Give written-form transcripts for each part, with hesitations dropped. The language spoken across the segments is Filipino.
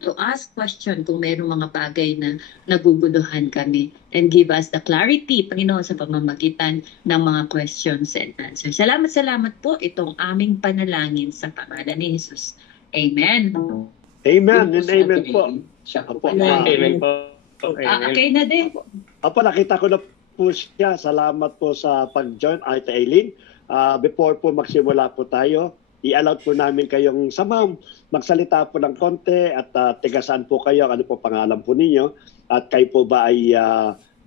to ask question kung mayroong mga bagay na naguguluhan kami, and give us the clarity, Panginoon, sa pamamagitan ng mga questions and answers. Salamat po itong aming panalangin sa pangalan ni Jesus. Amen. Amen and amen po. Amen po. Okay na din. Apo, nakita ko na po siya. Salamat po sa pag-join, Ate Aileen. Before po magsimula po tayo, i-allow po namin kayong magsalita po ng konti at tigasaan po kayo, ano po pangalan po ninyo, at kayo po ba ay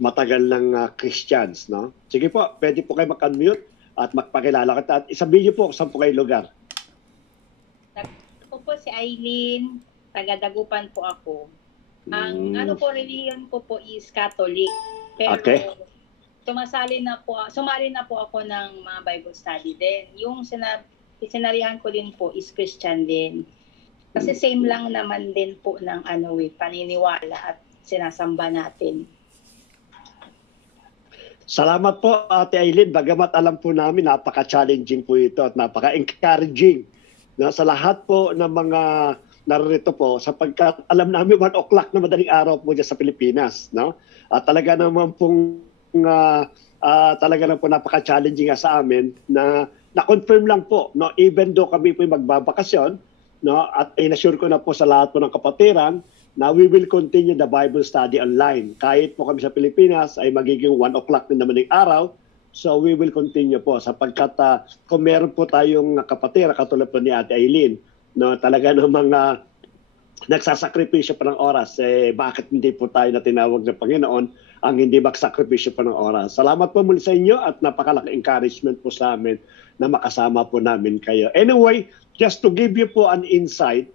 matagal ng Christians, no? Sige po, pwede po kayo mag-unmute at magpakilala kita. At isabihin niyo po saan po kayo lugar. Ako po si Aileen, taga-Dagupan po ako. Ang religion ko po is Catholic. Pero sumali na po ako ng mga Bible study din. Yung sinarihan ko din po is Christian din. Kasi same lang naman din po ng paniniwala at sinasamba natin. Salamat po, Ate Aileen. Bagamat alam po namin, napaka-challenging po ito at napaka-encouraging sa lahat po ng mga narito po, sapagkat alam namin 1 o'clock na madaling araw po dyan sa Pilipinas. No? At talaga naman pong napaka-challenging sa amin na-confirm lang po, no, even though kami po magbabakasyon, no, at in-assure ko na po sa lahat po ng kapatiran na we will continue the Bible study online. Kahit po kami sa Pilipinas ay magiging 1 o'clock na naman ng araw, so we will continue po sapagkat kung meron po tayong kapatira katulad po ni Ate Aileen, no, talaga namang nagsasakripisyo pa ng oras, bakit hindi po tayo na tinawag ng Panginoon ang hindi magsakripisyo pa ng oras. Salamat po muli sa inyo at napakalaking encouragement po sa amin na makasama po namin kayo. Anyway, just to give you po an insight,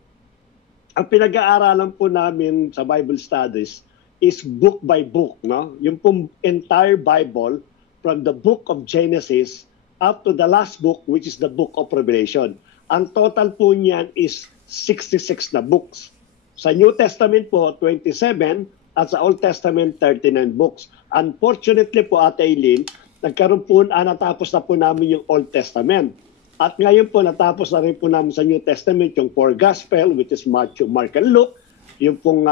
ang pinag-aaralan po namin sa Bible studies is book by book. No? Yung po entire Bible from the book of Genesis up to the last book, which is the book of Revelation. Ang total po niyan is 66 na books. Sa New Testament po, 27 at sa Old Testament, 39 books. Unfortunately po, Ate Aileen, natapos na po namin yung Old Testament. At ngayon po, natapos na rin po namin sa New Testament yung 4 Gospel, which is Matthew, Mark, and Luke. Yung pong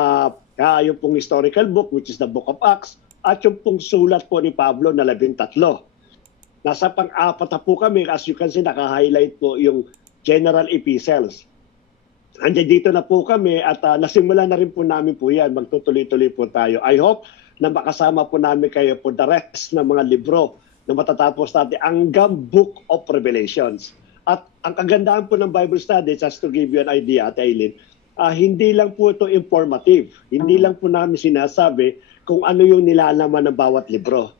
historical book, which is the Book of Acts. At yung pong sulat po ni Pablo na 13. Nasa pang-apat na po kami, as you can see, naka-highlight po yung general epistles. Andiyan dito na po kami at nasimula na rin po namin po yan. Magtutuloy-tuloy po tayo. I hope na makasama po namin kayo po the rest ng mga libro na matatapos natin hanggang Book of Revelations. At ang kagandahan po ng Bible study, just to give you an idea, Ate Aileen, hindi lang po ito informative. Hindi lang po namin sinasabi kung ano yung nilalaman ng bawat libro.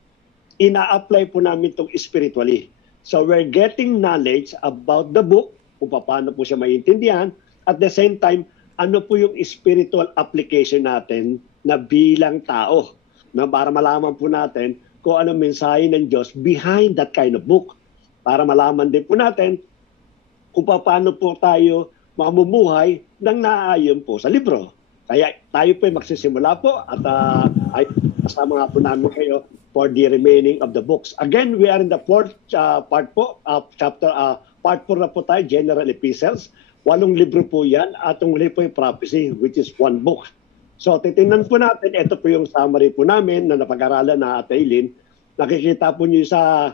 Ina-apply po namin itong spiritually. So we're getting knowledge about the book, kung paano po siya maintindihan. At the same time, ano po yung spiritual application natin na bilang tao, na para malaman po natin kung anong mensahe ng Diyos behind that kind of book. Para malaman din po natin kung paano po tayo mamumuhay nang naaayon po sa libro. Kaya tayo po ay magsisimula po at ay kasama nga po namin kayo for the remaining of the books. Again, we are in the fourth part po, part 4 na po tayo, General Epistles. 8 libro po yan at ang huli po yung prophecy, which is 1 book. So titingnan po natin, ito po yung summary po namin na napag-aralan na Ate Aileen. Nakikita po niyo sa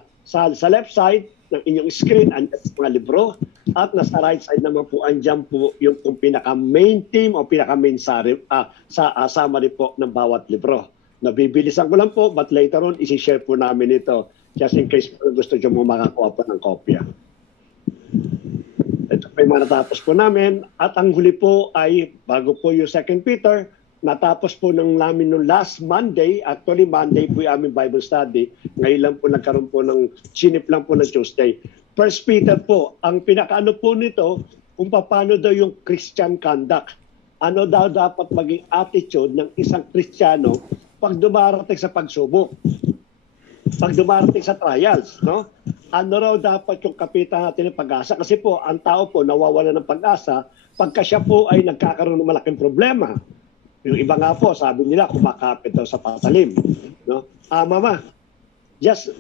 left side ng inyong screen ang mga libro at nasa right side naman po andyan po yung pinaka-main theme o pinaka-main summary po ng bawat libro. Nabibilisan ko lang po but later on isi-share po namin ito just in case gusto nyo makakuha po ng kopya. Ito po yung natapos po namin. At ang huli po ay, bago po yung 2 Peter, natapos po namin nung last Monday. Actually, Monday po yung aming Bible study. Ngayon lang po nagkaroon po sinip lang po ng Tuesday. 1 Peter po, ang pinakaano po nito, kung paano daw yung Christian conduct. Ano daw dapat maging attitude ng isang Kristiyano pag dumarating sa pagsubok. Pag dumarating sa trials, no? Ano raw dapat yung kapitan natin ng pag-asa? Kasi po, ang tao po nawawala ng pag-asa pagka siya po ay nagkakaroon ng malaking problema. Yung iba nga po, sabi nila, kumakapit daw sa patalim. No? Mama, just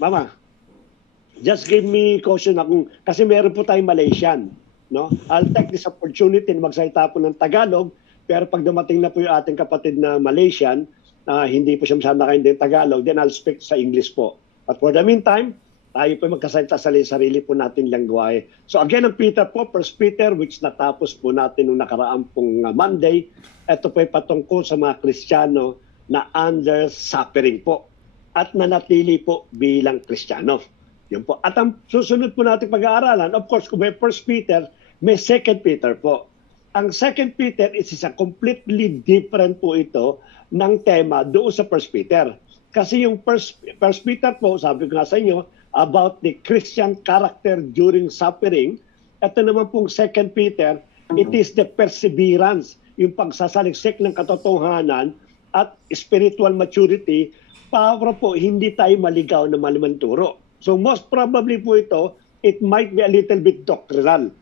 give me caution akong, kasi meron po tayong Malaysian. No? I'll take this opportunity na magsalita po ng Tagalog Pero pag dumating na po yung ating kapatid na Malaysian, hindi po siya masyadong nakaintindi Tagalog, then I'll speak sa English po. But for the meantime, tayo po magkasalita sa sarili po nating lengguwahe. So again, ang Peter po, 1 Peter, which natapos po natin nung nakaraang pong Monday, ito po ay patungkol sa mga Kristiyano na under suffering po at nanatili po bilang Kristiyano. Yun po. At ang susunod po natin pag-aaralan, of course, kung may 1 Peter, may 2 Peter po. Ang 2 Peter is a completely different po ito ng tema doon sa 1 Peter. Kasi yung 1 Peter po, sabi ko nga sa inyo, about the Christian character during suffering. Ito naman pong 2 Peter, it is the perseverance, yung pagsasaliksik ng katotohanan at spiritual maturity para po hindi tayo maligaw na malimang turo. So most probably po ito, it might be a little bit doctrinal.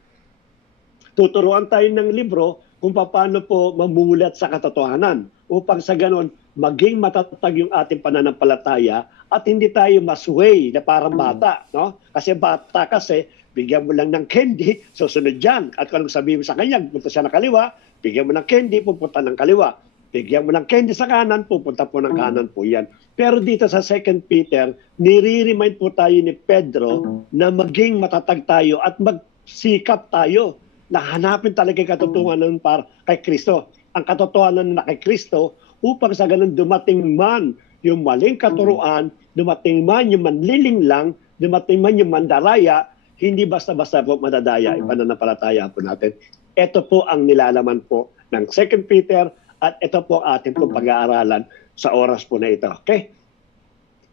Tuturuan tayo ng libro kung paano po mamulat sa katotohanan upang sa ganon maging matatag yung ating pananampalataya at hindi tayo masway na parang bata. No? Kasi bata kasi, bigyan mo lang ng candy, susunod dyan. At kung sabihin mo sa kanya, pupunta siya ng kaliwa, bigyan mo ng candy, pupunta ng kaliwa. Bigyan mo ng candy sa kanan, pupunta po ng kanan po yan. Pero dito sa 2 Peter, nire-remind po tayo ni Pedro na maging matatag tayo at magsikap tayo na hanapin talaga yung katotohanan para kay Kristo. Ang katotohanan na kay Kristo upang sa ganun dumating man yung maling katuruan, dumating man yung manlilinglang, dumating man yung mandaraya, hindi basta-basta po madadaya, ipananampalataya po natin. Ito po ang nilalaman po ng 2 Peter at ito po ating po pag-aaralan sa oras po na ito. Okay?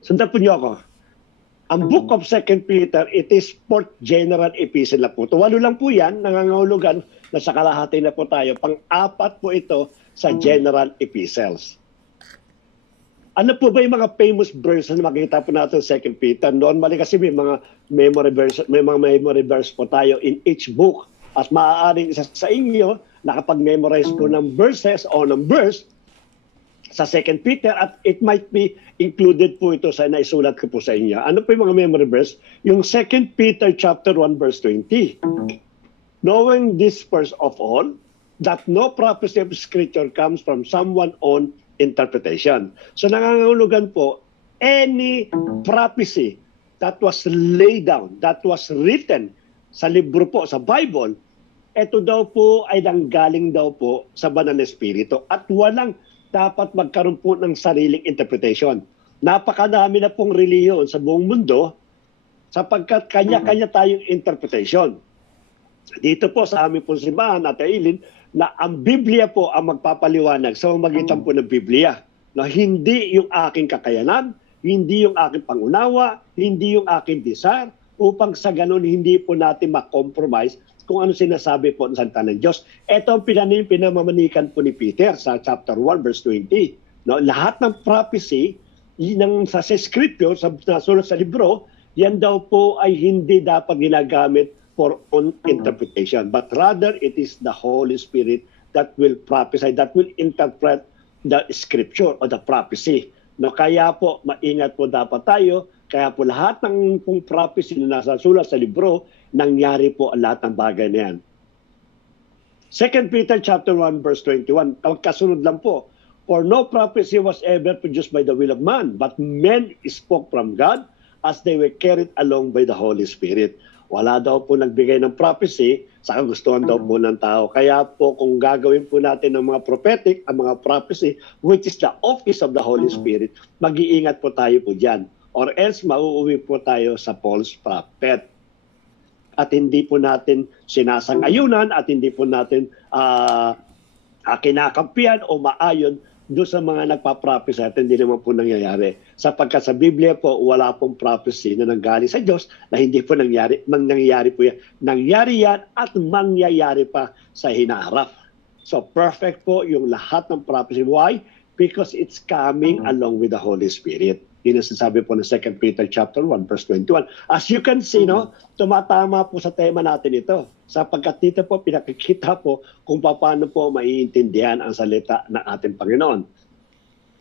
Sundan po niyo ako. Ang book of 2 Peter, it is 4th general epistle na po. Tuwalo lang po yan, nangangahulugan na sa kalahati na po tayo. Pang-apat po ito sa general epistles. Ano po ba yung mga famous verses na makikita po natin sa 2 Peter? Normally kasi may mga memory verse po tayo in each book. At maaaring isa sa inyo, nakapag-memorize po ng verses o ng verse sa 2 Peter at it might be included po ito sa naisulat ko po sa inyo. Ano po yung mga memory verse? Yung 2 Peter chapter 1 verse 20. Knowing this first of all, that no prophecy of Scripture comes from someone's own interpretation. So nangangahulugan po, any prophecy that was laid down, that was written sa libro po, sa Bible, ito daw po ay nanggaling daw po sa banal na espiritu at walang dapat magkaroon po ng sariling interpretation. Napakadami na pong reliyon sa buong mundo sapagkat kanya-kanya tayong interpretation. Dito po sa aming pong simbahan at Eileen, na ang Biblia po ang magpapaliwanag sa magitan po ng Biblia. Na hindi yung aking kakayanan, hindi yung aking pangunawa, hindi yung aking desire, upang sa ganun hindi po natin makompromise kung ano sinasabi po ng salita ng Diyos. Ito ang pinamamanikan po ni Peter sa chapter 1 verse 20. No, lahat ng prophecy sa scripture, sa nasulat sa libro, yan daw po ay hindi dapat ginagamit for own interpretation. But rather, it is the Holy Spirit that will prophesy, that will interpret the scripture or the prophecy. No, kaya po, maingat po dapat tayo. Kaya po lahat ng pong prophecy na nasa sulat sa libro, nangyari po ang lahat ng bagay na yan. 2 Peter chapter 1 verse 21, kasunod lang po. For no prophecy was ever produced by the will of man, but men spoke from God as they were carried along by the Holy Spirit. Wala daw po nagbigay ng prophecy sa kagustuhan daw po ng tao. Kaya po kung gagawin po natin ng mga prophetic, ang mga prophecy, which is the office of the Holy Spirit, mag-iingat po tayo po dyan. Or else, mauuwi po tayo sa false prophet. At hindi po natin sinasang-ayunan at hindi po natin kinakampihan o maayon doon sa mga nagpa-prophecy at hindi naman po nangyayari. Sapagkat sa Biblia po, wala pong prophecy na nanggaling sa Diyos na hindi po nangyayari po yan. Nangyari yan at mangyayari pa sa hinaharap. So perfect po yung lahat ng prophecy. Why? Because it's coming along with the Holy Spirit. Yun ang sinasabi po ng 2 Peter chapter 1 verse 21. As you can see, no, tumatama po sa tema natin ito. Sapagkat dito po pinakikita po kung paano po maiintindihan ang salita ng ating Panginoon.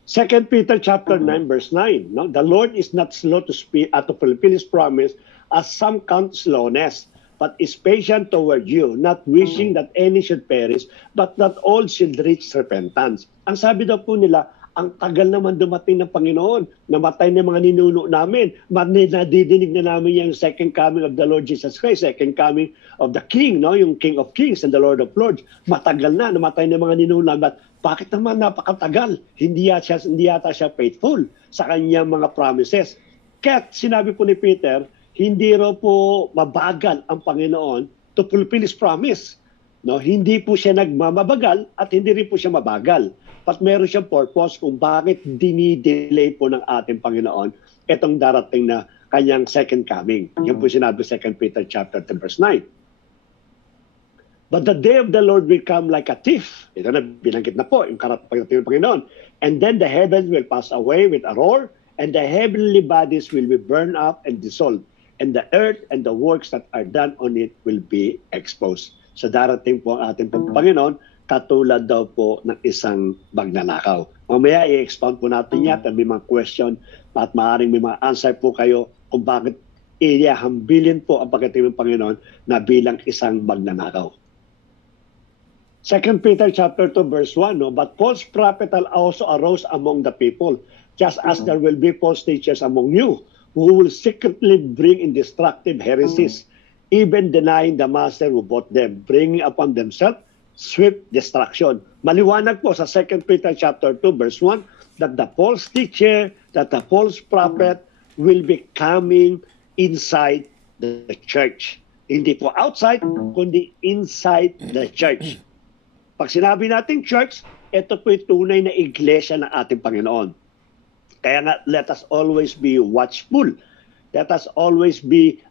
2 Peter chapter 9 verse 9, no? The Lord is not slow to speak at to fulfill His promise as some count slowness, but is patient toward you, not wishing that any should perish, but that all should reach repentance. Ang sabi daw po nila, ang tagal naman dumating ng Panginoon, namatay ng mga ninuno namin, nadidinig na namin yung second coming of the Lord Jesus Christ, second coming of the King, no? Yung King of Kings and the Lord of Lords. Matagal na, namatay ng mga ninuno namin. Bakit naman napakatagal? Hindi yata siya faithful sa kanyang mga promises. Kaya sinabi po ni Peter, hindi raw po mabagal ang Panginoon to fulfill His promise. No, hindi po siya nagmamabagal at hindi rin po siya mabagal. But meron siyang purpose kung bakit dinidelay po ng ating Panginoon itong darating na kanyang second coming. Yan po sinabi 2 Peter chapter 10 verse 9. But the day of the Lord will come like a thief. Ito na, binanggit na po yung karating ng Panginoon. And then the heavens will pass away with a roar, and the heavenly bodies will be burned up and dissolved, and the earth and the works that are done on it will be exposed. So darating po ang ating Panginoon, katulad daw po ng isang magnanakaw. Mamaya i-expound po natin yan at may mga question at maaaring may mga answer po kayo kung bakit iyahambilin po ang pagdating ng Panginoon na bilang isang magnanakaw. 2 Peter chapter 2 verse 1, no? But false prophets also arose among the people, just as there will be false teachers among you, who will secretly bring in destructive heresies, even denying the master who bought them, bringing upon themselves swift destruction. Maliwanag po sa 2 Peter chapter 2 verse 1 that the false teacher, that the false prophet will be coming inside the church. Hindi po outside, kundi inside the church. Pag sinabi natin church, ito po yung tunay na iglesia ng ating Panginoon. Kaya nga, let us always be watchful. Let us always be,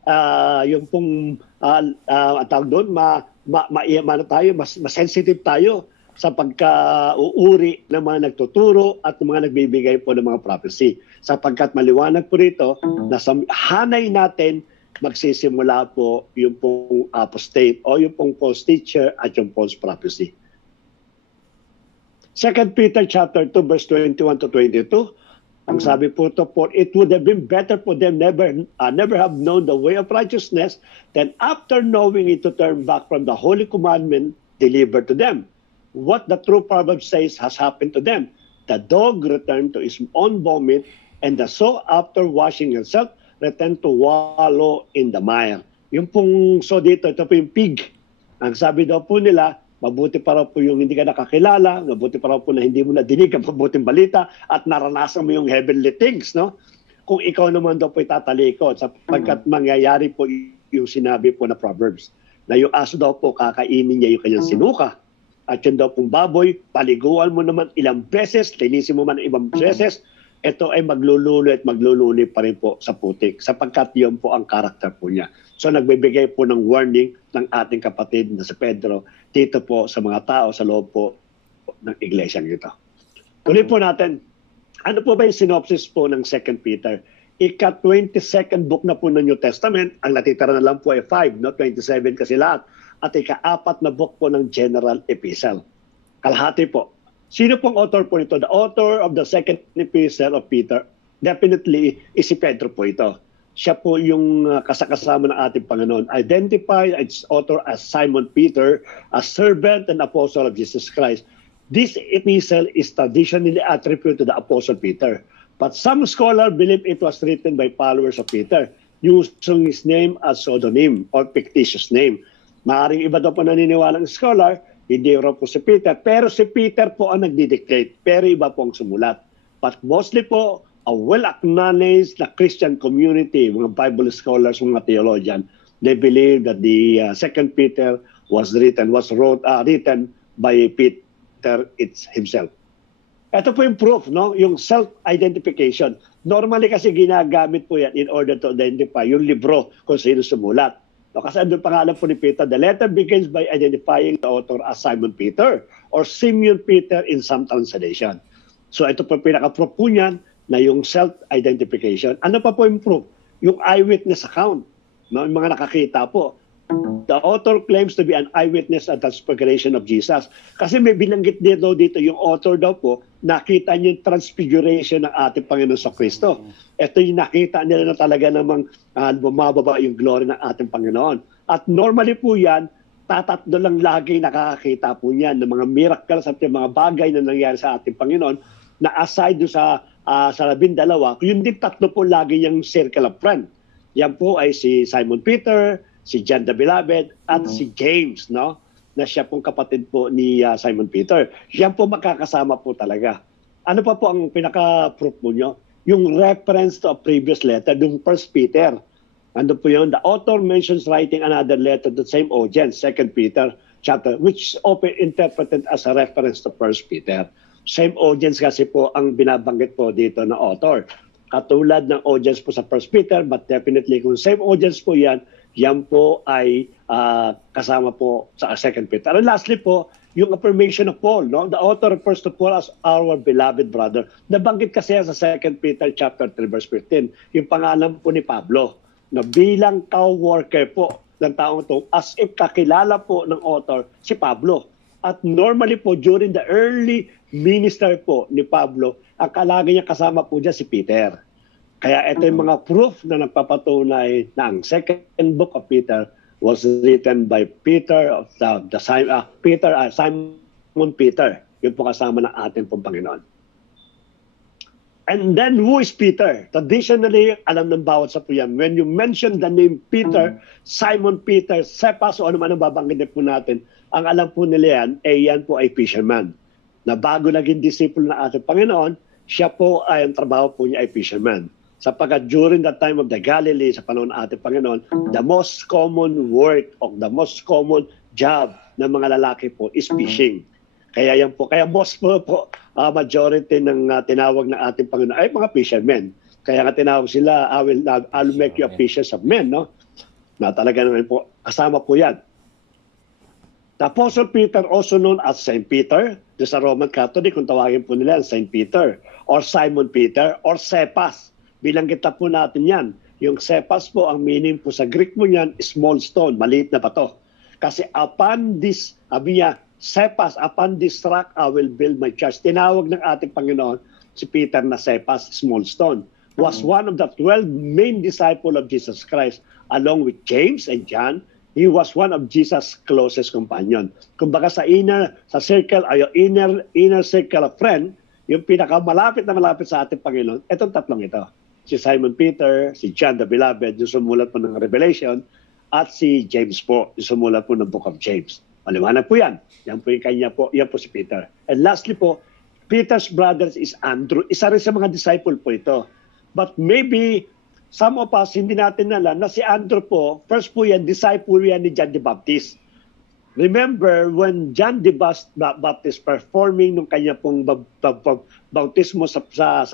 yung pong, tawag doon, mas sensitive tayo sa pagka-uuri ng mga nagtuturo at ng mga nagbibigay po ng mga prophecy. Sapagkat maliwanag po rito na sa hanay natin, magsisimula po yung pong apostate o yung pong false teacher at yung false prophecy. 2 Peter chapter 2 verse 21 to 22, ang sabi po ito, for it would have been better for them never have known the way of righteousness than after knowing it to turn back from the holy commandment delivered to them. What the true proverb says has happened to them. The dog returned to his own vomit, and the sow after washing himself returned to wallow in the mire. Yung pong so dito, ito po yung pig. Ang sabi daw po nila, mabuti pa raw po yung hindi ka nakakilala, mabuti pa raw po na hindi mo nadinig ang mabuting balita at naranasan mo yung heavenly things, no? Kung ikaw naman daw po itatalikod sapagkat mangyayari po yung sinabi po na Proverbs, na yung aso daw po kakainin niya yung kanyang sinuka at yun daw pong baboy, paliguan mo naman ilang beses, linisin mo man ibang beses, ito ay maglululo at magluluni pa rin po sa putik sapagkat yun po ang karakter po niya. So nagbibigay po ng warning ng ating kapatid na si Pedro dito po sa mga tao sa loob po ng iglesia nito. Tuloy po natin, ano po ba yung synopsis po ng 2 Peter? Ika-22nd book na po ng New Testament, ang natitira na lang po ay 5, no? 27 kasi lahat. At ika-4 na book po ng General Epistle. Kalahati po. Sino pong author po nito? The author of the 2nd Epistle of Peter, definitely is si Pedro po ito. Siya po yung kasakasama ng ating Panginoon. Identified its author as Simon Peter, a servant and apostle of Jesus Christ. This epistle is traditionally attributed to the Apostle Peter. But some scholars believe it was written by followers of Peter, using his name as pseudonym or fictitious name. Maaring iba daw po naniniwalang scholar, hindi raw po si Peter. Pero si Peter po ang nagdidictate, pero iba po ang sumulat. But mostly po, a well-acknowledged na Christian community, mga Bible scholars, mga theologian, they believe that the 2 Peter was written by Peter himself. Ito po yung proof, no? Yung self-identification. Normally kasi ginagamit po yan in order to identify yung libro kung sino sumulat. No, kasi andun pangalan po ni Peter, the letter begins by identifying the author as Simon Peter or Simeon Peter in some translation. So ito po pinaka-proof po niyan na yung self-identification. Ano pa po yung proof? Yung eyewitness account. No? Yung mga nakakita po. The author claims to be an eyewitness at the transfiguration of Jesus. Kasi may binanggit dito yung author daw po, nakita niya yung transfiguration ng ating Panginoon sa Kristo. Ito yung nakita nila na talaga namang bumababa yung glory ng ating Panginoon. At normally po yan, tatatlo lang lagi nakakakita po niyan ng mga miracles at yung mga bagay na nangyari sa ating Panginoon na aside do sa 12, yun din tatlo po lagi yung circle of friend. Yan po ay si Simon Peter, si John the Beloved, at si James, no? Na siya pong kapatid po ni Simon Peter. Yan po makakasama po talaga. Ano pa po ang pinaka-proof mo nyo? Yung reference to a previous letter, yung 1 Peter. Ano po yun? The author mentions writing another letter to the same audience, 2 Peter chapter, which often interpreted as a reference to 1 Peter. Same audience kasi po ang binabanggit po dito na author. Katulad ng audience po sa 1 Peter, but definitely kung same audience po yan, yan po ay kasama po sa 2 Peter. And lastly po, yung affirmation of Paul, no? The author refers to Paul as our beloved brother. Nabanggit kasi sa 2 Peter chapter 3 verse 15, yung pangalan po ni Pablo, na bilang co-worker po ng taong ito, as if kakilala po ng author si Pablo. At normally po, during the early minister po ni Pablo, ang kalagi niya kasama po dyan si Peter. Kaya ito yung mga proof na nagpapatunay na ang second book of Peter was written by Simon Peter, yung po kasama ng ating pong Panginoon. And then, who is Peter? Traditionally, alam ng bawat sa po yan. When you mention the name Peter, Simon Peter, Cephas, o ano man ang babanggitin po natin, ang alam po nila yan, yan po ay fisherman. Na bago naging disciple ng ating Panginoon, siya po ay, ang trabaho po niya ay fisherman. Sapagkat during the time of the Galilee, sa panahon ng ating Panginoon, the most common work or the most common job ng mga lalaki po is fishing. Kaya yan po, kaya most po majority ng tinawag ng ating Panginoon ay mga fishermen. Kaya nga tinawag sila, I'll make you a fishers of men, no? Na talaga naman po, kasama po yan. The Apostle Peter, also known as Saint Peter, sa Roman Catholic, kung tawagin po nila Saint Peter, or Simon Peter, or Cephas. Bilanggit na po natin yan. Yung Cephas po, ang meaning po sa Greek mo yan, small stone, maliit na bato. Kasi upon this, sabi niya, Cephas, upon this rock I will build my church. Tinawag ng ating Panginoon si Peter na Cephas, small stone. Was one of the 12 main disciples of Jesus Christ. Along with James and John, he was one of Jesus' closest companion. Kumbaga sa circle, ay inner circle of friend, yung pinakamalapit na malapit sa ating Panginoon, itong tatlong ito. Si Simon Peter, si John the Beloved, yung sumulat po ng Revelation, at si James po, yung sumulat po ng Book of James. Maliwanag po yan. Yan po yung kanya po, yan po si Peter. And lastly po, Peter's brothers is Andrew. Isa rin sa mga disciple po ito. But maybe some of us, hindi natin alam na si Andrew po, first po yan, disciple yan ni John the Baptist. Remember, when John the Baptist performing nung kanya pong bautismo sa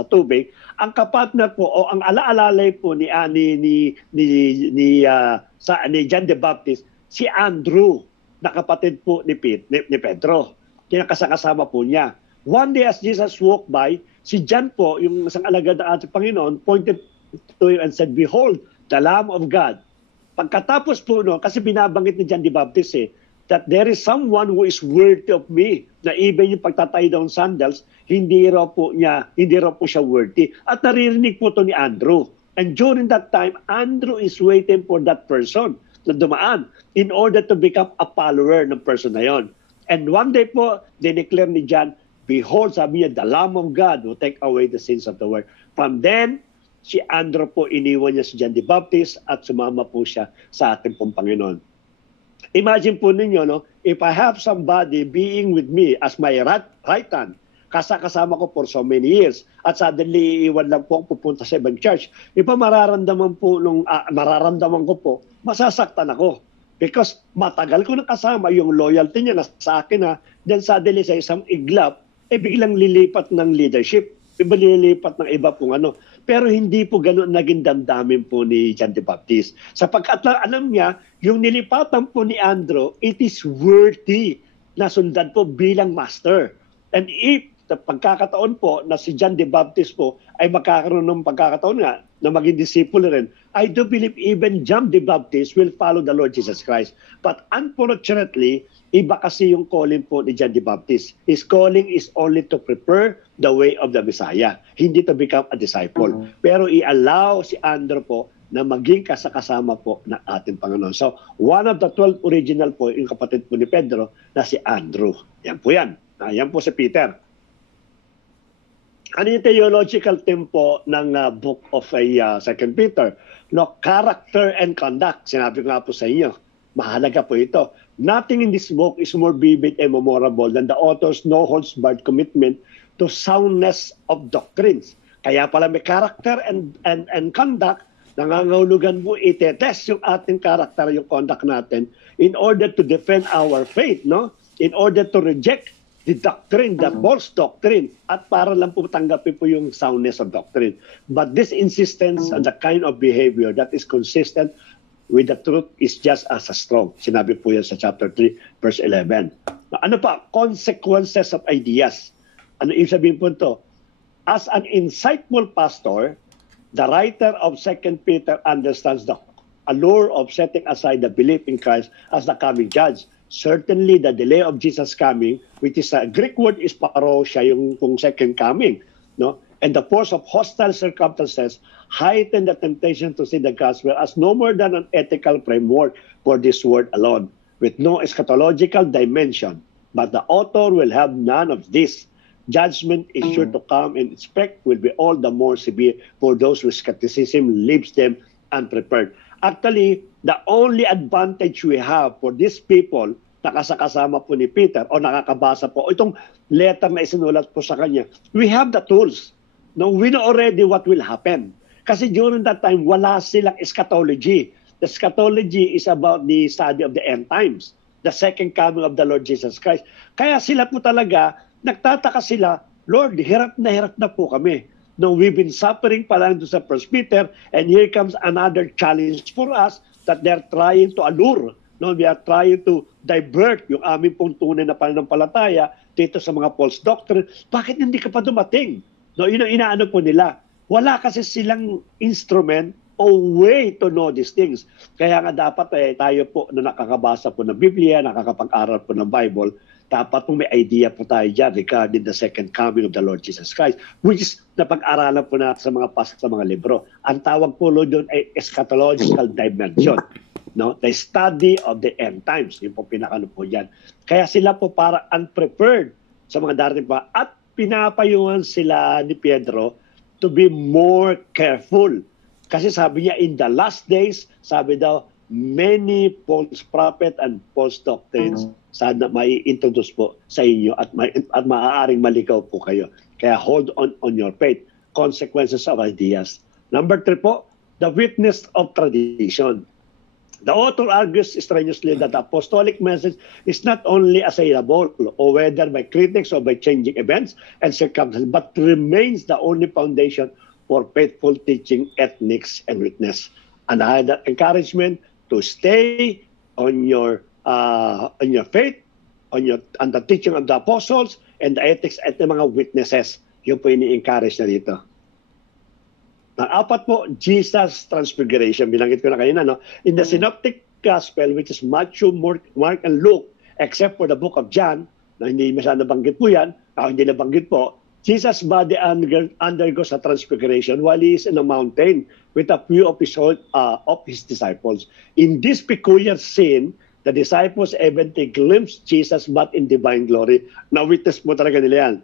tubig, ang kapatner po o ang alaalalay po ni John the Baptist, si Andrew, na kapatid po ni Pedro. Kinakasama po niya. One day as Jesus walked by, si John po, yung isang alagad ng ating Panginoon, pointed to him and said, "Behold, the Lamb of God." Pagkatapos po, no, kasi binabanggit ni John the Baptist that there is someone who is worthy of me, na even yung pagtatay daw ng sandals, hindi raw po siya worthy. At naririnig po to ni Andrew. And during that time, Andrew is waiting for that person na dumaan in order to become a follower ng person na yon. And one day po, dineclare ni John, "Behold," sabi niya, "the Lamb of God who take away the sins of the world." From then, si Andrew po, iniwan niya si John the Baptist at sumama po siya sa ating pong Panginoon. Imagine po ninyo, no, if I have somebody being with me as my right hand, kasama ko for so many years, at suddenly iiwan lang po ang pupunta sa ibang church, mararamdaman ko po, masasaktan ako. Because matagal ko nakasama, yung loyalty niya sa akin, then suddenly sa isang iglap, biglang lilipat ng leadership, lilipat ng iba pong ano. Pero hindi po gano'n naging damdamin po ni John the Baptist. Sapagkat alam niya, yung nilipatan po ni Andrew, it is worthy na sundan po bilang master. And if pagkakataon po na si John the Baptist po ay magkakaroon ng pagkakataon nga na maging disciple rin, I do believe even John the Baptist will follow the Lord Jesus Christ. But unfortunately, iba kasi yung calling po ni John the Baptist. His calling is only to prepare the way of the Messiah, hindi to become a disciple. Pero i-allow si Andrew po na maging kasama po ng ating Panginoon. So, one of the 12 original po, yung kapatid po ni Pedro, na si Andrew. Yan po yan. Yan po si Peter. Ano yung theological theme po ng book of 2 Peter? No, character and conduct. Sinabi ko nga po sa inyo, mahalaga po ito. Nothing in this book is more vivid and memorable than the author's no-holds-barred commitment to soundness of doctrines. Kaya pala may character and conduct, nangangahulugan po itetest yung ating character, yung conduct natin in order to defend our faith, no? In order to reject the doctrine, the false doctrine, at para lang po tanggapin po yung soundness of doctrine. But this insistence on the kind of behavior that is consistent with the truth is just as strong. Sinabi po yan sa chapter 3, verse 11. Ano pa? Consequences of ideas. Ano ibig sabihin po ito? As an insightful pastor, the writer of 2 Peter understands the allure of setting aside the belief in Christ as the coming judge. Certainly, the delay of Jesus' coming, which is a Greek word is parousia, yung second coming, no? And the force of hostile circumstances heighten the temptation to see the gospel as no more than an ethical framework for this world alone, with no eschatological dimension. But the author will have none of this. Judgment is sure to come, and its effect will be all the more severe for those whose skepticism leaves them unprepared. Actually, the only advantage we have for these people na kasama po ni Peter o nakakabasa po, itong letter na isinulat po sa kanya, we have the tools. No, we know already what will happen. Kasi during that time, wala silang eschatology. The eschatology is about the study of the end times, the second coming of the Lord Jesus Christ. Kaya sila po talaga, nagtataka sila, Lord, hirap na po kami. No, we've been suffering pala doon sa 1 Peter, and here comes another challenge for us that they're trying to allure. No, we are trying to divert yung aming pong tunay na pananampalataya dito sa mga false doctrine. Bakit hindi ka pa dumating? No, yun ang inaano po nila. Wala kasi silang instrument o way to know these things. Kaya nga dapat tayo po na nakakabasa po ng Biblia, nakakapag-aral po ng Bible, dapat po may idea po tayo dyan regarding the second coming of the Lord Jesus Christ, which is napag-aralan po na sa mga sa mga libro. Ang tawag po doon ay eschatological dimension. No? The study of the end times. Yung po pinakano po dyan. Kaya sila po para unprepared sa mga darating pa at pinapayuhan sila ni Pedro to be more careful. Kasi sabi niya, in the last days, sabi daw, many false prophet and false doctrines sana mai-introduce po sa inyo at maaaring maligaw po kayo. Kaya hold on your faith. Consequences of ideas. Number 3 po, the witness of tradition. The author argues strenuously that the apostolic message is not only assailable, or whether by critics or by changing events and circumstances, but remains the only foundation for faithful teaching, ethics, and witness. And I had that encouragement to stay on your faith, on the teaching of the apostles, and the ethics at the mga witnesses. Yun po ini-encourage na dito. Apat po, Jesus Transfiguration. Binanggit ko na kanina, no? In the Synoptic Gospel, which is Matthew, Mark, and Luke, except for the book of John, na hindi masyadong nabanggit po yan, hindi nabanggit po, Jesus' body undergoes a transfiguration while he is in a mountain with a few of his disciples. In this peculiar scene, the disciples eventually glimpse Jesus but in divine glory. Na-witness mo talaga nila yan.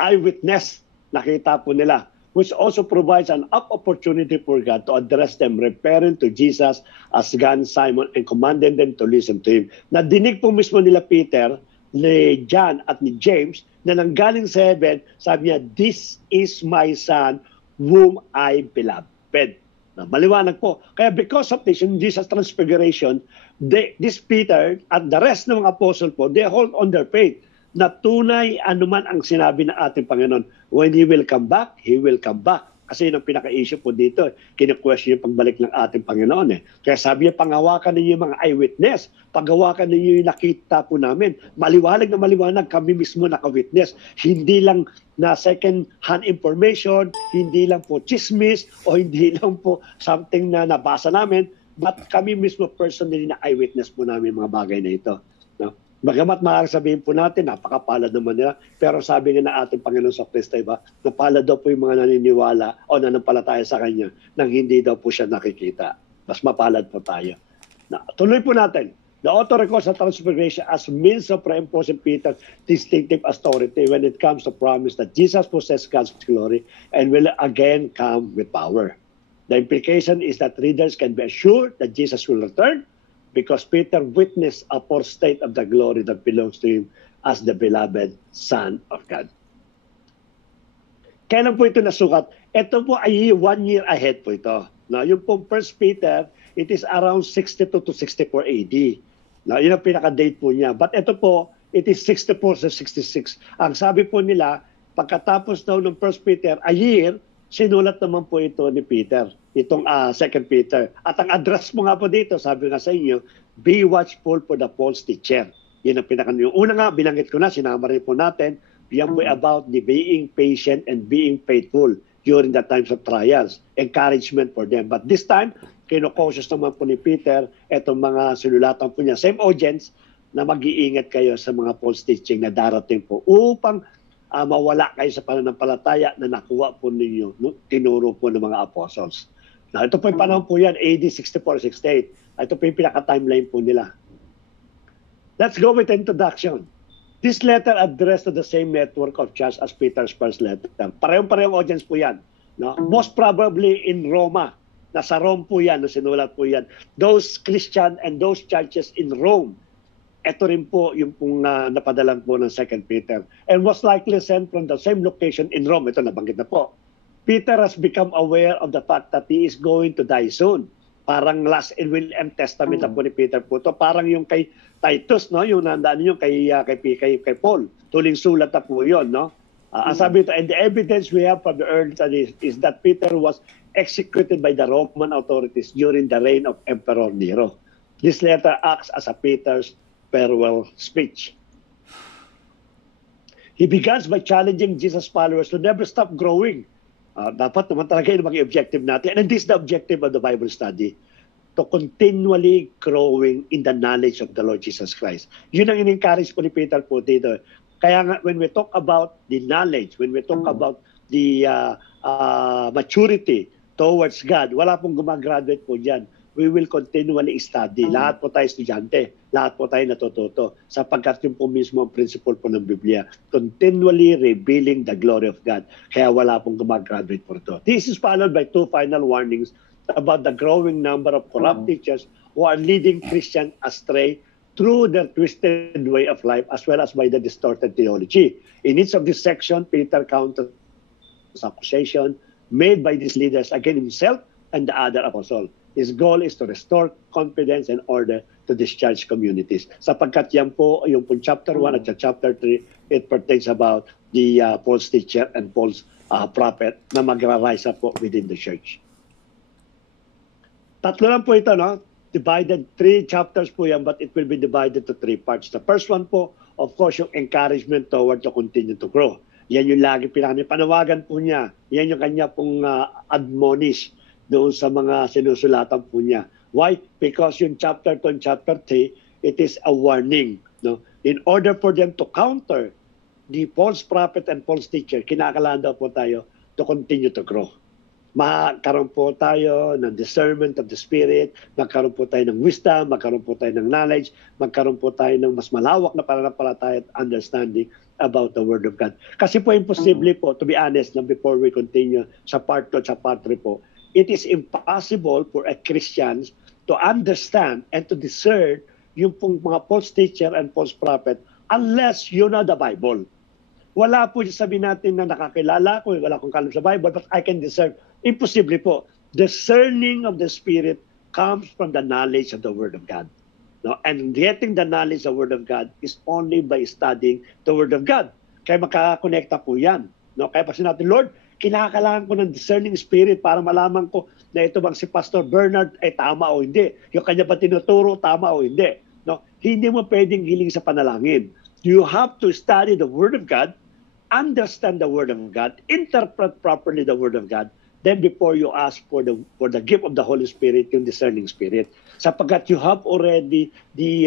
Eyewitness, nakita po nila, which also provides an opportunity for God to address them, referring to Jesus as God, Simon, and commanding them to listen to Him. Nadinig po mismo nila Peter, ni John at ni James, na nanggaling sa heaven, sabi niya, this is my son whom I beloved. Na maliwanag po. Kaya because of this, in Jesus' transfiguration, this Peter at the rest ng mga apostle po, they hold on their faith na tunay anuman ang sinabi ng ating Panginoon. When He will come back, He will come back. Kasi yun ang pinaka-issue po dito. Kinu-question yung pagbalik ng ating Panginoon. Kaya sabi niya, panghawakan ninyo yung mga eyewitness. Paghawakan ninyo yung nakita po namin. Maliwanag na maliwanag, kami mismo naka-witness. Hindi lang na second-hand information, hindi lang po chismis, o hindi lang po something na nabasa namin, but kami mismo personally na eyewitness po namin mga bagay na ito. No? Bagamat maaaring sabihin po natin, napakapalad naman nila, pero sabi nga na ating Panginoon sa Kristo, iba, napalad daw po yung mga naniniwala o nanampalataya sa Kanya nang hindi daw po siya nakikita. Mas mapalad po tayo. Tuloy po natin. The author records the transfiguration as means of reinforcing Peter's distinctive authority when it comes to promise that Jesus possesses God's glory and will again come with power. The implication is that readers can be assured that Jesus will return because Peter witnessed a foretaste of the glory that belongs to him as the beloved Son of God. Kailan po ito nasukat? Ito po ay 1 year ahead po ito. Yung pong 1 Peter, it is around 62 to 64 AD. Yun ang pinaka-date po niya. But ito po, it is 64 to 66. Ang sabi po nila, pagkatapos daw ng 1 Peter, a year, sinulat naman po ito ni Peter, itong 2 Peter. At ang address mo nga po dito, sabi nga sa inyo, be watchful for the false teacher. Yun ang pinaka. Yung una nga, binanggit ko na, sinama rin po natin, yan po about the being patient and being faithful during the times of trials. Encouragement for them. But this time, kino-cautious naman po ni Peter, itong mga sinulatan po niya, same audience, na mag-iingat kayo sa mga false teaching na darating po upang mawala kayo sa pananampalataya na nakuha po ninyo, tinuro po ng mga apostles. Now, ito po yung panahon po yan, AD 64-68. Ito po yung pinaka-timeline po nila. Let's go with introduction. This letter addressed to the same network of church as Peter's first letter. Parehong-parehong audience po yan. No? Most probably in Roma. Nasa Rome po yan, sinulat po yan. Those Christian and those churches in Rome, ito rin po yung pong napadalan po ng 2 Peter. And was likely sent from the same location in Rome. Ito nabanggit na po. Peter has become aware of the fact that he is going to die soon. Parang last and will and testament na po ni Peter po. Ito parang yung kay Titus, no? Yung nandaan nyo kay Paul. Tuling sulat na po yun, no? Ang sabi ito, and the evidence we have from the early studies is that Peter was executed by the Roman authorities during the reign of Emperor Nero. This letter acts as a Peter's farewell speech. He begins by challenging Jesus' followers to never stop growing. Dapat naman talaga yung maging objective natin. And this is the objective of the Bible study, to continually growing in the knowledge of the Lord Jesus Christ. Yun ang in-encourage po ni Peter po dito. Kaya nga, when we talk about the knowledge, when we talk about the maturity towards God, wala pong gumagraduate po dyan. We will continually study. Lahat po tayo estudyante. Lahat po tayo natututo. Sapagkat yung po mismo ang principle po ng Biblia. Continually revealing the glory of God. Kaya wala pong gumagraduate po ito. This is followed by 2 final warnings about the growing number of corrupt teachers who are leading Christians astray through their twisted way of life as well as by the distorted theology. In each of this section, Peter counters accusation made by these leaders against himself and the other apostle. His goal is to restore confidence and order to discharge communities. Sapagkat yan po, yung po chapter 1 at chapter 3, it pertains about the false teacher and false prophet na magra-rise up po within the church. Tatlo lang po ito, no? Divided, 3 chapters po yan, but it will be divided to 3 parts. The first one po, of course, yung encouragement toward to continue to grow. Yan yung lagi panawagan po niya. Yan yung kanya pong admonish doon sa mga sinusulatan po niya. Why? Because yung chapter 2 and chapter 3, it is a warning. No? In order for them to counter the false prophet and false teacher, kinakailangan daw po tayo to continue to grow. Magkaroon po tayo ng discernment of the Spirit, magkaroon po tayo ng wisdom, magkaroon po tayo ng knowledge, magkaroon po tayo ng mas malawak na pananampalataya at understanding about the Word of God. Kasi po imposible po, to be honest, before we continue sa part 2 at sa part 3 po, it is impossible for a Christian to understand and to discern yung pong mga false teacher and false prophet unless you know the Bible. Wala po sabihin natin na nakakilala ko, wala akong kalam sa Bible, but I can discern. Imposible po. Discerning of the Spirit comes from the knowledge of the Word of God. No? And getting the knowledge of the Word of God is only by studying the Word of God. Kaya makakonekta po yan. No? Kaya pa sinabi, Lord, kinakailangan ko ng discerning spirit para malaman ko na ito bang si Pastor Bernard ay tama o hindi. Yung kanya ba tinuturo, tama o hindi. No? Hindi mo pwedeng hiling sa panalangin. You have to study the Word of God, understand the Word of God, interpret properly the Word of God, then before you ask for the gift of the Holy Spirit, yung discerning spirit. Sapagkat you have already the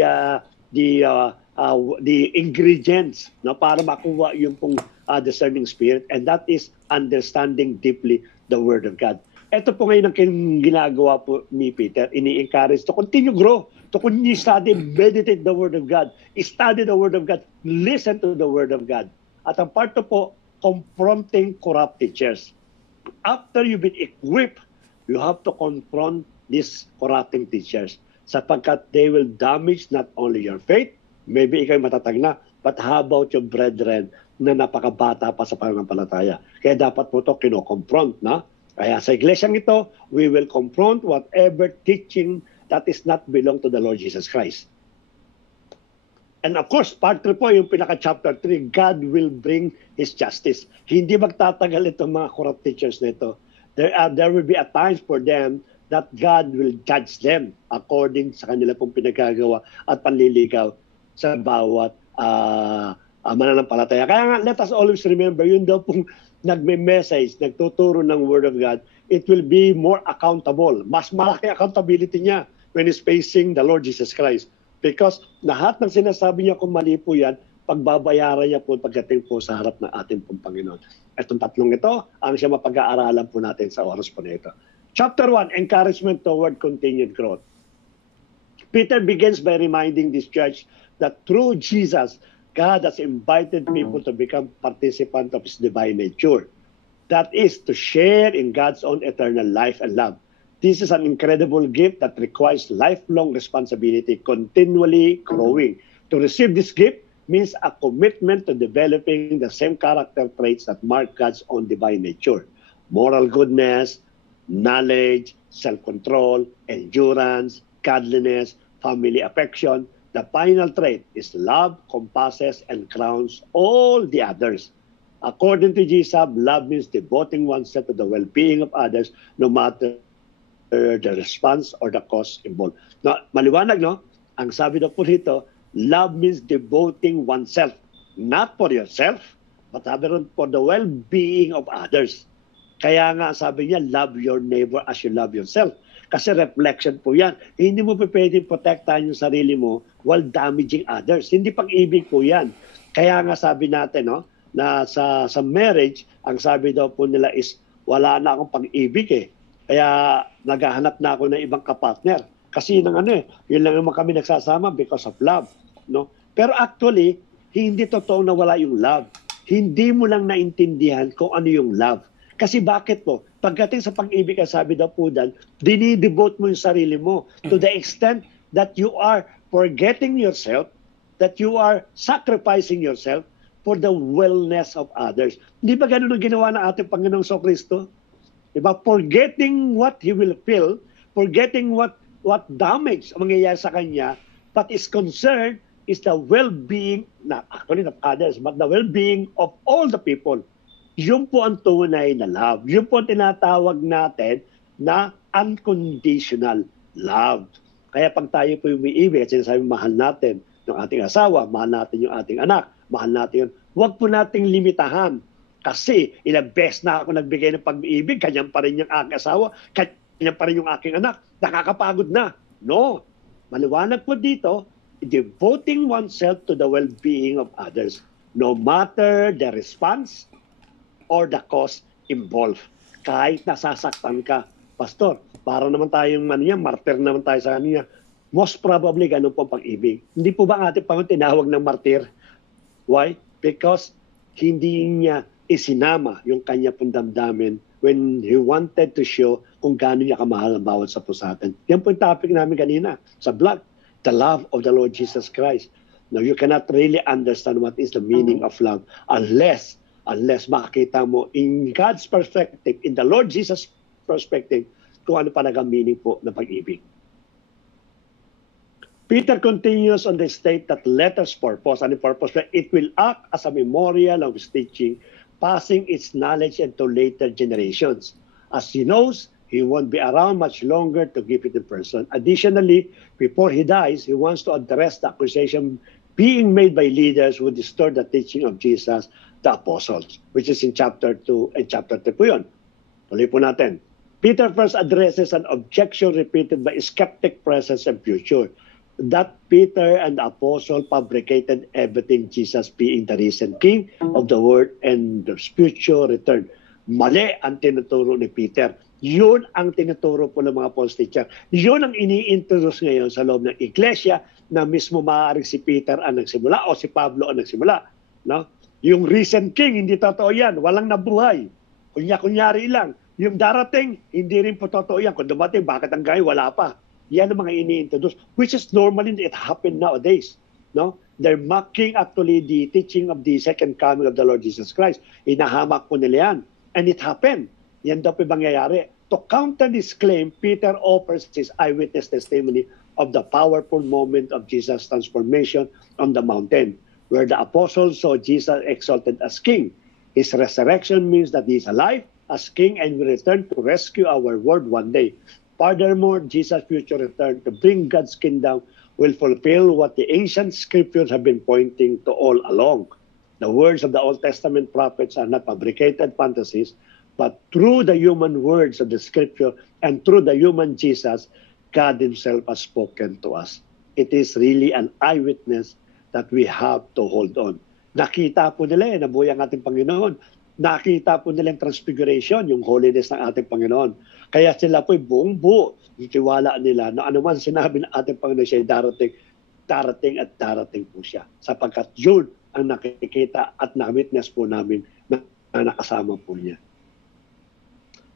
the ingredients, no, para makuha yung pong discerning spirit, and that is understanding deeply the Word of God. Ito po ngayon ang ginagawa po ni Peter, ini-encourage to continue grow, to continue study, meditate the Word of God, study the Word of God, listen to the Word of God. At ang part po, confronting corrupt teachers. After you've been equipped, you have to confront these corrupting teachers sapagkat they will damage not only your faith, maybe ikaw matatag na, but how about your brethren na napakabata pa sa pananampalataya. Kaya dapat po ito kino-confront, na? Kaya sa iglesyang ito, we will confront whatever teaching that is not belong to the Lord Jesus Christ. And of course, part 3 po, yung pinaka-chapter 3, God will bring His justice. Hindi magtatagal itong mga corrupt teachers na ito. There will be a time for them that God will judge them according sa kanila pong pinagagawa at panliligaw sa bawat mananampalataya. Kaya nga, let us always remember, yun daw pong nagme-message, nagtuturo ng Word of God, it will be more accountable. Mas malaki accountability niya when he's facing the Lord Jesus Christ. Because lahat ng sinasabi niya kung mali po yan, pagbabayaran niya po pagdating po sa harap ng ating pong Panginoon. Itong tatlong ito, ang siya mapag-aaralan po natin sa oras po na ito. Chapter 1, Encouragement Toward Continued Growth. Peter begins by reminding this church that through Jesus, God has invited people to become participants of His divine nature. That is, to share in God's own eternal life and love. This is an incredible gift that requires lifelong responsibility, continually growing. To receive this gift means a commitment to developing the same character traits that mark God's own divine nature. Moral goodness, knowledge, self-control, endurance, godliness, family affection. The final trait is love, compasses, and crowns all the others. According to Jesus, love means devoting oneself to the well-being of others, no matter the response or the cause involved. No, maliwanag, no? Ang sabi daw po dito, love means devoting oneself, not for yourself, but for the well-being of others. Kaya nga sabi niya, love your neighbor as you love yourself. Kasi reflection po yan. Hindi mo pwedeng protektahan yung sarili mo while damaging others. Hindi pag-ibig po yan. Kaya nga sabi natin, no, na sa marriage, ang sabi daw po nila is, wala na akong pag-ibig eh. Kaya naghahanap na ako ng ibang kapartner. Kasi yun lang naman kami nagsasama because of love. No? Pero actually, hindi totoo na wala yung love. Hindi mo lang naintindihan kung ano yung love. Kasi bakit po? Pagdating sa pag-ibig, sabi daw po dan, dinidevote mo yung sarili mo to the extent that you are forgetting yourself, that you are sacrificing yourself for the wellness of others. Hindi ba ganun ang ginawa ng ating Panginoong Kristo? Diba? Forgetting what He will feel, forgetting what damage ang mangyayari sa Kanya, but is concerned is the well-being, not actually not others, but the well-being of all the people. Yun po ang tunay na love. Yun po ang tinatawag natin na unconditional love. Kaya pag tayo po umiibig at sinasabi mahal natin yung ating asawa, mahal natin yung ating anak, mahal natin yun, huwag po nating limitahan. Kasi ilang beses na ako nagbigay ng pag-ibig, kanyan pa rin yung aking asawa, kanyan pa rin yung aking anak, nakakapagod na. No. Maliwanag po dito, devoting oneself to the well-being of others, no matter the response or the cause involved. Kahit nasasaktan ka, Pastor, para naman tayong martir naman tayo sa kanya. Most probably, ganun po pag-ibig. Hindi po ba ang ating Panginoon tinawag ng martir? Why? Because hindi niya isinama yung kanya pong damdamin when He wanted to show kung gaano niya kamahal ang bawat sa po sa atin. Yan po yung topic namin kanina sa vlog, the love of the Lord Jesus Christ. Now, you cannot really understand what is the meaning of love unless makita mo in God's perspective, in the Lord Jesus' perspective, kung ano pa meaning po ng pag-ibig. Peter continues on the state that letters purpose, and the purpose, it will act as a memorial of His teaching, passing its knowledge into later generations. As He knows, He won't be around much longer to give it in person. Additionally, before He dies, He wants to address the accusation being made by leaders who distort the teaching of Jesus, the apostles, which is in chapter 2 and chapter 3 po yun. Tuloy po natin. Peter first addresses an objection repeated by skeptic presence and future. that Peter and the apostle fabricated everything Jesus being the risen King of the world and the future return. Mali ang tinuturo ni Peter. Yun ang tinuturo po ng mga false teacher. Yun ang ini-introduce ngayon sa loob ng iglesia na mismo maaaring si Peter ang nagsimula o si Pablo ang nagsimula. No? Yung risen King, hindi totoo yan. Walang nabuhay. Kunya-kunyari lang. Yung darating, hindi rin po totoo yan. Kung dumating, bakit ang gaya? Wala pa. Yan ang mga ini-introduce, which is normally it happened nowadays. No? They're mocking actually the teaching of the second coming of the Lord Jesus Christ. Inahamak po nila yan. And it happened. Yan daw po mangyayari. To counter this claim, Peter offers his eyewitness testimony of the powerful moment of Jesus' transformation on the mountain, where the apostles saw Jesus exalted as king. His resurrection means that he is alive as king and will return to rescue our world one day. Furthermore, Jesus' future return to bring God's kingdom will fulfill what the ancient scriptures have been pointing to all along. The words of the Old Testament prophets are not fabricated fantasies, but through the human words of the scripture and through the human Jesus, God himself has spoken to us. It is really an eyewitness that we have to hold on. Nakita po nila nabuhay ang ating Panginoon. Nakita po nila yung transfiguration, yung holiness ng ating Panginoon. Kaya sila po'y buong buo. Itiwala nila na anuman sinabi ng ating Panginoon siya darating at darating po siya. Sapagkat yun ang nakikita at na-witness po namin na nakasama po niya.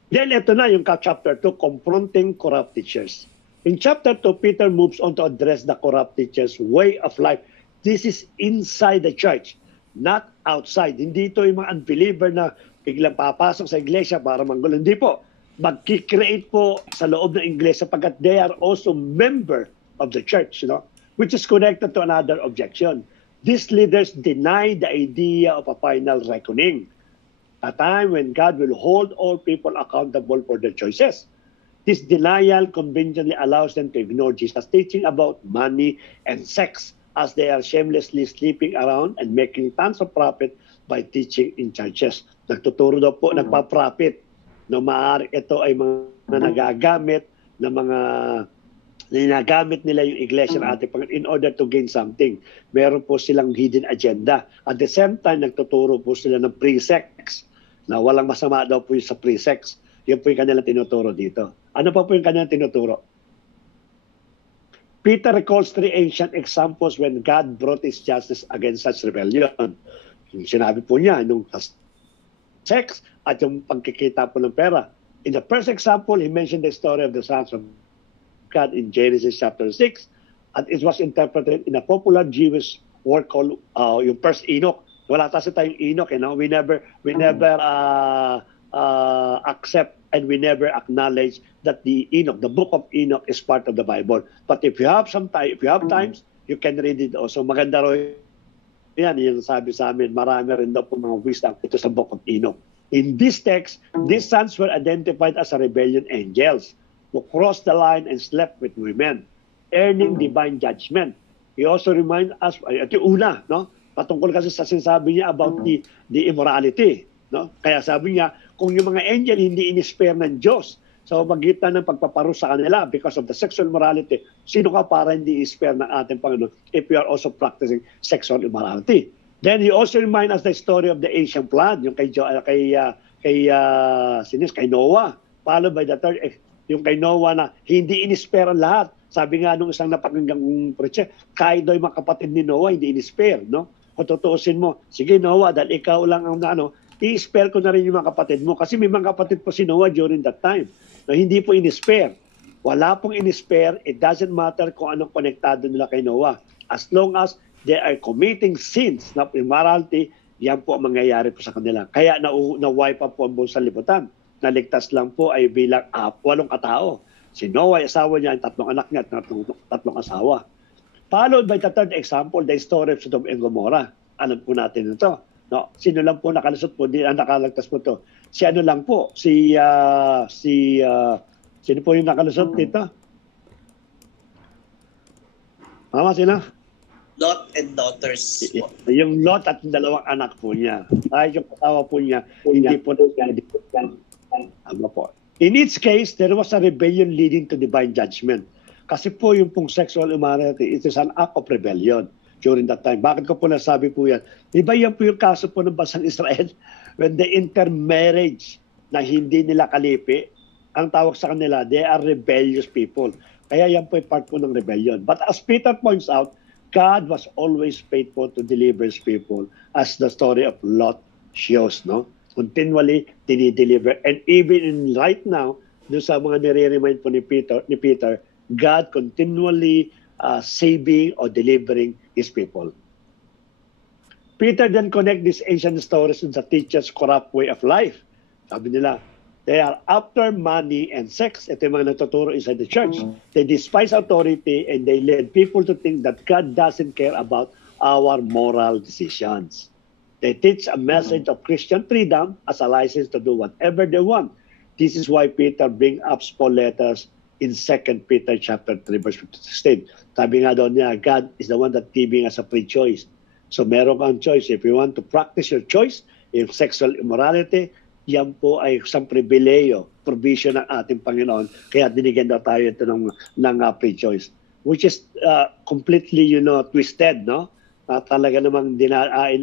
Then ito na yung chapter 2, confronting corrupt teachers. In chapter 2, Peter moves on to address the corrupt teachers' way of life. This is inside the church, not outside. Hindi ito yung mga unbeliever na biglang papasok sa iglesia para manggulo. Hindi po. Mag-create po sa loob ng iglesia pagkat they are also member of the church, which is connected to another objection. These leaders deny the idea of a final reckoning, a time when God will hold all people accountable for their choices. This denial conveniently allows them to ignore Jesus' teaching about money and sex as they are shamelessly sleeping around and making tons of profit by teaching in churches. Nagtuturo daw po, nagpa-profit. No, maaari ito ay mga nagagamit na mga ninagamit nila yung iglesia ng ating Panginoon in order to gain something. Meron po silang hidden agenda. At the same time, nagtuturo po sila ng pre-sex. Na walang masama daw po yung sa pre-sex. Yun po yung kanilang tinuturo dito. Ano pa po yung kanilang tinuturo? Peter recalls 3 ancient examples when God brought his justice against such rebellion. Yung sinabi po niya, nung sex at yung pagkikita po ng pera. In the first example, he mentioned the story of the sons of God in Genesis chapter 6. And it was interpreted in a popular Jewish work called yung first Enoch. Wala kasi tayong Enoch, we never accept and we never acknowledge that the Enoch, the book of Enoch, is part of the Bible. But if you have some time, if you have times, you can read it also. Maganda rin yan, yung sabi sa amin, marami rin daw po mga wisdom ito sa book of Enoch. In this text, these sons were identified as rebellion angels who crossed the line and slept with women, earning divine judgment. He also reminds us, ito yung una, patungkol kasi sa sinasabi niya about the immorality. Kaya sabi niya, kung yung mga angel hindi in-spare ng Diyos sa magitan ng pagpaparusa sa kanila because of the sexual immorality, sino ka para hindi i-spare ng ating Panginoon if you are also practicing sexual immorality? Then he also reminds us the story of the ancient flood, yung kay Noah, followed by the third, yung kay Noah na hindi in-spare ang lahat. Sabi nga nung isang napakinggang preacher, kahit daw yung mga kapatid ni Noah, hindi in-spare, Kung tutuusin mo, sige Noah, dahil ikaw lang ang i-spare ko na rin yung mga kapatid mo. Kasi may mga kapatid po si Noah during that time. Hindi po in-spare. Wala pong in-spare. It doesn't matter kung anong konektado nila kay Noah. As long as they are committing sins na immorality, yan po ang mangyayari po sa kanila. Kaya na-wipe up po ang buong sanlibutan. Naligtas lang po ay bilang 8 katao. Si Noah, asawa niya, 3 anak niya, 3 asawa. Followed by the third example, the story of Sodom and Gomorrah. Alam po natin ito. Sino lang po nakalusot po, nakalagtas po to. Si ano lang po, sino po yung nakalusot dito? Mama, sino? Lot and daughters. Yung Lot at 2 anak po niya. Ay, yung asawa po niya, hindi po po. In each case, there was a rebellion leading to divine judgment. Kasi po yung pong sexual immorality, it is an act of rebellion during that time. Bakit ko po nasabi po yan? Di ba yan po yung kaso po ng bansang Israel? When they intermarriage na hindi nila kalipi, ang tawag sa kanila, they are rebellious people. Kaya yan po yung part po ng rebellion. But as Peter points out, God was always faithful to deliver His people, as the story of Lot shows, no? Continually, dinideliver. And even in right now, doon sa mga nire-remind po ni Peter, God continually saving or delivering His people. Peter then connect these ancient stories to the teacher's corrupt way of life. Sabi nila, they are after money and sex. Ito yung mga natuturo inside the church. They despise authority and they led people to think that God doesn't care about our moral decisions. They teach a message of Christian freedom as a license to do whatever they want. This is why Peter brings up small letters in 2 Peter chapter 3 verse 16. Sabi nga doon niya, God is the one that giving us a free choice. So meron kang choice. If you want to practice your choice in sexual immorality, yan po ay isang pribileyo, provision ng ating Panginoon. Kaya dinigyan daw tayo ito ng free choice. Which is completely, twisted, no? Talaga namang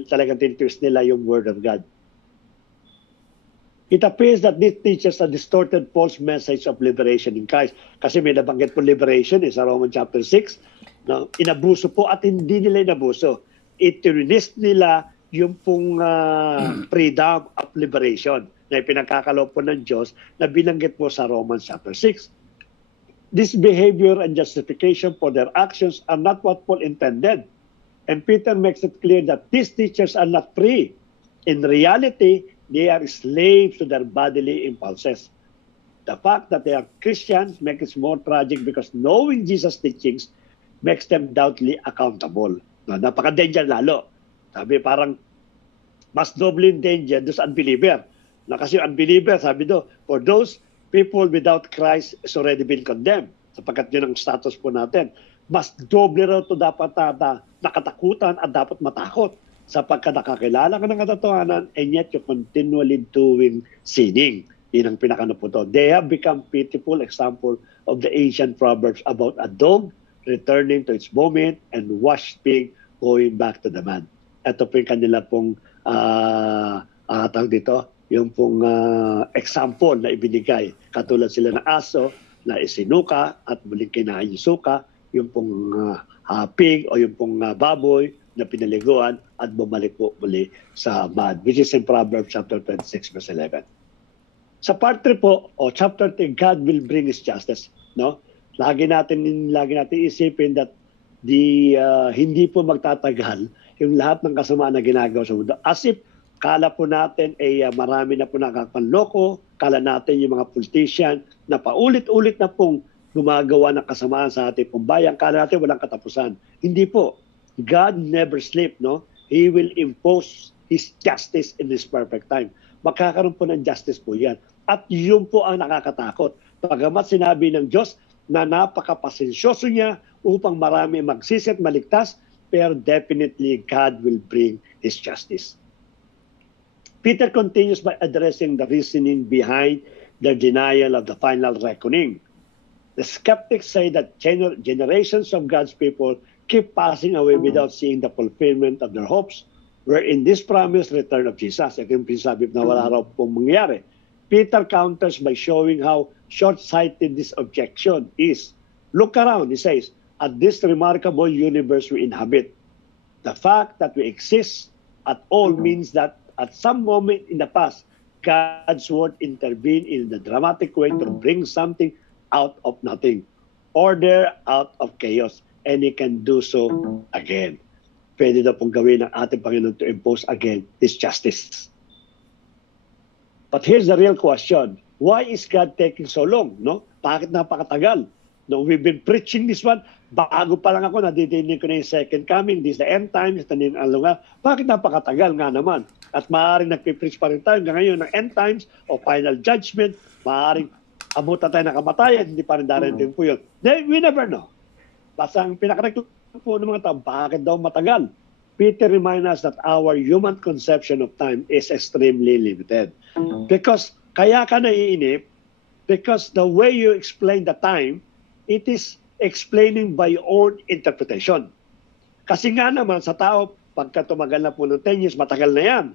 talagang tinitwist nila yung Word of God. It appears that these teachers a distorted false message of liberation in Christ. Kasi may nabanggit po liberation sa Romans chapter 6. No? Inabuso po at hindi nila inabuso. It-release nila yung pong freedom of liberation na ipinagkakaloob po ng Diyos na binanggit po sa Romans chapter 6. This behavior and justification for their actions are not what Paul intended. And Peter makes it clear that these teachers are not free. In reality, they are slaves to their bodily impulses. The fact that they are Christians makes it more tragic because knowing Jesus' teachings makes them doubtly accountable. Napaka-danger lalo. Sabi parang mas doble yung danger doon sa unbeliever. Kasi yung unbeliever, sabi do, for those people without Christ is already been condemned. Sapagkat yun ang status po natin. Mas doble raw ito dapat nakatakutan at dapat matakot sapagkat nakakilala ka ng katotohanan and yet you're continually doing sinning. Yun ang pinakano po to. They have become pitiful example of the ancient proverbs about a dog returning to its vomit and washed pig going back to the man. Ito po yung kanila pong tawag dito, yung pong example na ibinigay. Katulad sila ng aso na isinuka at muling kinain yung suka, yung pong pig o yung pong baboy na pinaliguan at bumalik po muli sa mud, which is in Proverbs chapter 26 verse 11. Sa part 3 po, o chapter 3, God will bring His justice. No? Lagi natin isipin that hindi po magtatagal yung lahat ng kasamaan na ginagawa sa mundo. As if kala po natin marami na po nakakapanloko, kala natin yung mga politician na paulit-ulit na pong gumagawa ng kasamaan sa ating pong bayan, kala natin walang katapusan. Hindi po. God never sleep, no? He will impose His justice in His perfect time. Magkakaroon po ng justice po yan. At yun po ang nakakatakot. Pagamat sinabi ng Diyos na napakapasensyoso niya upang marami magsisi at maligtas, pero definitely God will bring His justice. Peter continues by addressing the reasoning behind the denial of the final reckoning. The skeptics say that generations of God's people keep passing away without seeing the fulfillment of their hopes, wherein this promised return of Jesus. Ito yung pinsabi na wala raw pong mangyari. Peter counters by showing how short-sighted this objection is. Look around, he says, at this remarkable universe we inhabit. The fact that we exist at all means that at some moment in the past, God's word intervened in the dramatic way to bring something out of nothing, order out of chaos, and He can do so again. Pwede na pong gawin ng ating Panginoon to impose again His justice. But here's the real question. Why is God taking so long? No? Bakit napakatagal? No, we've been preaching this one. Bago pa lang ako, nadidinig ko na yung second coming. This is the end times. Bakit napakatagal nga naman? At maaaring nagpipreach pa rin tayo hanggang ngayon ng end times o final judgment. Maaaring abutan tayo ng kamatayan. Hindi pa rin darating po yun. We never know. Basta ang pinakareklamo po ng mga tao, bakit daw matagal? Peter reminds us that our human conception of time is extremely limited. Because kaya ka naiinip, because the way you explain the time, it is explaining by your own interpretation. Kasi nga naman sa tao, pagka tumagal na po ng 10 years, matagal na yan.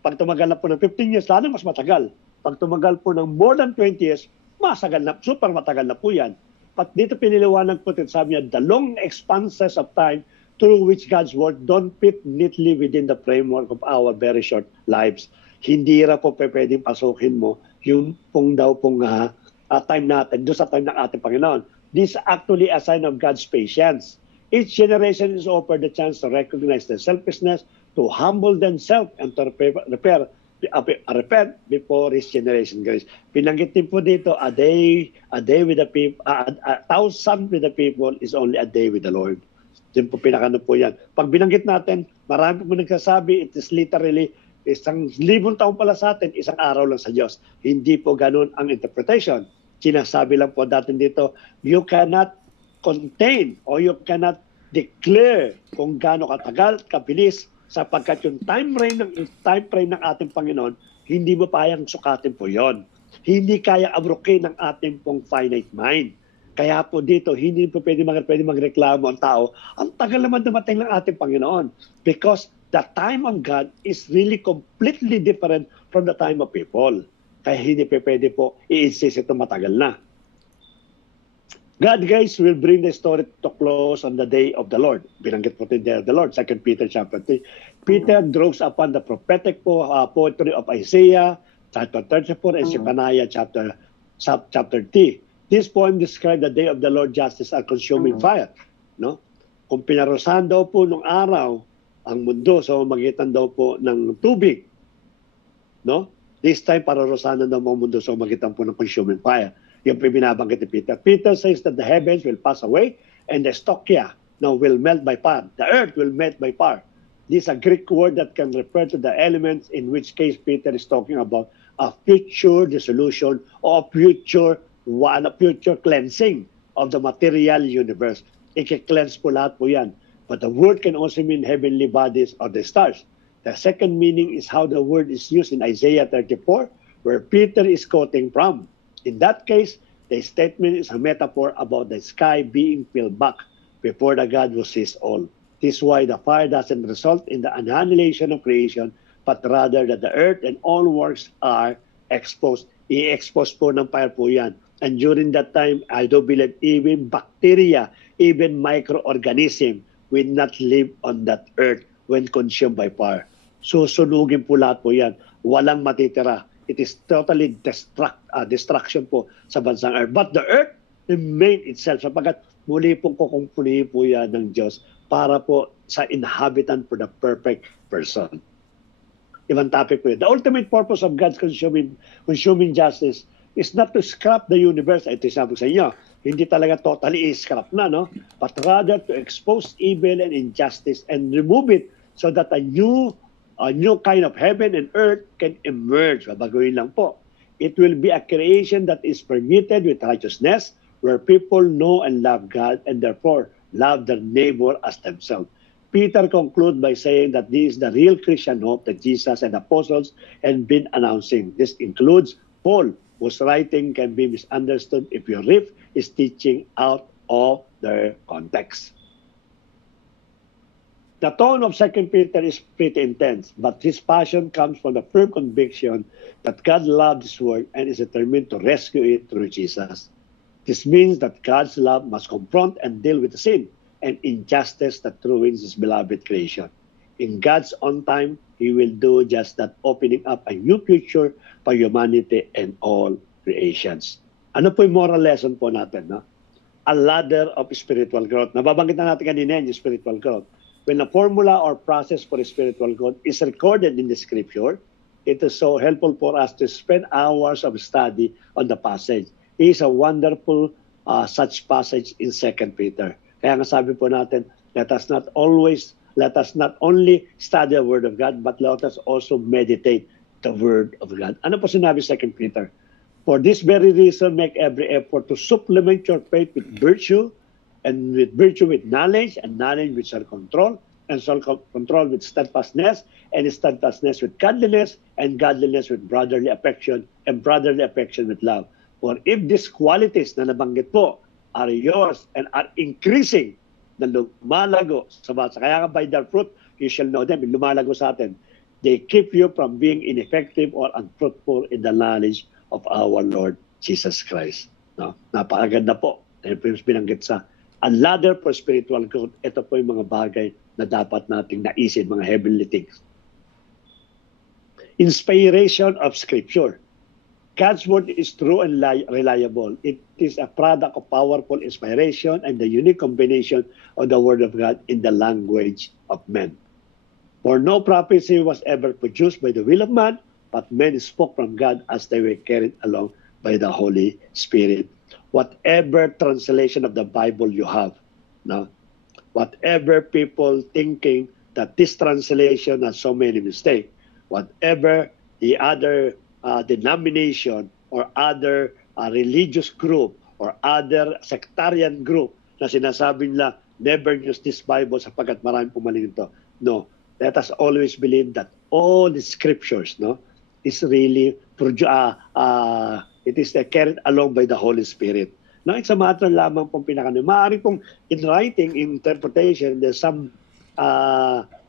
Pag tumagal na po ng 15 years, lalo mas matagal. Pag tumagal po ng more than 20 years, masagal na, super matagal na po yan. But dito piniliwanag po, sabi niya, the long expanses of time through which God's word don't fit neatly within the framework of our very short lives. Hindi ra po pwedeng pasukin mo yung pong daw pong time natin, doon sa time ng ating Panginoon. This is actually a sign of God's patience. Each generation is offered the chance to recognize their selfishness, to humble themselves, and to repent before His generation grace. Pinanggit din po dito, a day with the people, a thousand with the people is only a day with the Lord. Din po pinakano po yan. Pag binanggit natin, marami po nagsasabi, it is literally 1,000 taon pala sa atin, isang araw lang sa Diyos. Hindi po ganun ang interpretation. Sinasabi lang po natin dito, you cannot contain or you cannot declare kung gaano katagal, kabilis, sapagkat yung time frame ng ating Panginoon, hindi mo payang sukatin po yon. Hindi kaya abrokin ng ating pong finite mind. Kaya po dito, hindi po pwede magreklamo ang tao. Ang tagal naman dumating ng ating Panginoon. Because the time of God is really completely different from the time of people. Kaya hindi po pwede po i-insist ito matagal na. God, guys, will bring the story to close on the day of the Lord. Binanggit po the day of the Lord, 2 Peter chapter 3. Peter draws upon the prophetic poetry of Isaiah, chapter 34, and Zephaniah, chapter 3. This poem describes the day of the Lord justice as consuming fire. No? Kung pinarusahan daw po nung araw ang mundo sa magitan daw po ng tubig, no? This time, pararusahan daw ang mundo sa magitan po ng consuming fire. Yung binabanggit ni Peter. Peter says that the heavens will pass away and the stokia now will melt by fire. The earth will melt by fire. This is a Greek word that can refer to the elements, in which case Peter is talking about a future dissolution or future cleansing of the material universe. I-cleanse po lahat po yan. But the word can also mean heavenly bodies or the stars. The second meaning is how the word is used in Isaiah 34, where Peter is quoting from. In that case, the statement is a metaphor about the sky being filled back before the God who sees all. This is why the fire doesn't result in the annihilation of creation, but rather that the earth and all works are exposed. I-expose po ng fire po yan. And during that time, I do believe even bacteria, even microorganism will not live on that earth when consumed by fire. Susunugin po lahat po yan. Walang matitira. It is totally destruction po sa bansang earth. But the earth remain itself sapagkat muli pong kukumpunihin po yan ng Diyos para po sa inhabitant for the perfect person. Ibang topic po yun. The ultimate purpose of God's consuming justice is not to scrap the universe. Ito sabi sa inyo, hindi talaga totally i-scrap na, no? But rather to expose evil and injustice and remove it so that a new kind of heaven and earth can emerge. Babaguhin lang po. It will be a creation that is permeated with righteousness, where people know and love God and therefore love their neighbor as themselves. Peter concludes by saying that this is the real Christian hope that Jesus and apostles have been announcing. This includes Paul, whose writing can be misunderstood if you read his teaching out of their context. The tone of 2 Peter is pretty intense, but his passion comes from the firm conviction that God loves His word and is determined to rescue it through Jesus. This means that God's love must confront and deal with the sin and injustice that ruins His beloved creation. In God's own time, He will do just that, opening up a new future for humanity and all creations. Ano po yung moral lesson po natin? No? A ladder of spiritual growth. Nababanggit na natin kanina yung spiritual growth. When a formula or process for spiritual growth is recorded in the scripture, it is so helpful for us to spend hours of study on the passage. It is a wonderful such passage in 2 Peter. Kaya nga sabi po natin, let us not only study the Word of God, but let us also meditate the Word of God. Ano po sinabi 2 Peter? For this very reason, make every effort to supplement your faith with virtue, and with virtue with knowledge, and knowledge with self-control, and self-control with steadfastness, and steadfastness with godliness, and godliness with brotherly affection, and brotherly affection with love. For if these qualities na nabanggit po are yours and are increasing na lumalago sa basa. Kaya nga by their fruit, you shall know them. Lumalago sa atin. They keep you from being ineffective or unfruitful in the knowledge of our Lord Jesus Christ. No? Napakaganda po. Binanggit sa a ladder for spiritual growth. Ito po yung mga bagay na dapat nating naisin, mga heavenly things. Inspiration of Scripture. God's word is true and reliable. It is a product of powerful inspiration and the unique combination of the word of God in the language of men. For no prophecy was ever produced by the will of man, but men spoke from God as they were carried along by the Holy Spirit. Whatever translation of the Bible you have, no? Whatever people thinking that this translation has so many mistakes, whatever the other denomination or other religious group or other sectarian group na sinasabi nila, never use this Bible sapagkat maraming pumaling ito. No, let us always believe that all the scriptures, no, is really it is carried along by the Holy Spirit. No, it's a matter lamang pong pinakano. Maaari pong in writing, in interpretation, there's some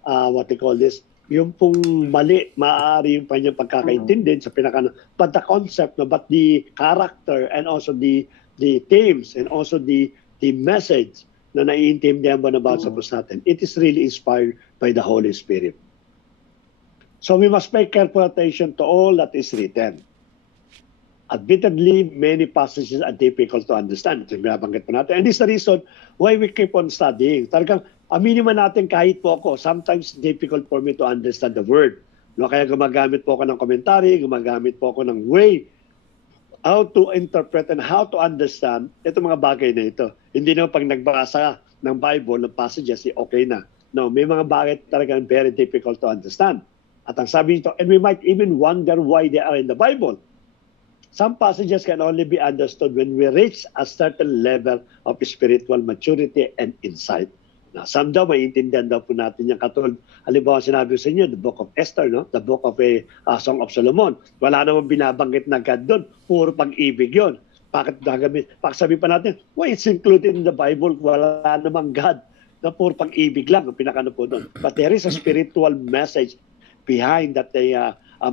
what they call this, yung pong mali, maaari yung kanyang pagkakaintindi sa pinakano. But the concept, no, but the character and also the themes and also the message na naiintindihan mo na about sa puso natin, it is really inspired by the Holy Spirit. So we must pay careful attention to all that is written. Admittedly, many passages are difficult to understand. Ito yung binabanggit po natin. And this is the reason why we keep on studying. Talagang aminin man natin kahit po ako, sometimes difficult for me to understand the word. No, kaya gumagamit po ako ng commentary, gumagamit po ako ng way how to interpret and how to understand itong mga bagay na ito. Hindi naman pag nagbasa ng Bible, ng passages, okay na. No, may mga bagay talagang very difficult to understand. At ang sabi nito, and we might even wonder why they are in the Bible. Some passages can only be understood when we reach a certain level of spiritual maturity and insight. Now, some daw, maintindihan daw po natin yung katulad. Halimbawa, sinabi sa inyo, the book of Esther, no? The book of Song of Solomon. Wala namang binabanggit na God doon. Puro pag-ibig yun. Bakit gagamit? Sabi pa natin, why it's included in the Bible? Wala namang God na puro pag-ibig lang ang pinakano po doon. But there is a spiritual message behind that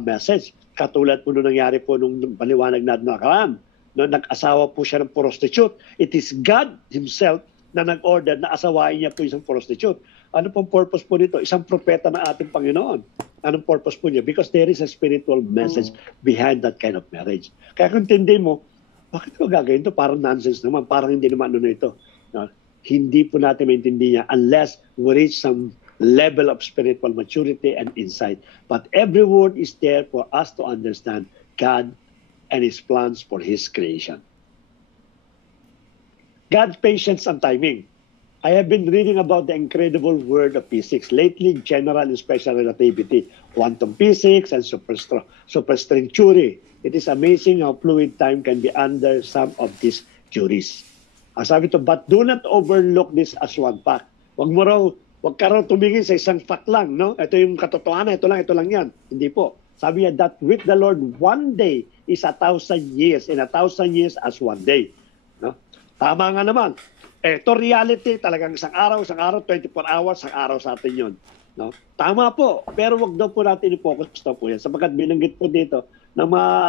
message. Katulad po nung nangyari po nung paliwanag natin nakaraan. No, nag-asawa po siya ng prostitute. It is God Himself na nag-order na asawain niya po isang prostitute. Ano pong purpose po nito? Isang propeta ng ating Panginoon. Anong purpose po niya? Because there is a spiritual message behind that kind of marriage. Kaya kung tindi mo, bakit ko gagawin ito? Parang nonsense naman. Parang hindi naman ano na ito. No? Hindi po natin maintindihan unless we reach some level of spiritual maturity and insight. But every word is there for us to understand God and His plans for His creation. God's patience and timing. I have been reading about the incredible world of physics, lately general and special relativity, quantum physics, and superstring theory. It is amazing how fluid time can be under some of these theories. Ang sabi ito, but do not overlook this as one fact. Huwag ka raw tumingin sa isang fact lang, no? Ito yung katotohanan, ito lang yan. Hindi po. Sabi niya, that with the Lord, one day is 1,000 years, and 1,000 years as one day. No? Tama nga naman. Ito reality, talagang isang araw, 24 hours, isang araw sa atin yun. No? Tama po, pero wag daw po natin i-focus daw po yan. Sapagkat binanggit po dito na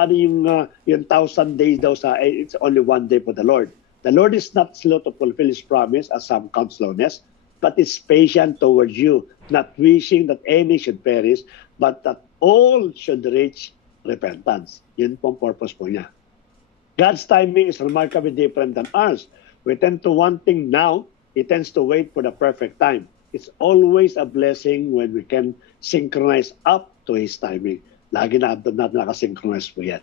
yung 1,000 days daw it's only one day for the Lord. The Lord is not slow to fulfill His promise as some count slowness, but is patient towards you, not wishing that any should perish, but that all should reach repentance. Yun pong purpose po niya. God's timing is remarkably different than ours. We tend to want things now. He tends to wait for the perfect time. It's always a blessing when we can synchronize up to His timing. Lagi na natin nakasynchronize po yan.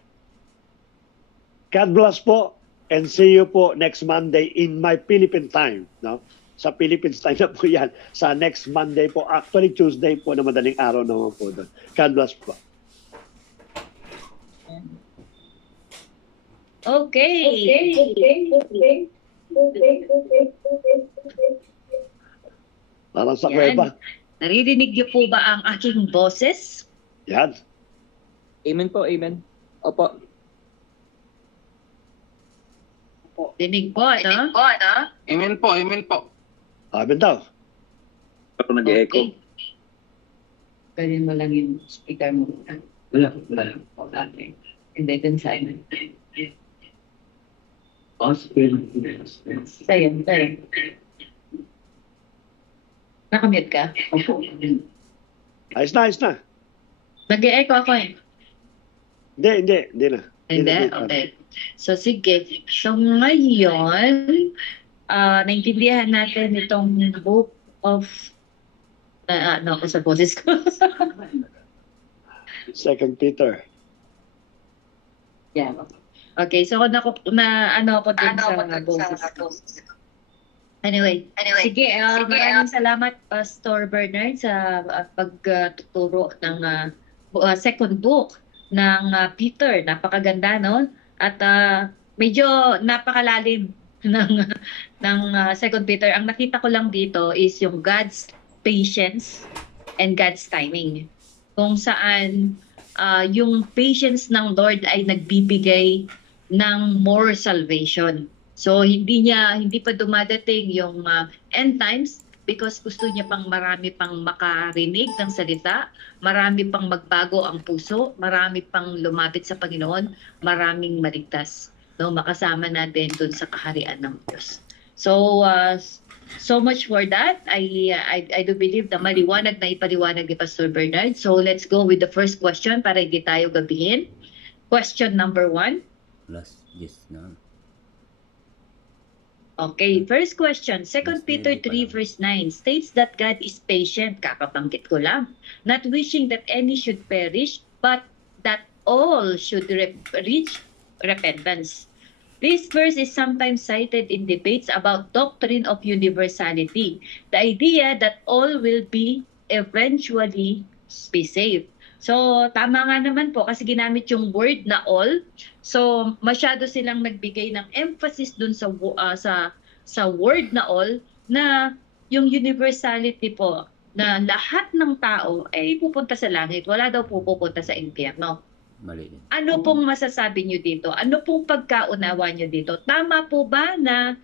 God bless po, and see you po next Monday in my Philippine time. No? Sa Philippines time na po yan. Sa next Monday po. Actually, Tuesday po na madaling araw naman po doon. God bless po. Okay. Parang sa kuweba. Naririnig niyo po ba ang aking boses? Yan. Amen po, amen. Opo. po. Dinig po, no? Amen po, amen po. Amen daw. Ako nag-echo. Okay. Ganyan mo lang yung speaker mo. Wala. Okay. Hindi, dun silent. Sa'yo. Nakamute ka? Ayos na. Nag-e-echo ako eh. Hindi na. Hindi? Okay. So, sige. So, ngayon, naintindihan natin itong book of ano ako sa boses ko. 2 Peter. Yeah. Okay, so ano ako dun sa boses ko. Anyway, sige, maraming salamat Pastor Bernard sa pagtuturo ng second book ng Peter. Napakaganda, no? At medyo napakalalim ng second Peter. Ang nakita ko lang dito is yung God's patience and God's timing. Kung saan yung patience ng Lord ay nagbibigay ng more salvation. So hindi pa dumadating yung end times because gusto niya pang marami pang makarinig ng salita, marami pang magbago ang puso, marami pang lumapit sa Panginoon, maraming maligtas, no, makasama natin dun sa kaharian ng Diyos. So so much for that. I do believe na maliwanag na ipaliwanag ni Pastor Bernard. So let's go with the first question para hindi tayo gabihin. Question number 1. Yes, no. Okay, first question. 2 Peter 3 verse 9 states that God is patient, kakabanggit ko lang, not wishing that any should perish, but that all should reach repentance. This verse is sometimes cited in debates about doctrine of universality, the idea that all will be eventually be saved. So, tama nga naman po kasi ginamit yung word na all. So, masyado silang nagbigay ng emphasis dun sa word na all na yung universality po na lahat ng tao ay pupunta sa langit. Wala daw po pupunta sa impyerno. Mali. Ano pong masasabi nyo dito? Ano pong pagkaunawa nyo dito? Tama po ba na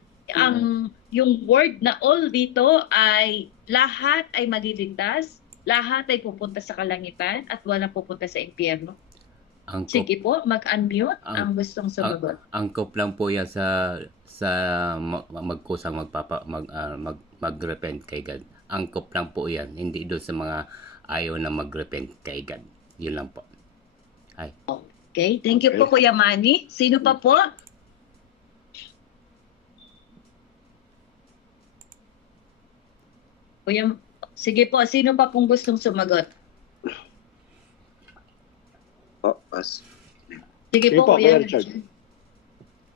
yung word na all dito ay lahat ay maliligtas? Lahat ay pupunta sa kalangitan at walang pupunta sa impyerno? Sige po, mag-unmute ang gustong sumagot. Angkop lang po yan sa magkusang mag-repent kay God. Angkop lang po yan, hindi doon sa mga ayaw na mag-repent kay God. Yun lang po. Ay. Okay, thank you po Kuya Manny. Sino pa po? Kuya, sige po, sino pa pong gustong sumagot? Pass. Sige po, Kuya Richard.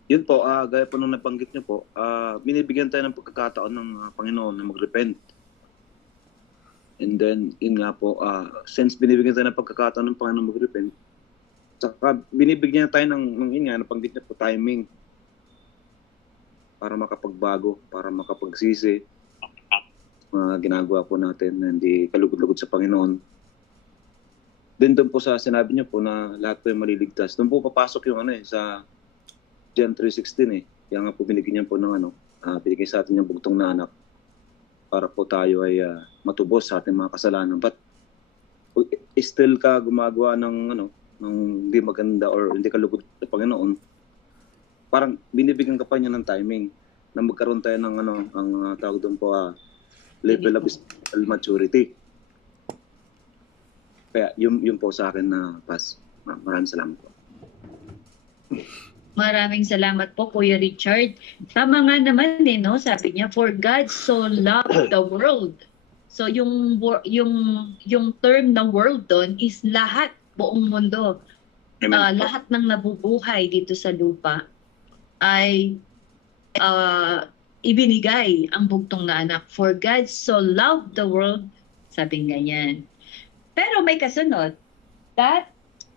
Yun po, gaya po nung nabanggit niyo po, binibigyan tayo ng pagkakataon ng Panginoon na mag-repent. And then, yun nga po, since binibigyan tayo ng pagkakataon ng Panginoon mag-repent, saka binibigyan tayo ng yun nga, nabanggit niyo po, timing para makapagbago, para makapagsisi mga ginagawa po natin na hindi kalugod-lugod sa Panginoon. Then doon po sa sinabi niyo po na lahat po yung maliligtas. Doon po papasok yung sa John 3:16 Kaya nga po binigyan niya po ng binigay sa atin yung bugtong na anak para po tayo ay matubos sa ating mga kasalanan. But still ka gumagawa ng hindi maganda or hindi kalugod sa Panginoon, parang binibigyan ka pa niya ng timing na magkaroon tayo ng ang tawag doon po level of spiritual maturity. Kaya yun po sa akin na pass. Maraming salamat po. Maraming salamat po, Kuya Richard. Tama nga naman no? Sabi niya, for God so loved the world. So yung term na world doon is lahat, buong mundo. Lahat ng nabubuhay dito sa lupa ay ibinigay ang bugtong na anak. For God so loved the world, sabi ganyan. Pero may kasunod, that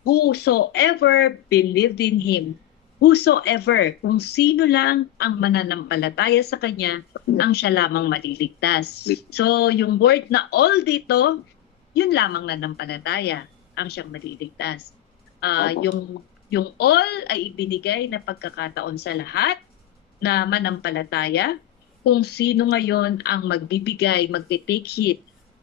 whosoever believed in Him, whosoever, kung sino lang ang mananampalataya sa Kanya, ang siya lamang maliligtas. So yung word na all dito, yun lamang nanampalataya ang siyang maliligtas. Yung all ay ibinigay na pagkakataon sa lahat na manampalataya, kung sino ngayon ang magbibigay, magte-take heed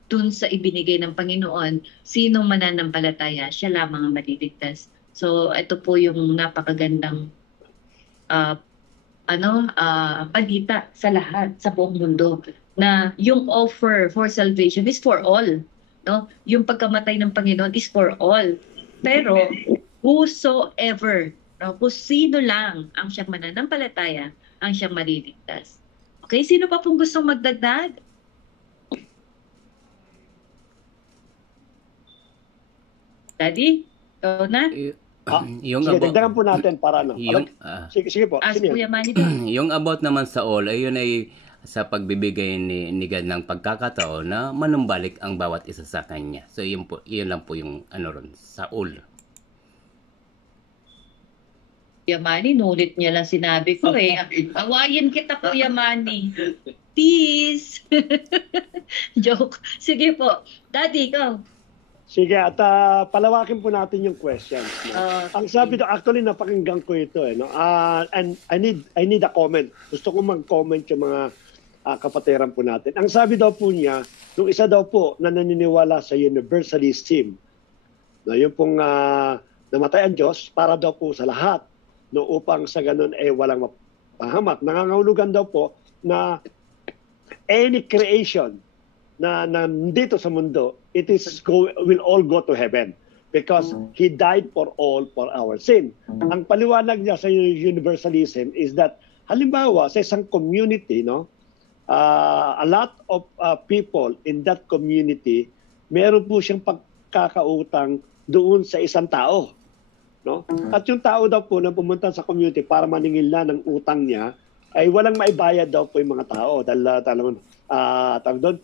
dun sa ibinigay ng Panginoon, sinong mananampalataya, siya lamang ang maliligtas. So ito po yung napakagandang pagita sa lahat, sa buong mundo, na yung offer for salvation is for all. No? Yung pagkamatay ng Panginoon is for all. Pero whosoever, no, kung sino lang ang siyang mananampalataya, ang siyang maliligtas. Okay, sino pa pong gustong magdagdag? Daddy, ikaw na? Yung Sige, about, dagdagan po natin para sige po. Ask Sige. Kuya Manny din. yung about naman sa all, ayun ay sa pagbibigay ni God ng pagkakataon na manumbalik ang bawat isa sa kanya. So yun lang po yung ron, sa all. Kuya Manny, nulit niya lang sinabi ko eh. Awayin kita, Kuya Manny. Peace! Joke. Sige po. Daddy, ikaw. Sige, at palawakin po natin yung questions. No? Ang sabi daw, actually napakinggan ko ito. No? And I need a comment. Gusto ko mag-comment yung mga kapatiran po natin. Ang sabi daw po niya, nung isa daw po na naniniwala sa universalism, no, yung pong namatay ang Diyos para daw po sa lahat, no, upang sa ganun walang mapahamak. Nangangahulugan daw po na any creation na dito sa mundo, will all go to heaven because He died for our sin. Ang paliwanag niya sa universalism is that halimbawa sa isang community, no, a lot of people in that community, meron po siyang pagkakautang doon sa isang tao, no? At yung tao daw po na pumunta sa community para maningil na ng utang niya ay walang maibayad daw po yung mga tao dahil tawag doon,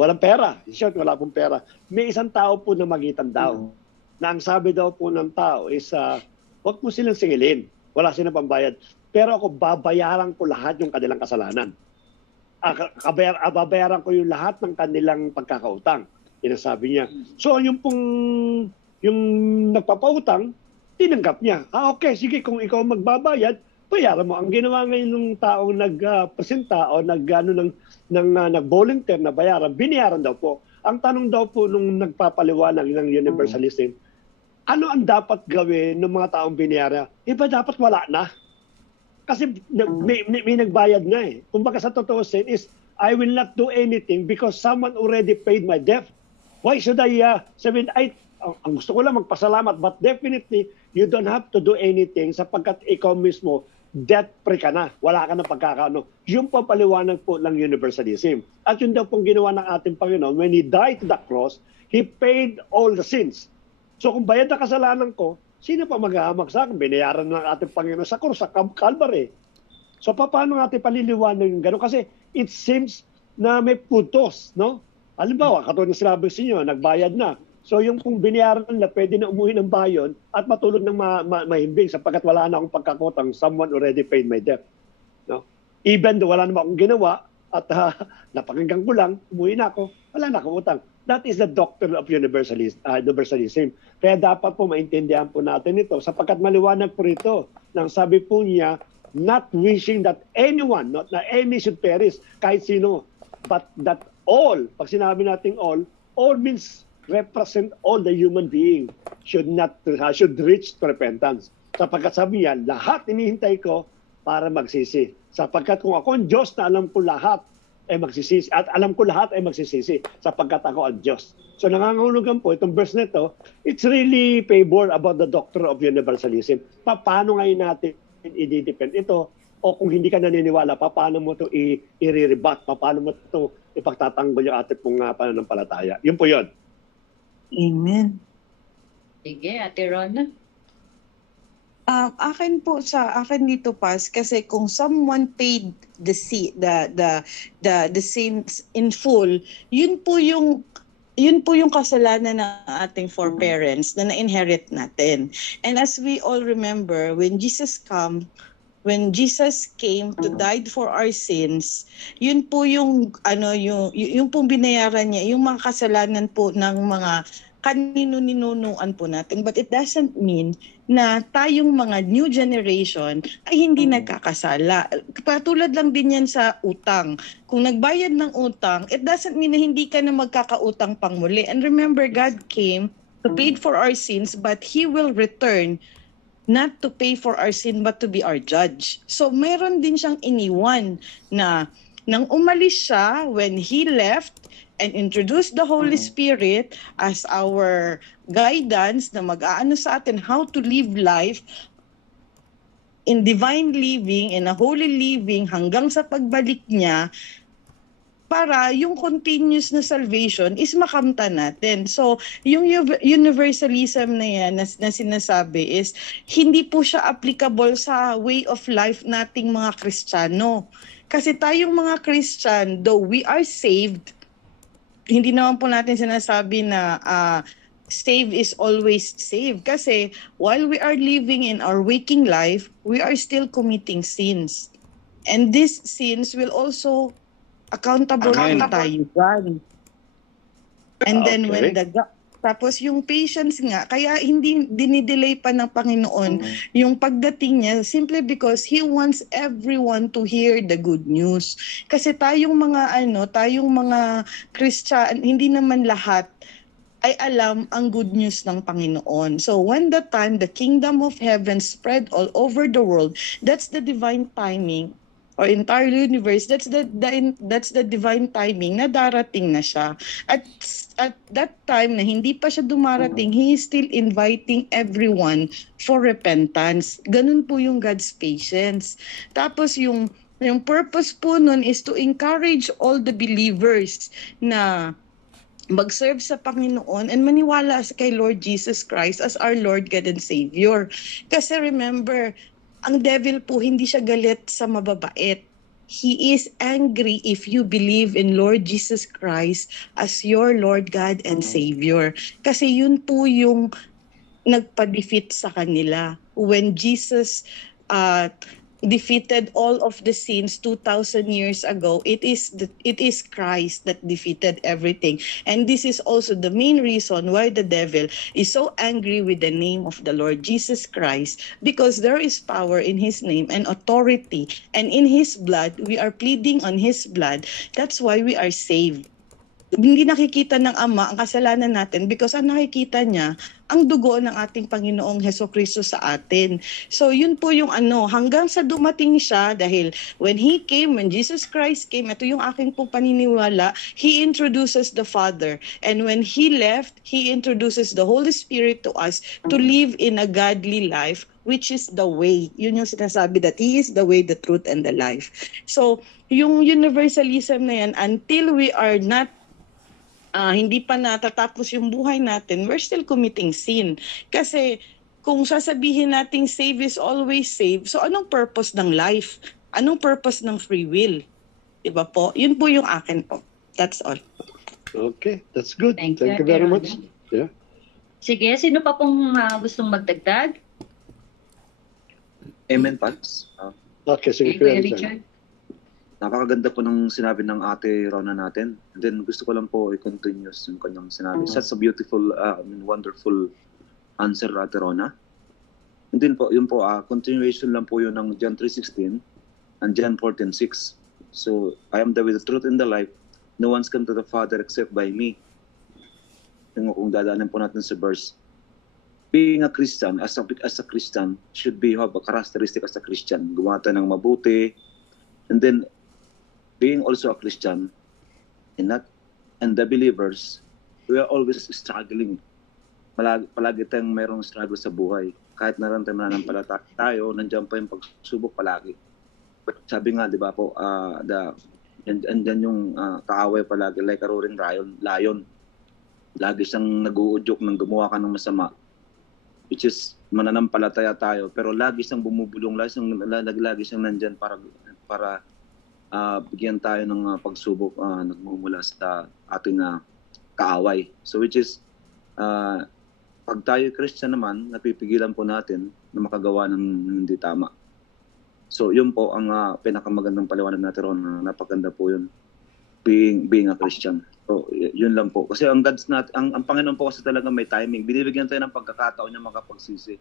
walang pera. In short, wala pong pera. May isang tao po na magitan daw. Na ang sabi daw po ng tao is, huwag po silang singilin. Wala silang pambayad. Pero ako, babayaran ko lahat yung kanilang kasalanan. Babayaran ko yung lahat ng kanilang pagkakautang. Sinasabi niya. So, yung nagpapautang, tinanggap niya. Okay, sige, kung ikaw magbabayad, bayaran mo. Ang ginawa ngayon ng taong nagpresenta o nag-volunteer na bayaran, binayaran daw po. Ang tanong daw po nung nagpapaliwanag ng universalism, ano ang dapat gawin ng mga taong binayaran? Iba dapat wala na. Kasi may nagbayad nga eh. Kumbaga sa totoo sin is, I will not do anything because someone already paid my debt. Why should I sabihin, ang gusto ko lang magpasalamat, but definitely, you don't have to do anything sapagkat ikaw mismo, debt-free ka na. Wala ka na pagkakaano. Yung papaliwanag po ng universalism. At yun daw pong ginawa ng ating Panginoon, when He died to the cross, He paid all the sins. So kung bayad na kasalanan ko, sino pa maghahamag sa akin? Binayaran ng ating Panginoon sa krus, sa Calvary. So paano natin paliliwanag yung gano'n? Kasi it seems na may putos, no? Halimbawa, katulad ng sinabi sa inyo, nagbayad na. So yung kung binayaran na, pwede na umuwi ng bayon at matulog ng mahimbing sapagkat wala na akong pagkakutang, someone already paid my debt. No? Even though wala naman akong ginawa at napakinggan ko lang, umuwi na ako, wala na akong utang. That is the doctrine of universalism. Kaya dapat po maintindihan po natin ito sapagkat maliwanag po rito nang sabi po niya, not wishing that anyone, not na any should perish, kahit sino, but that all, pag sinabi natin all means represent all the human being should reach to repentance. Sapagkat sabi niya, lahat inihintay ko para magsisi. Sapagkat kung ako ang Diyos na alam ko lahat ay magsisisi at alam ko lahat ay magsisisi sapagkat ako ang Diyos. So nangangahulugan po itong verse na ito, it's really favor about the doctrine of universalism. Paano ngayon natin i-depend ito o kung hindi ka naniniwala, paano mo ito i-rebat, paano mo ito ipagtatanggol yung ating pong pananampalataya. Yun po yun. Amen. Sige, Ate Rona. Akin dito pas kasi kung someone paid the sins in full, yun po yung kasalanan ng ating foreparents na na-inherit natin. And as we all remember, when Jesus came to die for our sins, yun po yung yung pong binayaran niya, yung mga kasalanan po ng mga kanino ninunuan po natin. But it doesn't mean na tayong mga new generation ay hindi nagkakasala. Patulad lang din yan sa utang. Kung nagbayad ng utang, it doesn't mean na hindi ka na magkakautang pang muli. And remember, God came to pay for our sins, but He will return not to pay for our sin, but to be our judge. So meron din siyang iniwan na nang umalis siya, when He left and introduced the Holy Spirit as our guidance na mag-aano sa atin how to live life in divine living, in a holy living hanggang sa pagbalik niya, para yung continuous na salvation is makamtan natin. So, yung universalism na yan na sinasabi is, hindi po siya applicable sa way of life nating mga Kristiyano. Kasi tayong mga Christian, though we are saved, hindi naman po natin sinasabi na save is always save. Kasi while we are living in our waking life, we are still committing sins. And these sins will also accountable tayo dyan. And then when tapos yung patience nga, kaya hindi dinidelay pa ng Panginoon yung pagdating niya simply because He wants everyone to hear the good news. Kasi tayong mga Christian, hindi naman lahat ay alam ang good news ng Panginoon. So when the time the kingdom of heaven spread all over the world, that's the divine timing or entire universe, that's the divine timing na darating na siya. At that time na hindi pa siya dumarating, He is still inviting everyone for repentance. Ganun po yung God's patience. Tapos yung purpose po nun is to encourage all the believers na mag-serve sa Panginoon and maniwala kay Lord Jesus Christ as our Lord, God, and Savior. Kasi remember, ang devil po hindi siya galit sa mababait. He is angry if you believe in Lord Jesus Christ as your Lord, God, and Savior. Kasi yun po yung nagpa-defeat sa kanila. When Jesus defeated all of the sins 2,000 years ago, it is Christ that defeated everything. And this is also the main reason why the devil is so angry with the name of the Lord Jesus Christ, because there is power in His name and authority, and in His blood, we are pleading on His blood. That's why we are saved. Hindi nakikita ng Ama ang kasalanan natin because ang nakikita niya ang dugo ng ating Panginoong Hesukristo sa atin. So yun po yung hanggang sa dumating siya, dahil when Jesus Christ came, ito yung aking po paniniwala, He introduces the Father. And when He left, He introduces the Holy Spirit to us to live in a godly life, which is the way. Yun yung sinasabi that He is the way, the truth, and the life. So yung universalism na yan, until we are not hindi pa natatapos yung buhay natin, we're still committing sin. Kasi kung sasabihin nating save is always save, so anong purpose ng life? Anong purpose ng free will? Diba po? Yun po yung akin po. That's all. Okay, that's good. Thank you very much. Yeah. Sige, sino pa pong gustong magdagdag? Amen, Pats. Okay, sige. Kuya Richard. Napakaganda po ng sinabi ng ate Rona natin. And then gusto ko lang po i-continue yung kanyang sinabi. Such a beautiful, wonderful answer, ate Rona. And then po, yun po, continuation lang po yun ng John 3:16 and John 14:6. So, I am the way, the truth, and the life. No one's come to the Father except by me. Kung dadaanan po natin sa verse. Being a Christian, as a Christian, should be have a characteristic as a Christian. Gumawa tayo ng mabuti. And then, being also a Christian and the believers, we are always struggling. Palagi tayong mayroong struggle sa buhay. Kahit naramdaman mananampalataya tayo, nandiyan pa yung pagsubok palagi. But sabi nga, di ba po, and then yung kaaway palagi, like a roaring lion. Lagi siyang nag-uudyok ng gumawa ka ng masama. Which is, mananampalataya tayo. Pero lagi siyang bumubulong, lagi siyang nandyan para bigyan tayo ng pagsubok nagmumula sa ating kaaway. So which is, pag tayo Christian naman, napipigilan po natin na makagawa ng hindi tama. So yun po ang pinakamagandang paliwanag natin ron. Napaganda po yun, being a Christian. So, yun lang po. Kasi ang God's not, ang Panginoon po kasi talaga may timing. Binibigyan tayo ng pagkakataon niya makapagsisi.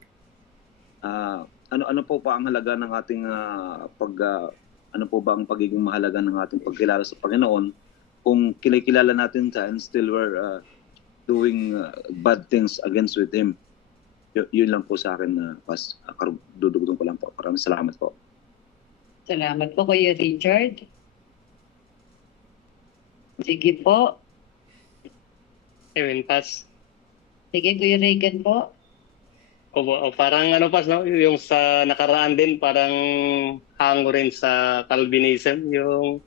Ano po pa ang halaga ng ating ano po ba ang pagiging mahalaga ng ating pagkilala sa Panginoon kung kinikilala natin siya and still we're doing bad things against with Him. Yun lang po sa akin, Pas. Dudugtong ko lang po. Maraming salamat po. Salamat po, Kuya Richard. Sige po. Amen, Pas. Sige, Kuya Reagan po. O parang ano, Pas, no? Yung sa nakaraan din, parang hango rin sa Calvinism, yung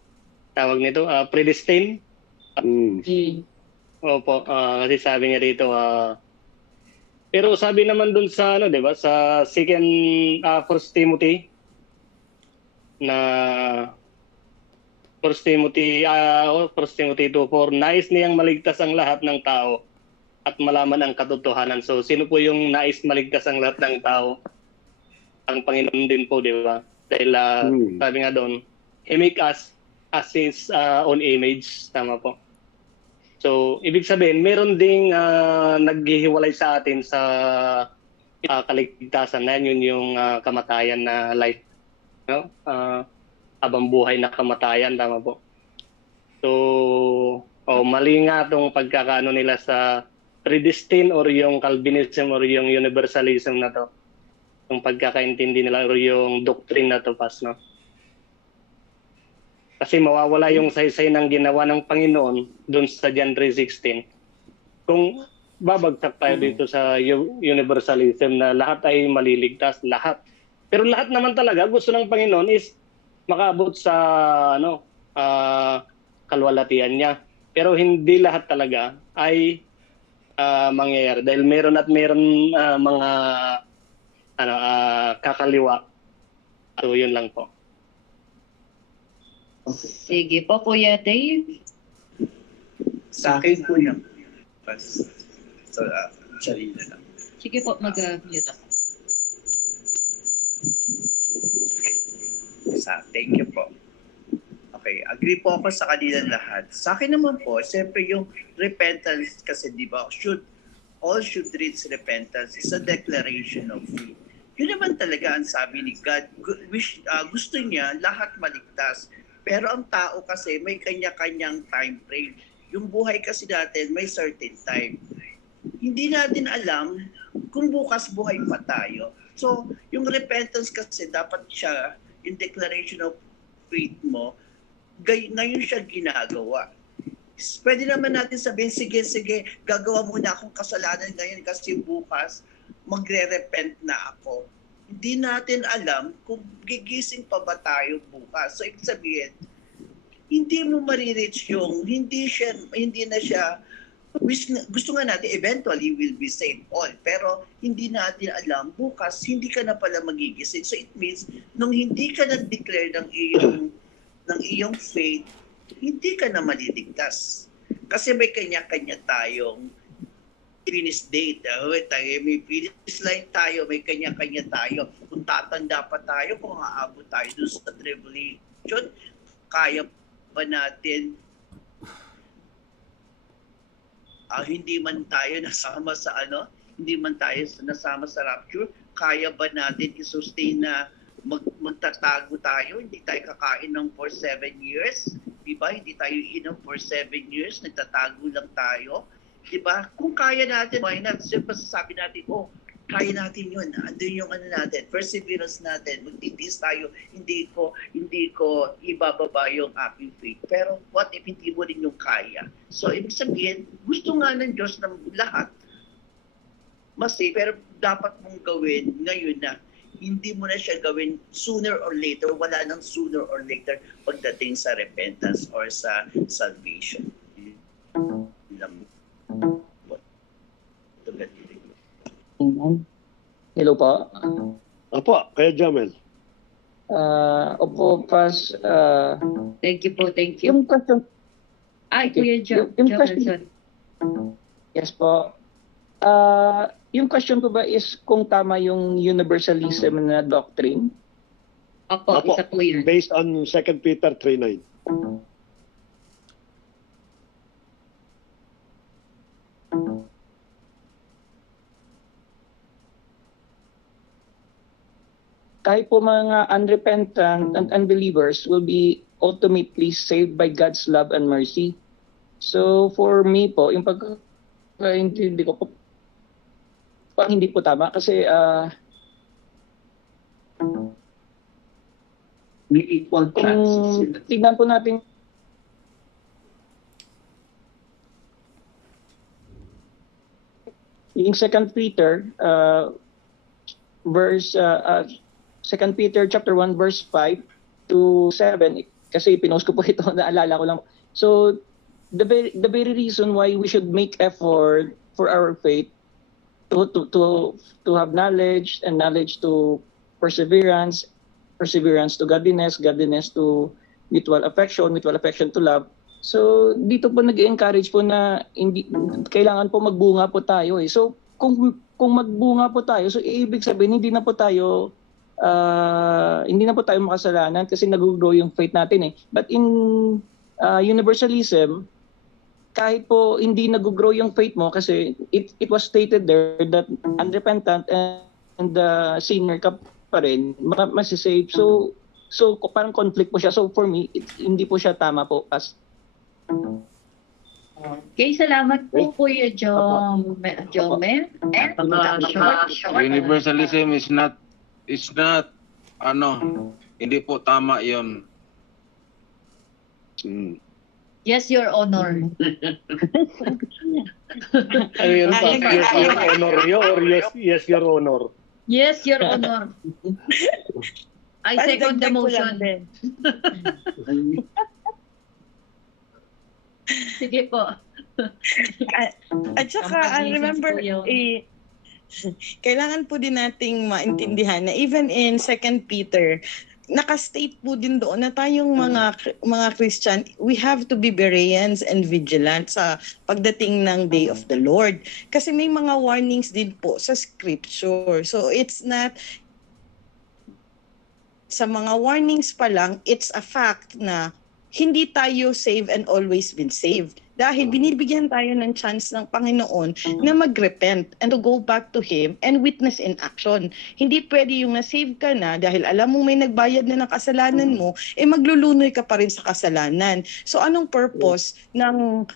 tawag nito, predestined. Opo, kasi sabi niya dito, pero sabi naman dun sa, ano, di ba, sa 2 Timothy, na 1 Timothy 2:4, nais niyang maligtas ang lahat ng tao at malaman ang katotohanan. So, sino po yung nais maligtas ang lahat ng tao? Ang Panginoon din po, di ba? Dahil sabi nga doon, He make us as His own image. Tama po. So, ibig sabihin, meron ding naghihiwalay sa atin sa kaligtasan na yun yung kamatayan na life. No? Habang buhay na kamatayan, tama po. So, mali nga itong pagkakaano nila sa predestined or yung Calvinism or yung universalism na to. Yung pagkakaintindi nila or yung doctrine na to, Pas, no? Kasi mawawala yung saysay ng ginawa ng Panginoon dun sa John 3:16. Kung babagsak tayo dito sa universalism na lahat ay maliligtas, lahat. Pero lahat naman talaga gusto ng Panginoon is makaabot sa kalwalatian niya. Pero hindi lahat talaga ay mangyayari dahil meron mga kakaliwa. So yun lang po. Sige po, Kuya Dave. Sa akin po yung sorry na lang. Sige po, mag-mute ako. Thank you po. Okay, agree po ako sa kanila lahat. Sa akin naman po, siyempre yung repentance kasi di ba, all should reach repentance is a declaration of faith. Yun naman talaga ang sabi ni God. Gusto niya lahat maligtas. Pero ang tao kasi may kanya-kanyang time frame. Yung buhay kasi natin may certain time. Hindi natin alam kung bukas buhay pa tayo. So, yung repentance kasi dapat siya, yung declaration of faith mo, ngayon siya ginagawa. Pwede naman natin sabihin, sige, gagawa muna akong kasalanan ngayon kasi bukas magre-repent na ako. Hindi natin alam kung gigising pa ba tayo bukas. So, ibig sabihin, hindi mo marireach yung, hindi na siya, gusto nga natin, eventually will be saved all. Pero hindi natin alam, bukas, hindi ka na pala magigising. So, it means, nung hindi ka na-declare ng iyong faith, hindi ka na maliligtas. Kasi may kanya-kanya tayong finish date. May finish line tayo, may kanya-kanya tayo. Kung tatanda pa tayo, kung aabot tayo dun sa tribulation, kaya ba natin hindi man tayo nasama sa hindi man tayo nasama sa rapture, kaya ba natin i-sustain na magtatago tayo, hindi tayo kakain ng for 7 years, di ba? Hindi tayo inom for 7 years, nagtatago lang tayo, di ba? Kung kaya natin, why not? Siyempre sabi natin, kaya natin yun. Andun yung natin, perseverance natin, magtitiis tayo, hindi ko ibababa yung aking faith. Pero what if hindi mo rin yung kaya? So, ibig sabihin, gusto nga ng Diyos ng lahat, pero dapat mong gawin ngayon na hindi mo na siya gawin sooner or later, wala nang sooner or later pagdating sa repentance or sa salvation. Hello po. Opo, Kuya Jomel. Opo, Pas. Thank you po, thank you. Yung question, Kuya yung question, sorry. yes po. Yung question ko ba is kung tama yung universalism na doctrine? Opo, isa po yun. Based on 2 Peter 3:9. kahit po mga unrepentant and unbelievers will be ultimately saved by God's love and mercy. So for me po, yung pagkaintindi ko po, hindi po tama kasi may equal chances. tignan po natin yung 2 Peter Second Peter chapter 1 verse 5 to 7 kasi pinost ko po ito, naalala ko lang. So the very reason why we should make effort for our faith to have knowledge, and knowledge to perseverance, perseverance to godliness, godliness to mutual affection to love. So dito po nag-encourage po na kailangan po magbunga po tayo eh. So kung magbunga po tayo, so ibig sabihin hindi na po tayo makasalanan kasi nag-grow yung faith natin eh. But in universalism, kahit po hindi nag-grow yung faith mo kasi it was stated there that unrepentant and the sinner ka pa rin masisave. So parang conflict po siya. So for me, hindi po siya tama po as Okay, salamat po Kuya Jomel. Universalism is not hindi po tama 'yon. Yes, Your Honor. Ayun pa, yes, Your Honor. Yes, Your Honor. Yes, Your Honor. I second the motion. Sige po. At saka, remember, kailangan po din nating maintindihan na even in 2 Peter, nakastate po din doon na tayong mga Christian, we have to be Bereans and vigilant sa pagdating ng Day of the Lord. Kasi may mga warnings din po sa Scripture. So it's not, sa mga warnings pa lang, it's a fact na hindi tayo saved and always been saved. Dahil binibigyan tayo ng chance ng Panginoon na mag-repent and to go back to Him and witness in action. Hindi pwede yung na-save ka na dahil alam mo may nagbayad na ng kasalanan mo, maglulunoy ka pa rin sa kasalanan. So anong purpose ng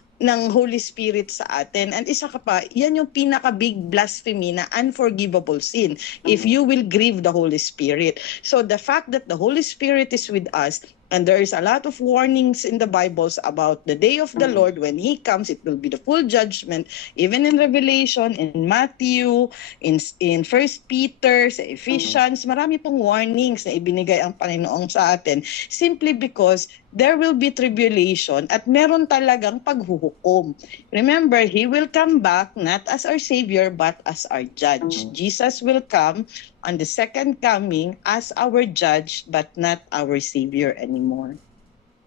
Holy Spirit sa atin? And isa ka pa, yan yung pinaka-big blasphemy na unforgivable sin if you will grieve the Holy Spirit. So the fact that the Holy Spirit is with us, and there is a lot of warnings in the Bibles about the day of the Lord. When He comes, it will be the full judgment. Even in Revelation, in Matthew, in 1 Peter, sa Ephesians, marami pong warnings na ibinigay ang Panginoon sa atin simply because there will be tribulation at meron talagang paghuhukom. Remember, He will come back not as our Savior but as our Judge. Jesus will come on the second coming as our Judge but not our Savior anymore.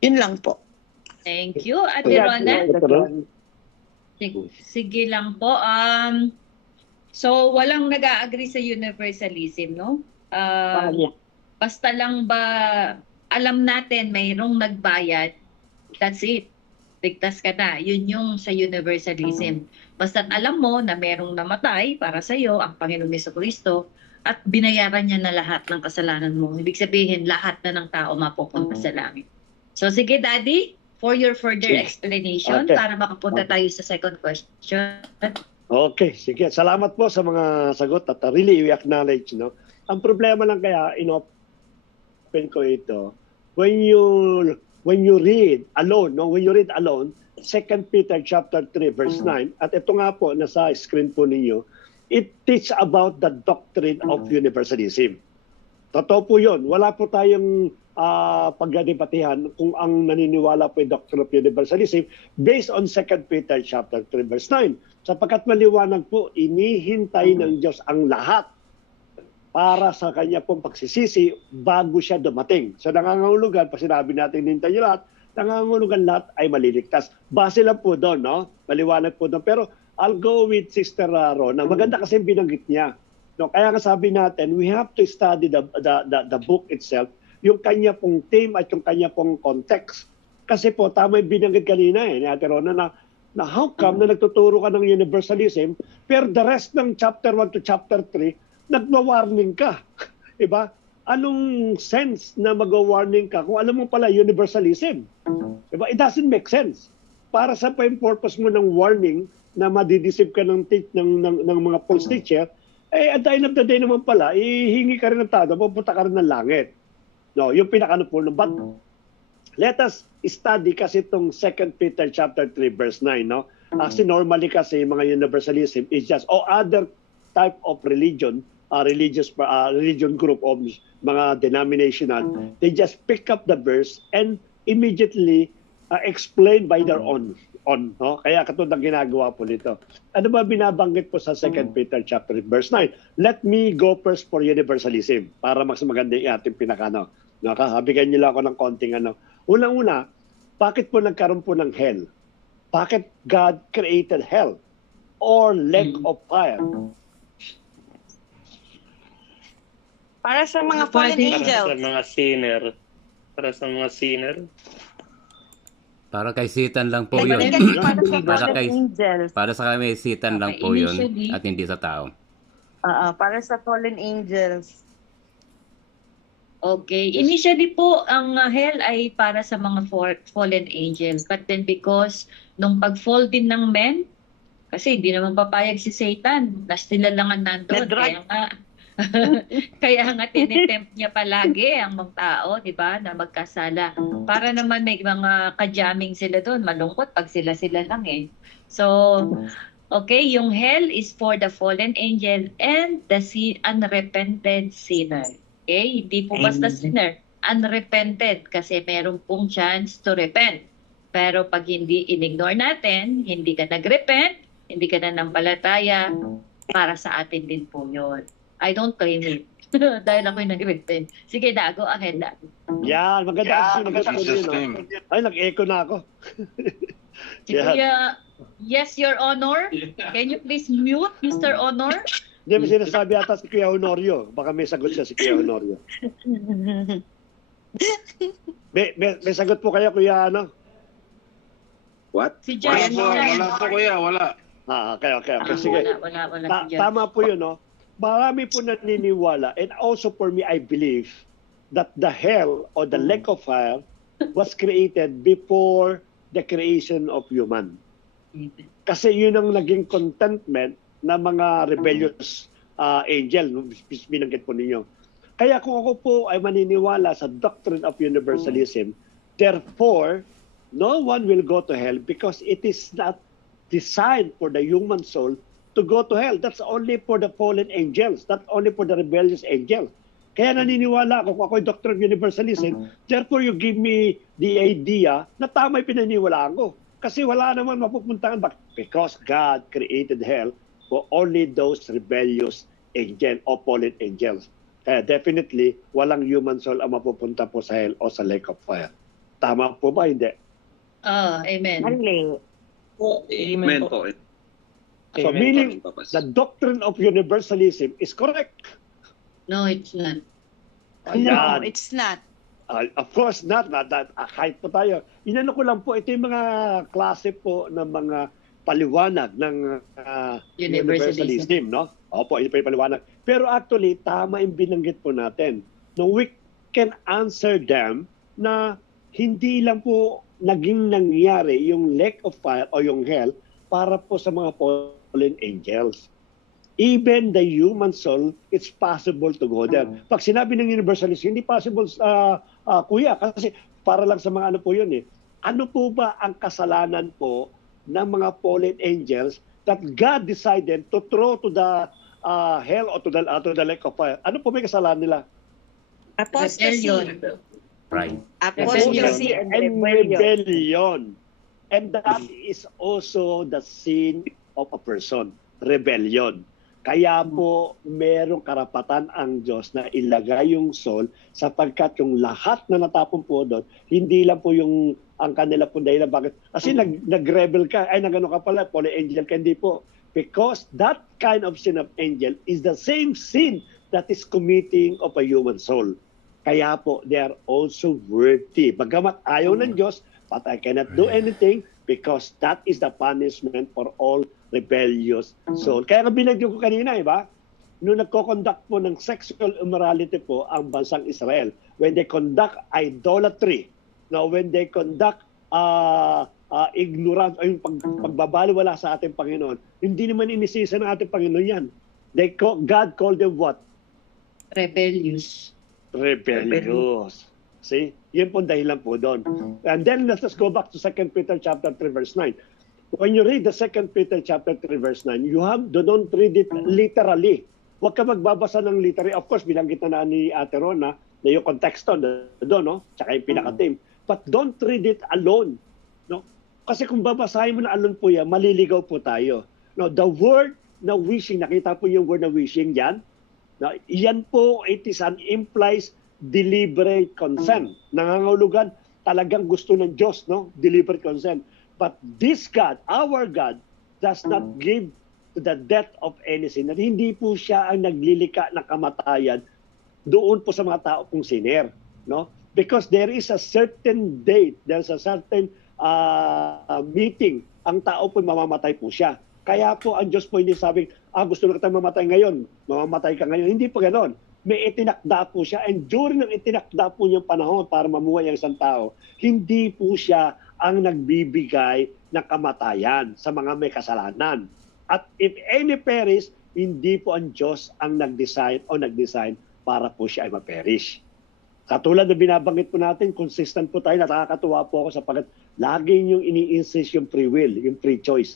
Yun lang po. Thank you, Ate Rona. Sige lang po. So, walang nag-a-agree sa universalism, no? Basta lang ba alam natin mayroong nagbayad, that's it. Ligtas ka na. Yun yung sa universalism. Basta't alam mo na merong namatay para sa iyo, ang Panginoong Jesucristo, at binayaran niya na lahat ng kasalanan mo. Ibig sabihin, lahat na ng tao mapupunta sa langit. So sige, Daddy, for your further explanation, para makapunta tayo sa second question. Okay, sige. Salamat po sa mga sagot at really we acknowledge, no? Ang problema lang kaya, in-open ko ito, when you read alone, no? When you read alone, 2 Peter chapter 3 verse 9, at ito nga po nasa screen po ninyo, it teach about the doctrine of universalism. Totoo po yun. Wala po tayong pagdedebatihan kung ang naniniwala po yung doctrine of universalism based on 2 Peter chapter 3 verse 9. Sapagkat maliwanag po, inihintay ng Diyos ang lahat para sa kanya pong pagsisisi bago siya dumating. So nangangahulugan, pa sinabi natin hintay lahat, nangangahulugan lahat ay maliligtas. Base lang po doon, no? Maliwanag po doon. Pero I'll go with Sister Rona. Maganda kasi binanggit niya. No, kaya nga sabi natin, we have to study the book itself, yung kanya pong theme at yung kanya pong context. Kasi po, tama yung binanggit kanina ni Ate Rona na how come na nagtuturo ka ng universalism, pero the rest ng chapter 1 to chapter 3, nagwa-warning ka. Diba? anong sense na mag-warning ka kung alam mo pala universalism? Diba? It doesn't make sense. Para sa pa yung purpose mo ng warning na madidisip ka ng mga false teacher, at the end of the day naman pala, ihingi ka rin ng tao, pupunta ka rin ng langit. No, yung pinakano po. But let us study kasi itong 2 Peter chapter 3 verse 9, no? Kasi normally kasi mga universalism is just other type of religion, religion group of mga denominational, they just pick up the verse and immediately explain by their own. No? Kaya katulad ng ginagawa po nito. Ano ba binabanggit po sa 2 Peter chapter 3 verse 9? Let me go first for universalism para mas maganda yung ating pinakano. Nakabigyan niyo lang ako ng konting ano. Unang-una, bakit po nagkaroon po ng hell? Bakit God created hell or lake of fire? Para sa mga fallen angels. Para sa mga sinner. Para sa mga sinner. Para kay Satan lang po yun. Para sa kami, Satan lang po yun at hindi sa tao. Para sa fallen angels. Okay. Initially po, ang hell ay para sa mga fallen angels. But then because nung pag-fall din ng men, kasi hindi naman papayag si Satan. Sila lang ang nandun. Kaya nga tinitempt niya palagi ang mga tao, di ba, na magkasala. Para naman may mga kajaming sila doon. Malungkot pag sila-sila lang eh. So, okay, yung hell is for the fallen angel and the unrepented sinner. Okay, hindi po basta sinner. Unrepented kasi meron pong chance to repent. Pero pag hindi in-ignore natin, hindi ka nag-repent, hindi ka na nampalataya, para sa atin din po yun. I don't claim it. Dahil ako'y nag-repent. Sige, Dago, ahead na. Yan, maganda kasi yun. Ay, nag-echo na ako. Yes, Your Honor. Can you please mute, Mr. Honor? Hindi, may sinasabi ata si Kuya Honorio. Baka may sagot siya si Kuya Honorio. May sagot po kayo, Kuya ano? What? Si Jan. Wala po, Kuya, wala. Okay. Sige. Wala si Jan. Tama po yun, no? Marami po naniniwala, and also for me, I believe that the hell or the lake of fire was created before the creation of human. Kasi yun ang naging contentment ng mga rebellious angel, binanggit po ninyo. Kaya kung ako po ay maniniwala sa doctrine of universalism, therefore, no one will go to hell because it is not designed for the human soul to go to hell. That's only for the fallen angels, not only for the rebellious angels. Kaya naniniwala ako kung ako'y doctrine of universalism, therefore you give me the idea na tama yung pinaniwalaan ko. Kasi wala naman mapupuntahan. Because God created hell for only those rebellious angels or fallen angels. Kaya definitely, walang human soul ang mapupunta po sa hell o sa lake of fire. Tama po ba? Hindi. Amen. Amen po. So meaning, the doctrine of universalism is correct. No, it's not. No, it's not. Of course not. Kahit po tayo. Inano ko lang po, ito yung mga klase po ng mga paliwanag ng universalism, no? Opo, ito yung paliwanag. Pero actually, tama yung binanggit po natin. No, we can answer them na hindi lang po naging nangyari yung lake of fire o yung hell para po sa mga fallen angels. Even the human soul, it's possible to go there. Pag sinabi ng universalist, hindi possible, kuya, kasi para lang sa mga ano po yun eh. Ano po ba ang kasalanan po ng mga fallen angels that God decided to throw to the hell or to the lake of fire? Ano po may kasalanan nila? Apostasy. Right. Apostasy and rebellion. And that is also the sin of a person. Rebellion. Kaya po, merong karapatan ang Diyos na ilagay yung soul sapagkat yung lahat na natapon po doon, hindi lang po yung ang kanila po dahil bakit. Kasi nag-rebel ka, ay nagano ka pala, fallen angel ka, hindi po. Because that kind of sin of angel is the same sin that is committing of a human soul. Kaya po, they are also worthy. Bagamat ayaw ng Diyos, but I cannot do anything because that is the punishment for all rebellious soul. Kaya nga binanggit ko kanina, ba? nung nagko-conduct po ng sexual immorality po ang bansang Israel, when they conduct idolatry, now when they conduct ignorance o yung pagbabaliwala sa ating Panginoon, hindi naman inisisa ng ating Panginoon yan. God called them what? Rebellious. Rebellious. See? Yun po dahilan po doon. And then let us go back to 2 Peter chapter 3 verse 9. When you read the 2 Peter chapter 3 verse 9, don't read it literally. Huwag ka magbabasa ng literally. Of course, binanggit na ni Ate Rona na yung konteksto doon, no? Tsaka yung pinaka-team. But don't read it alone. No? Kasi kung babasahin mo na alone po yan, maliligaw po tayo. No, the word na wishing, nakita po yung word na wishing yan. No, yan po, it is an implies deliberate consent. Nangangahulugan, talagang gusto ng Diyos, no? Deliberate consent. But this God, our God, does not give to the death of any sinner. Hindi po siya ang naglilika ng kamatayan doon po sa mga tao pong sinner. No? Because there is a certain date, there's a certain meeting, ang tao po mamamatay po siya. Kaya po ang Diyos po hindi sabing, gusto na kita mamatay ngayon, mamamatay ka ngayon. Hindi po ganoon. May itinakda po siya, and during ng itinakda po niyang panahon para mamuhay ang isang tao, hindi po siya ang nagbibigay ng kamatayan sa mga may kasalanan. At if any perish, hindi po ang Diyos ang nag-design para po siya ay ma-perish. Katulad na binabanggit po natin, consistent po tayo, nakakatuwa po ako sapagkat lagi niyong ini-insist yung free will, yung free choice.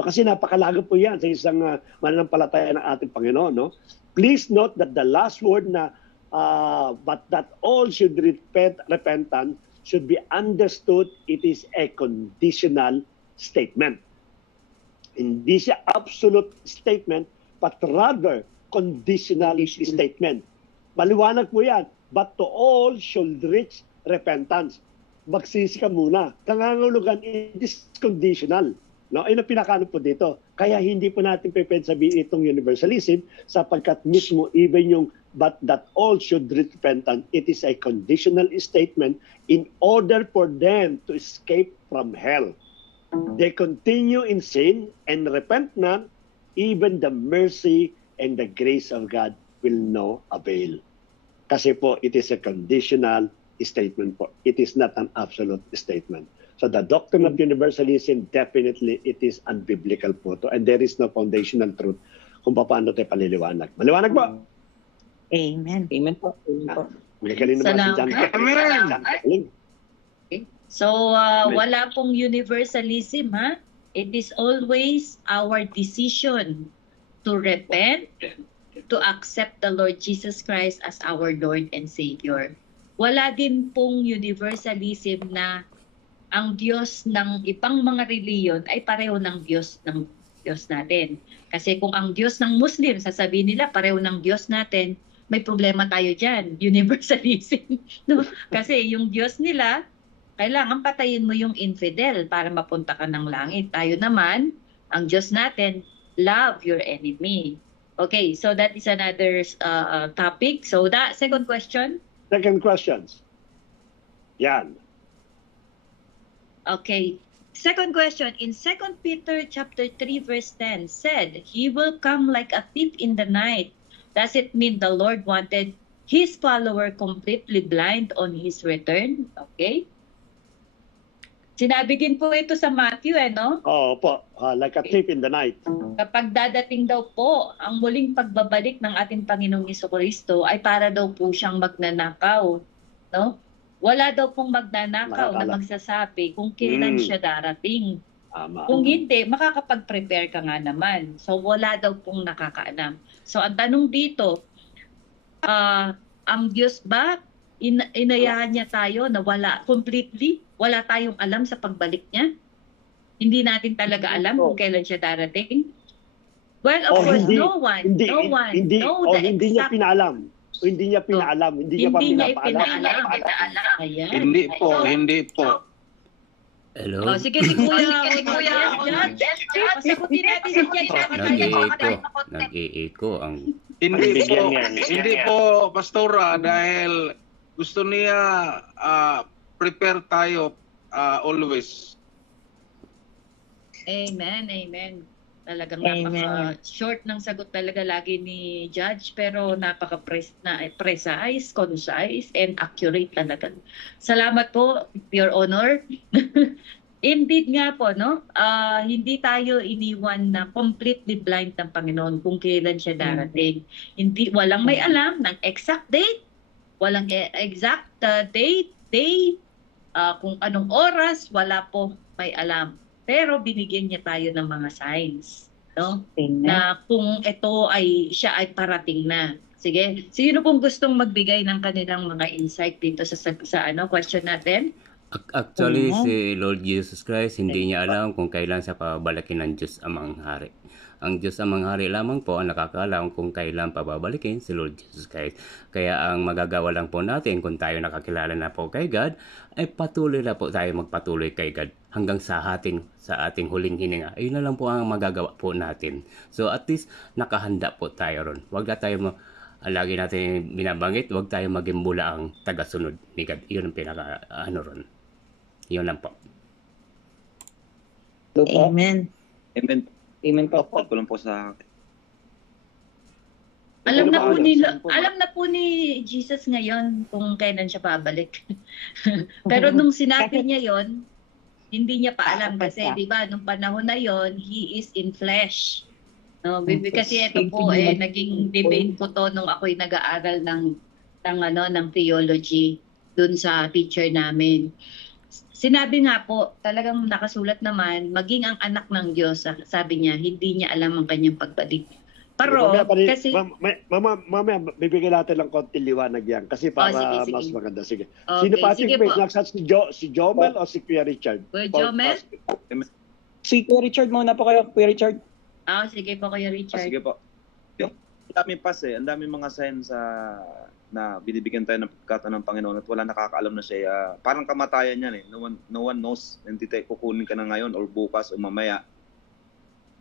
Kasi napakalaga po yan sa isang mananampalataya ng ating Panginoon. No? Please note that the last word na but that all should repentance should be understood, it is a conditional statement. Hindi siya absolute statement, but rather conditional statement. Maliwanag po yan. But to all should reach repentance. Magsisi ka muna. Kangangulugan, it is conditional. No? Ayun ang pinakano po dito. Kaya hindi po natin pwede sabihin itong universalism sapagkat mismo even yung but that all should repentance, it is a conditional statement in order for them to escape from hell. They continue in sin and repent not, even the mercy and the grace of God will no avail. Kasi po, it is a conditional statement po. It is not an absolute statement. So the doctrine of universalism, definitely, it is unbiblical po to. And there is no foundational truth kung paano tayo paliliwanag. Maliwanag po? Amen. Amen po. Amen po. Amen. So, wala pong universalism, ha? It is always our decision to repent, to accept the Lord Jesus Christ as our Lord and Savior. Wala din pong universalism na ang Diyos ng ibang mga reliyon ay pareho ng Diyos natin. Kasi kung ang Diyos ng Muslim, sasabihin nila pareho ng Diyos natin, may problema tayo dyan, universalism. No? Kasi yung Diyos nila, kailangan patayin mo yung infidel para mapunta ka ng langit. Tayo naman, ang Diyos natin, love your enemy. Okay, so that is another topic. So that second question? Second questions. Yan. Okay. Second question, in 2 Peter chapter 3 verse 10 said, He will come like a thief in the night. Does it mean the Lord wanted His follower completely blind on His return? Okay. Sinabi din po ito sa Matthew, no? Oo po, like a thief in the night. Kapag dadating daw po ang muling pagbabalik ng ating Panginoong Jesucristo ay para daw po siyang magnanakaw, no? Wala daw pong magnanakaw na magsasabi kung kailan siya darating. Kung hindi, makakapag-prepare ka nga naman. So, wala daw pong nakakaalam. So, ang tanong dito, ang Diyos ba, inayahan niya tayo na wala tayong alam sa pagbalik niya? Hindi natin talaga alam kung kailan siya darating? Well, of course, no one knows the hindi niya pinaalam. Hindi niya pinaalam. Hindi niya pinaalam. Hindi po. Hello? Oh, sige, si Kuya. Pasagutin natin si Kuya. Nag-i-echo ang... Hindi po, Pastora, dahil gusto niya prepare tayo always. Amen, amen. Talagang Amen. napaka-short ng sagot talaga lagi ni Judge, pero napaka-precise, concise, and accurate talaga. Salamat po, Your Honor. Indeed nga po, no? Hindi tayo iniwan na completely blind ng Panginoon kung kailan siya darating. Walang may alam ng exact date, walang exact date, day, kung anong oras, wala po may alam. Pero binigyan niya tayo ng mga signs, no? Na kung ito siya ay parating na. Sige, sino pong gustong magbigay ng kanilang mga insight dito sa question natin? Actually, si Lord Jesus Christ, hindi niya alam kung kailan siya pababalikin ng Diyos Amang Hari. Ang Diyos Amang Hari lamang po ang nakakaalam kung kailan pababalikin si Lord Jesus Christ. Kaya ang magagawa lang po natin kung tayo nakakilala na po kay God, ay patuloy na po tayo magpatuloy kay God hanggang sa ating huling hininga. Ayun na lang po ang magagawa po natin. So at least nakahanda po tayo ron. Huwag na tayo lagi natin binabanggit, huwag tayo maging bulaang tagasunod ni God. Yun ang pinaka ron. Yun lang po. Amen. Amen. Amen po. Pagkulang po sa Alam na po ni Jesus ngayon kung kailan siya pabalik. Pero nung sinabi niya yon, hindi niya pa alam kasi 'di ba nung panahon na yon, he is in flesh. No, kasi ito po naging debate ko to nung ako'y nag-aaral ng theology dun sa teacher namin. Sinabi nga po, talagang nakasulat naman, maging ang anak ng Diyos, sabi niya, hindi niya alam ang kanyang pagbalik. Pero, kasi... Mamaya, bibigyan natin ng konti liwanag yan. Kasi para sige. mas maganda. Sige. Okay, Sino pa ating sige po. si Jomel o si Kuya Richard? Kuya Jomel? Si Kuya Richard muna po kayo, Kuya Richard. Sige po, Kuya Richard. Sige po. Ang daming ang daming mga signs na binibigyan tayo ng pagkataon ng Panginoon at wala nakakaalam na siya. Parang kamatayan yan eh. No one knows. Hindi tayo kukunin ka na ngayon or bukas o mamaya.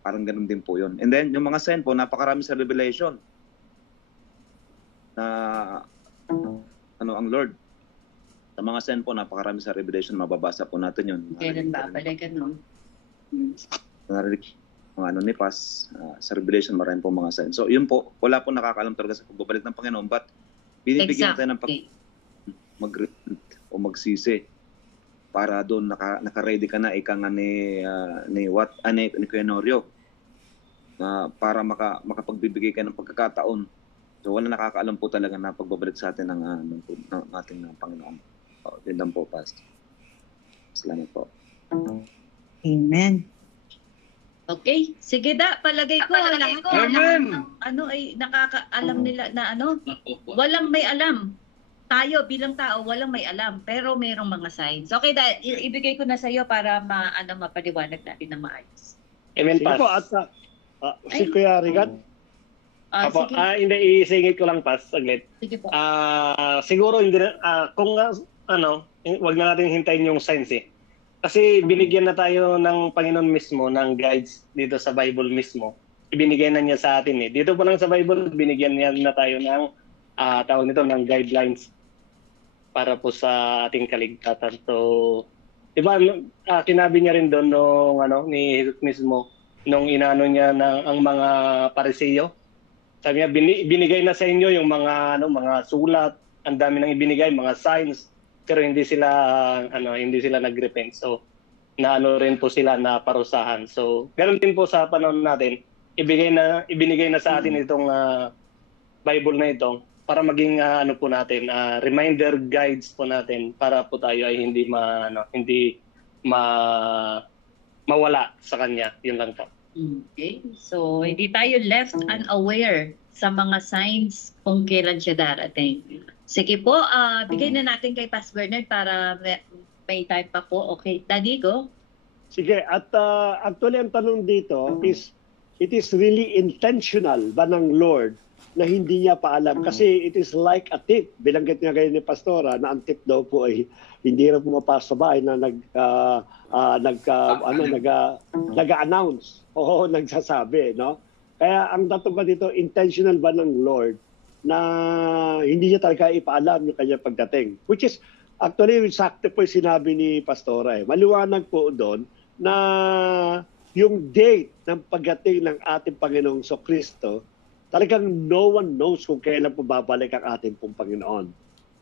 Parang ganun din po yun. And then, yung mga sign po, napakarami sa Revelation na ang Lord. Sa mga sign po, napakarami sa Revelation. Mababasa po natin yun. Kailan babalikan, no? Ni Paz, sa Revelation, marami po mga sign. So, yun po, wala po nakakaalam talaga sa pagbabalik ng Panginoon. But, binibigyan tayo ng mag-repent o magsisi para doon naka-ready ka na ika nga ni Kuya Norio para makapagbibigay ka ng pagkakataon. So wala nakakaalam po talaga na pagbabalik sa atin ng ating Panginoon. Yun lang po, Pastor. Salamat po. Amen. Okay, sige palagay ko Amen. ay nakakaalam nila na walang may alam. Tayo bilang tao walang may alam, pero mayroong mga signs. Okay, ibigay ko na sa iyo para mapaliwanag natin na maayos. Amen, Sige po, Pas. at si Kuya Rigat. Apo, Sige. hindi, isingit ko lang, Pas, saglit. Sige po. Siguro hindi kung wag na natin hintayin yung signs eh. Kasi binigyan na tayo ng Panginoon mismo ng guides dito sa Bible mismo. Ibinigay na niya sa atin eh. Dito pa lang sa Bible, binigyan niya na tayo ng tawag nito ng guidelines para po sa ating kaligtasan. So, diba, sinabi niya rin doon ni Jesus mismo nung inano niya ang mga Pariseo. Sabi niya, binigay na sa inyo yung mga mga sulat, ang dami nang ibinigay, mga signs, pero hindi sila nagrepent. So rin po sila na parusahan. So ganoon din po sa panahon natin, ibinigay na sa atin itong Bible na ito para maging po natin reminder guides po natin para po tayo ay hindi mawala sa kanya. Yun lang po. Okay. So hindi tayo left unaware sa mga signs kung kailan siya darating. Sige po, bigay na natin kay Pastor Bernard para may time pa po. Okay, Daddy, go. Sige, at actually ang tanong dito is, it is really intentional ba ng Lord na hindi niya pa alam? Kasi it is like a tip. Bilanggit niya kayo ni Pastora na ang tip daw po ay hindi rin pumapasok sa bahay na nag-announce. Oo, nagsasabi, no? Kaya ang dato ba dito, intentional ba ng Lord na hindi niya talaga ipaalam yung kanyang pagdating? Which is, actually, sakto po yung sinabi ni Pastora. Maliwanag po doon na yung date ng pagdating ng ating Panginoong Kristo, talagang no one knows kung kailan po babalik ang ating pong Panginoon.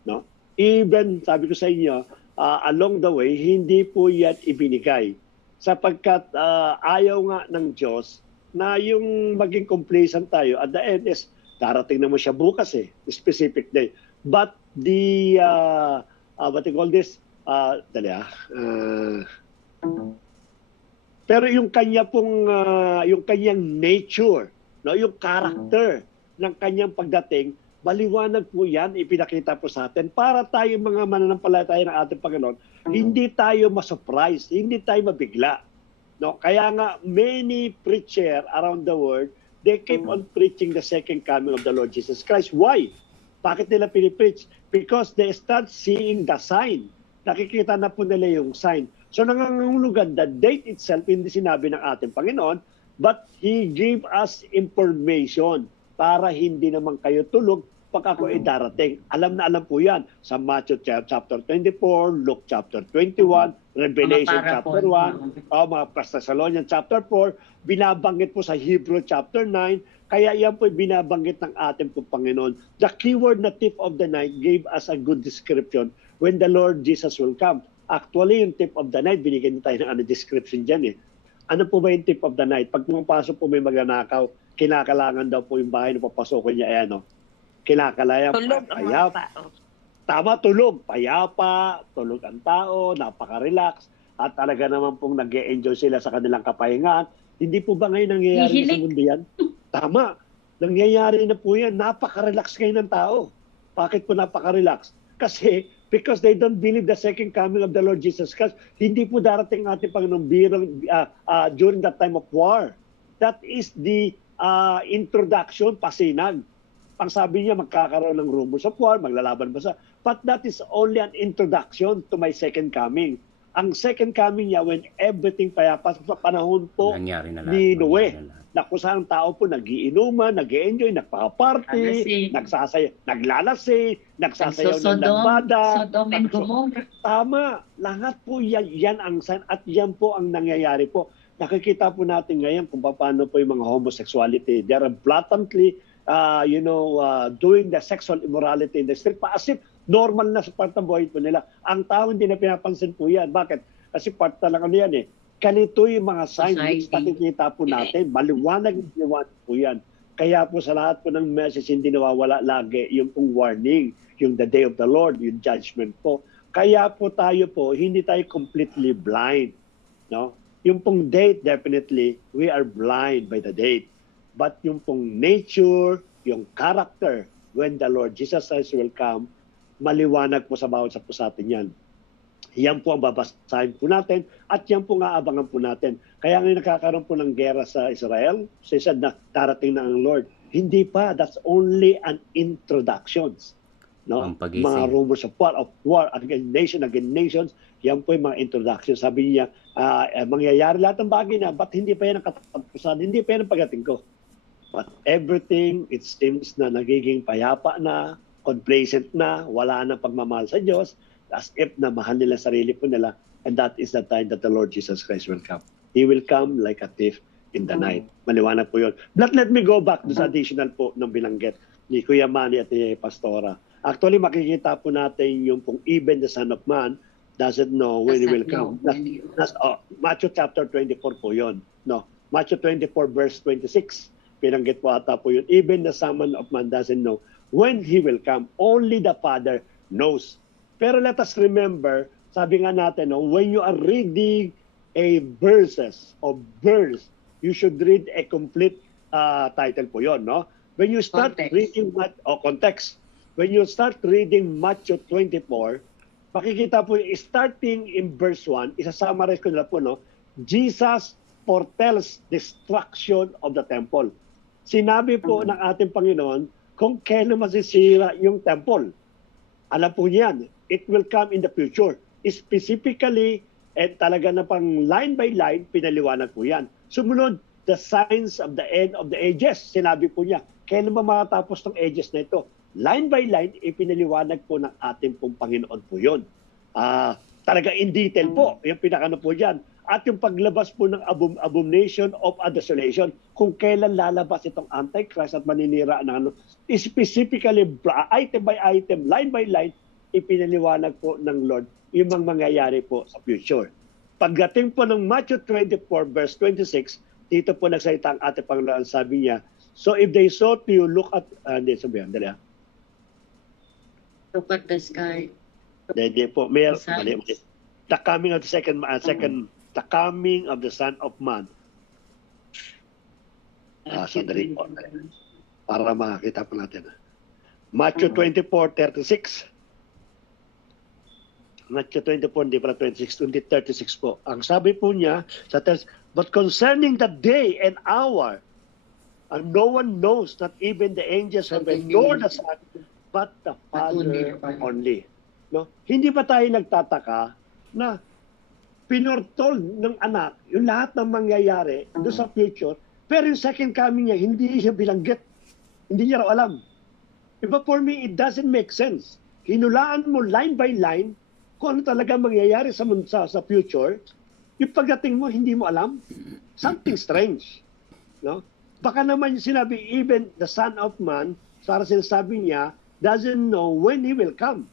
No? Even, sabi ko sa inyo, along the way, hindi po yan ibinigay. Sapagkat ayaw nga ng Diyos na yung maging complacent tayo. At the end is, darating naman siya bukas specific day. But the, what you call this, pero yung kanya pong, yung kanyang nature, no, yung character ng kanyang pagdating, maliwanag po yan, ipinakita po sa atin para tayo mga mananampalataya ng ating Panginoon, hindi tayo ma-surprise, hindi tayo mabigla. No? Kaya nga, many preacher around the world, they keep on preaching the second coming of the Lord Jesus Christ. Why? Bakit nila pinipreach? Because they start seeing the sign. Nakikita na po nila yung sign. So nangangahulugan, the date itself, hindi sinabi ng ating Panginoon, but He gave us information para hindi naman kayo tulog pag ako ay darating. Alam na alam po yan sa Matthew chapter 24, Luke chapter 21, Revelation chapter 1, mga Thessalonians chapter 4, binabanggit po sa Hebrew chapter 9, kaya yan po binabanggit ng ating po Panginoon. The keyword na tip of the night gave us a good description when the Lord Jesus will come. Actually, yung tip of the night, binigyan niyo tayo ng description dyan Ano po ba yung tip of the night? Pag pumapasok po may magnanakaw, kinakalangan daw po yung bahay na papasokin niya, kinakalaya, payapa. Tama, tulog. Payapa, tulog ang tao, napaka-relax, at talaga naman pong nag-e-enjoy sila sa kanilang kapahingaan. Hindi po ba ngayon nangyayari sa mundo yan? Tama. Nangyayari na po yan. Napaka-relax kayo ng tao. Bakit po napaka-relax? Kasi because they don't believe the second coming of the Lord Jesus Christ, hindi po darating ating Panginoong during that time of war. That is the introduction, pasinag. Ang sabi niya, magkakaroon ng rumors of war, maglalaban ba sa... But that is only an introduction to my second coming. Ang second coming niya, when everything payapa sa panahon po ni Noe, na kung saan tao po nagiinuman, nag-enjoy, nagpaka-party, naglalasi, nagsasayaw ng lambada. Sodom and Gomorrah. Tama. Lahat po yan ang sign at yan po ang nangyayari po. Nakikita po natin ngayon kung paano po yung mga homosexuality. They are blatantly doing the sexual immorality in the street. As if normal na sa part ng buhay po nila. Ang tao hindi na pinapansin po yan. Bakit? Kasi part talaga yan Ganito yung mga signs which nakikita po natin. Maliwanag po yan. Kaya po sa lahat po ng message, hindi nawawala lagi yung pong warning, yung the day of the Lord, yung judgment po. Kaya po tayo po, hindi tayo completely blind. No? Yung pong date, definitely, we are blind by the date. But yung pong nature, yung character, when the Lord Jesus Christ will come, maliwanag po sa bawat sa po sa atin yan. Yan po ang babasahin po natin at yan po nga abangan po natin. Kaya ngayon nakakaroon po ng gera sa Israel, said na darating na ang Lord. Hindi pa, that's only an introduction. No? Mga rumors of war against nations, yan po yung mga introduction. Sabi niya, mangyayari lahat ng bagay na, ba't hindi pa yan ang katapusan, hindi pa yan ang pagdating ko. But everything, it seems na nagiging payapa na, complacent na, wala na pagmamahal sa Diyos, as if na mahal nila sarili po nila, and that is the time that the Lord Jesus Christ will come. He will come like a thief in the night. Maliwanag po yun. But let me go back to sa additional po ng binanggit ni Kuya Manny at ni Pastora. Actually, makikita po natin yung pong even the Son of Man doesn't know when He will come. That's Matthew chapter 24 po yun. No? Matthew 24 verse 26. Pinanggit po ata po yun. Even the Son of Man doesn't know when He will come. Only the Father knows. Pero let us remember, sabi nga natin, when you are reading a verse, you should read a complete title po yun, no? When you start reading context. When you start reading Matthew 24, makikita po starting in verse 1, isa-summarize ko nila po, no? Jesus foretells destruction of the temple. Sinabi po ng ating Panginoon kung kailan masisira yung temple. Alam po niyan, it will come in the future. Specifically, and talaga na pang line by line, pinaliwanag po yan. Sumunod, the signs of the end of the ages. Sinabi po niya, kailan ba makatapos ng ages na ito? Line by line, ipinaliwanag po ng ating pong Panginoon po yun. Talaga in detail po, yung pinakano po dyan. at yung paglabas po ng abomination of desolation, kung kailan lalabas itong Antichrist at maninira ng ano, specifically item by item, line by line, ipinaliwanag po ng Lord yung mga mangyayari po sa future. Pagdating po ng Matthew 24 verse 26, dito po nagsalita ang ating Panginoon, sabi niya, so if they saw to you, look at, dali. Look at the sky. Hindi po, mali. The coming of the the coming of the Son of Man. Sandali po. Para makakita po natin. Matthew 24:36. Matthew 24, hindi pala 26, 36 po. Ang sabi po niya sa text, but concerning the day and hour, and no one knows, not even the angels heaven, nor the Son, but the Father only. No? Hindi ba tayo nagtataka na pinortol ng anak yung lahat ng mangyayari doon sa future, pero yung second coming niya, hindi siya bilanggit. Hindi niya raw alam. Diba, for me, it doesn't make sense. Hinulaan mo line by line kung ano talaga mangyayari sa future, yung pagdating mo, hindi mo alam. Something strange. No? Baka naman yung sinabi, even the Son of Man, para sinasabi niya, doesn't know when He will come.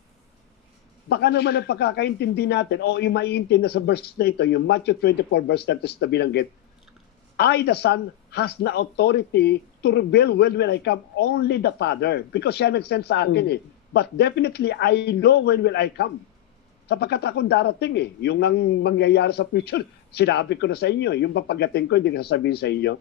Baka naman ang pagkakaintindi natin, o maiintindi na sa verse na ito, yung Matthew 24 verse 30 na binanggit, I, the Son, has na authority to reveal when will I come, only the Father. Because siya nag-send sa akin eh. But definitely, I know when will I come. Sapagkat akong darating eh. Yung ang mangyayari sa future, sinabi ko na sa inyo. Yung papagating ko, hindi ko sasabihin sa inyo.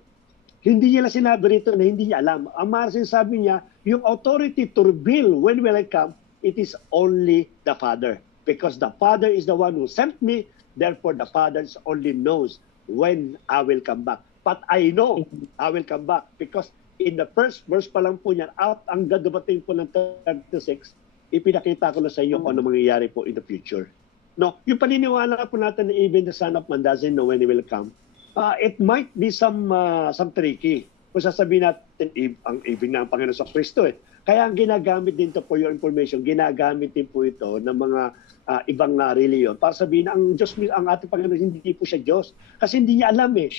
Hindi niya lang sinabi rito na hindi niya alam. Ang sinasabi niya, yung authority to reveal when will I come, it is only the Father. Because the Father is the one who sent me, therefore the Father only knows when I will come back. But I know I will come back because in the first verse pa lang po niyan, at ang dumating po ng 36, ipinakita ko na sa inyo kung ano mangyayari po in the future. No, yung paniniwala po natin na even the Son of Man doesn't know when He will come, it might be some tricky. Kung sasabihin natin, ang ibig na ang Panginoon sa Kristo eh. Kaya ang ginagamit din to for your information, ginagamit din po ito ng mga ibang reliyon para sabihin na ang Diyos, ang ating Panginoon, hindi po siya Diyos. Kasi hindi niya alam eh.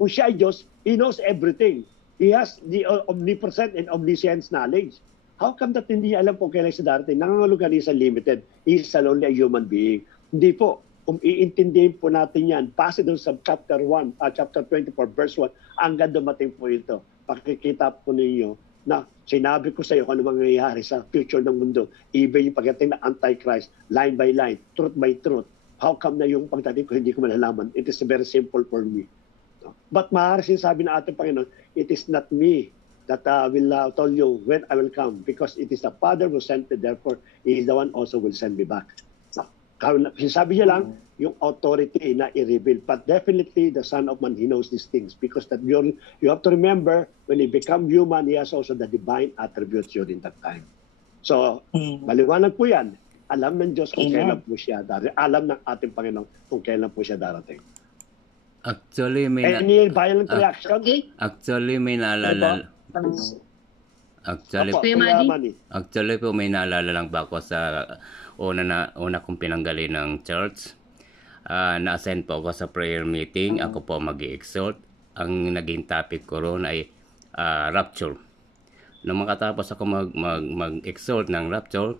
Kung siya ay Diyos, He knows everything. He has the omnipresent and omniscient knowledge. How come that hindi niya alam kung kailan siya darating? Nangangulugan niya sa limited. He is only a human being. Hindi po. Kung iintindihin po natin yan, base doon sa chapter 24, verse 1, hanggang dumating po ito. Pakikita po ninyo na sinabi ko sa iyo kung ano mangyayari sa future ng mundo. Even yung pagdating ng Antichrist, line by line, truth by truth. How come na yung pagdating ko hindi ko malalaman? It is very simple for me. But maaari sinasabi ng ating Panginoon, it is not me that will tell you when I will come because it is the Father who sent me, therefore He is the one also will send me back. Sinasabi niya lang yung authority na i-reveal. But definitely the Son of Man, He knows these things because that you have to remember when He become human, He has also the divine attributes during that time. So, maliwanag po yan. Alam ng Diyos kung kailan po siya darating. Alam ng ating Panginoon kung kailan po siya darating. Actually, may any violent reaction? Actually, may naalala. Actually po may naalala lang ba ako sa una kong pinanggaling ng church. Na-assign po ako sa prayer meeting. Ako po mag-i-exhort. Ang naging topic ko ron ay rapture. Nung makatapos ako mag-exhort ng rapture,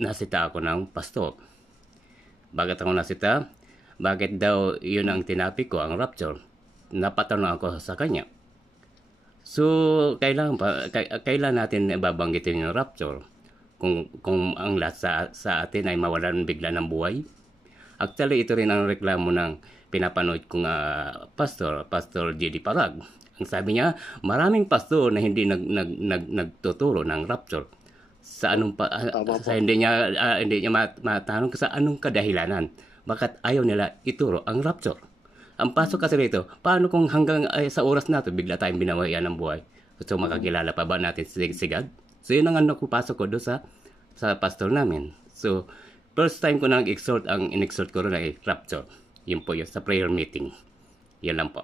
nasita ako ng pastor. Bakit ako nasita? Bakit daw yun ang tinapik ko, ang rapture? Napatanong ako sa kanya. So, kailan natin babanggitin yung rapture? Kung ang lahat sa atin ay mawalan bigla ng buhay? Actually, ito rin ang reklamo ng pinapanood kong Pastor J.D. Parag. Ang sabi niya, maraming pastor na hindi nagtuturo ng rapture. Hindi niya matanong sa anong kadahilanan. Bakit ayaw nila ituro ang rapture? Ang pasok kasi rito, paano kung hanggang sa oras na ito, bigla tayong binawayan ng buhay? So makakilala pa ba natin si God? So yun ang pasok ko doon sa pastor namin. So first time ko nag-exhort, ang in-exhort ko rin ay rapture. Yun po yun, sa prayer meeting. Yan lang po.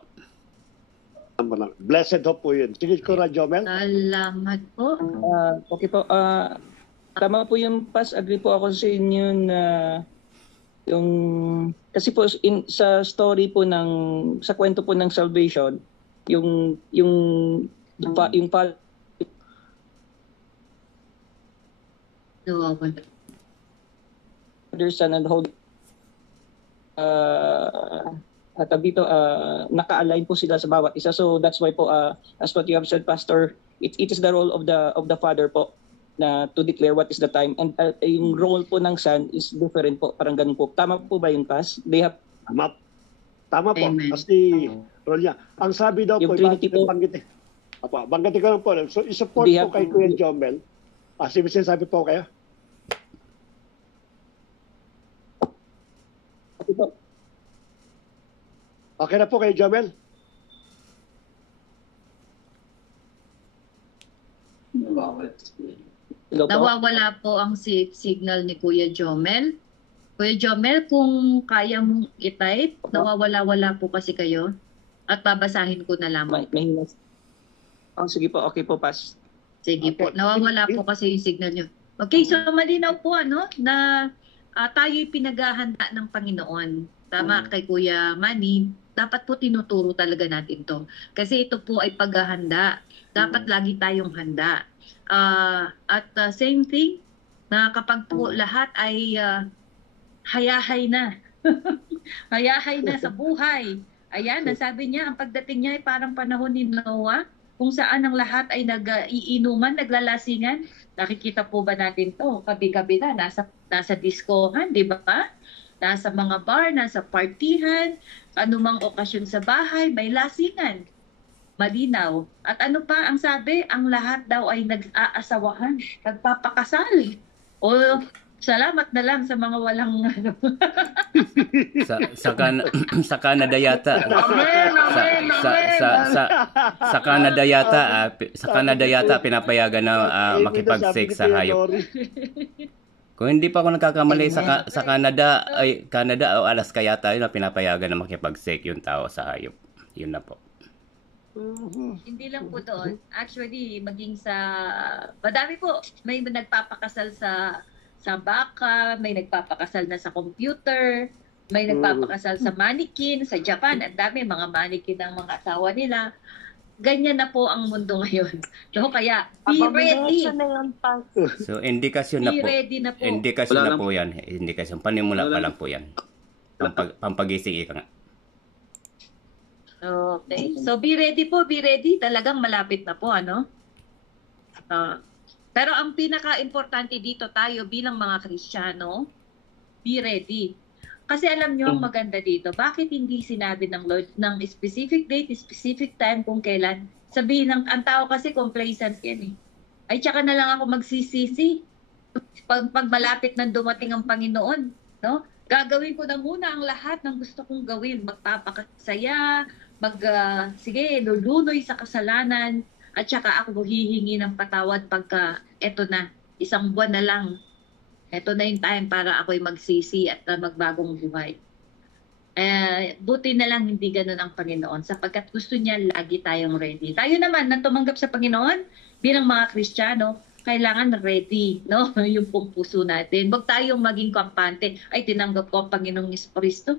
Blessed hope po yun. Sige ko na, Jomel. Salamat po. Okay po. Tama po yung agree po ako sa inyo na Yung kasi po sa story po sa kwento po ng salvation, yung father son and Holy naka-align po sila sa bawat isa. So that's why po as what you have said, Pastor, it is the role of the father po na to declare what is the time, and yung role po ng son is different po, parang ganun po. Tama po ba yun, Pas? They have Tama po. Amen. Kasi role niya. Ang sabi daw Yung po, Trinity po. banggitin ko lang po. So, isupport They po have- kay Kuya Jomel. Sinasabi po kayo. Okay na po kay Jomel? Hello po? Nawawala po ang signal ni Kuya Jomel. Kuya Jomel, kung kaya mong i-type, nawawala-wala po kasi kayo. At babasahin ko na lamang. Mahina. Sige po, okay po, Pas. Sige po, Okay. nawawala po kasi yung signal nyo. Okay, so malinaw po na tayo'y pinaghahanda ng Panginoon. Tama kay Kuya Manny, dapat po tinuturo talaga natin to. Kasi ito po ay paghahanda. Dapat lagi tayong handa. Same thing, na kapag po lahat ay hayahay na. Hayahay na sa buhay. Ayan, nasabi niya, ang pagdating niya ay parang panahon ni Noah, kung saan ang lahat ay nag-iinuman, naglalasingan. Nakikita po ba natin to? Kabi-kabi na, nasa diskohan, di ba? Nasa mga bar, nasa partihan, anumang okasyon sa bahay, may lasingan. Malinaw. At ano pa ang sabi? Ang lahat daw ay nag-aasawahan, nagpapakasal. O salamat na lang sa mga walang sa Canada yata. Sa Canada yata pinapayagan na makipag-sex sa hayop. Kung hindi pa ako nagkakamali sa Canada o Alaska yata yun na pinapayagan na makipag-sex yung tao sa hayop. Yun na po. Hindi lang po doon. Actually, maging sa madami po, may nagpapakasal sa baka, may nagpapakasal na sa computer, may nagpapakasal sa mannequin, sa Japan, ang dami mga mannequin ng mga asawa nila. Ganyan na po ang mundo ngayon. So kaya, be ready. So indikasyon na Be po. ready na po. Indikasyon na po yan. Indikasyon. Panimula pa lang po yan. Pampagising ika nga. Okay. So be ready po, be ready. Talagang malapit na po, ano? Pero ang pinaka-importante dito tayo bilang mga Kristiyano, be ready. Kasi alam nyo ang maganda dito, bakit hindi sinabi ng Lord ng specific date, specific time kung kailan? Sabihin ang tao kasi complacent yan eh. Ay, tsaka na lang ako magsisisi. Pag malapit na dumating ang Panginoon, no? Gagawin ko na muna ang lahat ng gusto kong gawin. Magpapakasaya, sige, lulunoy sa kasalanan, at saka ako hihingi ng patawad pagka eto na, isang buwan na lang. Eto na yung time para ako'y magsisi at magbagong buhay. Buti na lang hindi ganun ang Panginoon sapagkat gusto niya lagi tayong ready. Tayo naman na tumanggap sa Panginoon bilang mga Kristiyano, kailangan ready, no? Yung pong puso natin. Huwag tayong maging kampante, ay tinanggap ko ang Panginoong Kristo.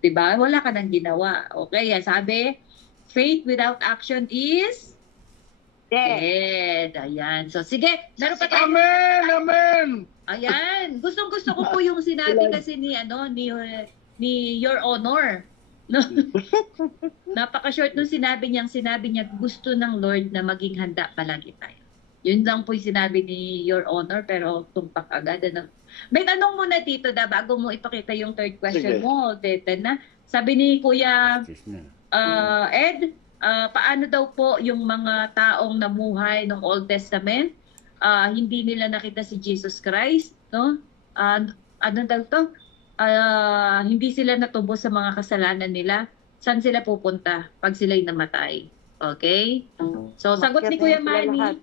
Diba? Wala ka nang ginawa. Okay, sabi, faith without action is dead. Ayan. So, sige. Meron pa tayo. Amen! Ayan. Gustong-gusto ko po yung sinabi kasi ni Your Honor. No? Napaka-short nung sinabi niya gusto ng Lord na maging handa palagi tayo. Yun lang po yung sinabi ni Your Honor, pero tumpak agad. Ano? May tanong muna dito bago mo ipakita yung third question mo. Na. Sabi ni Kuya Ed, paano daw po yung mga taong namuhay ng Old Testament, hindi nila nakita si Jesus Christ, no? Ano daw to? Hindi sila natubos sa mga kasalanan nila. Saan sila pupunta pag sila'y namatay? Okay? So, sagot ni Kuya Manny,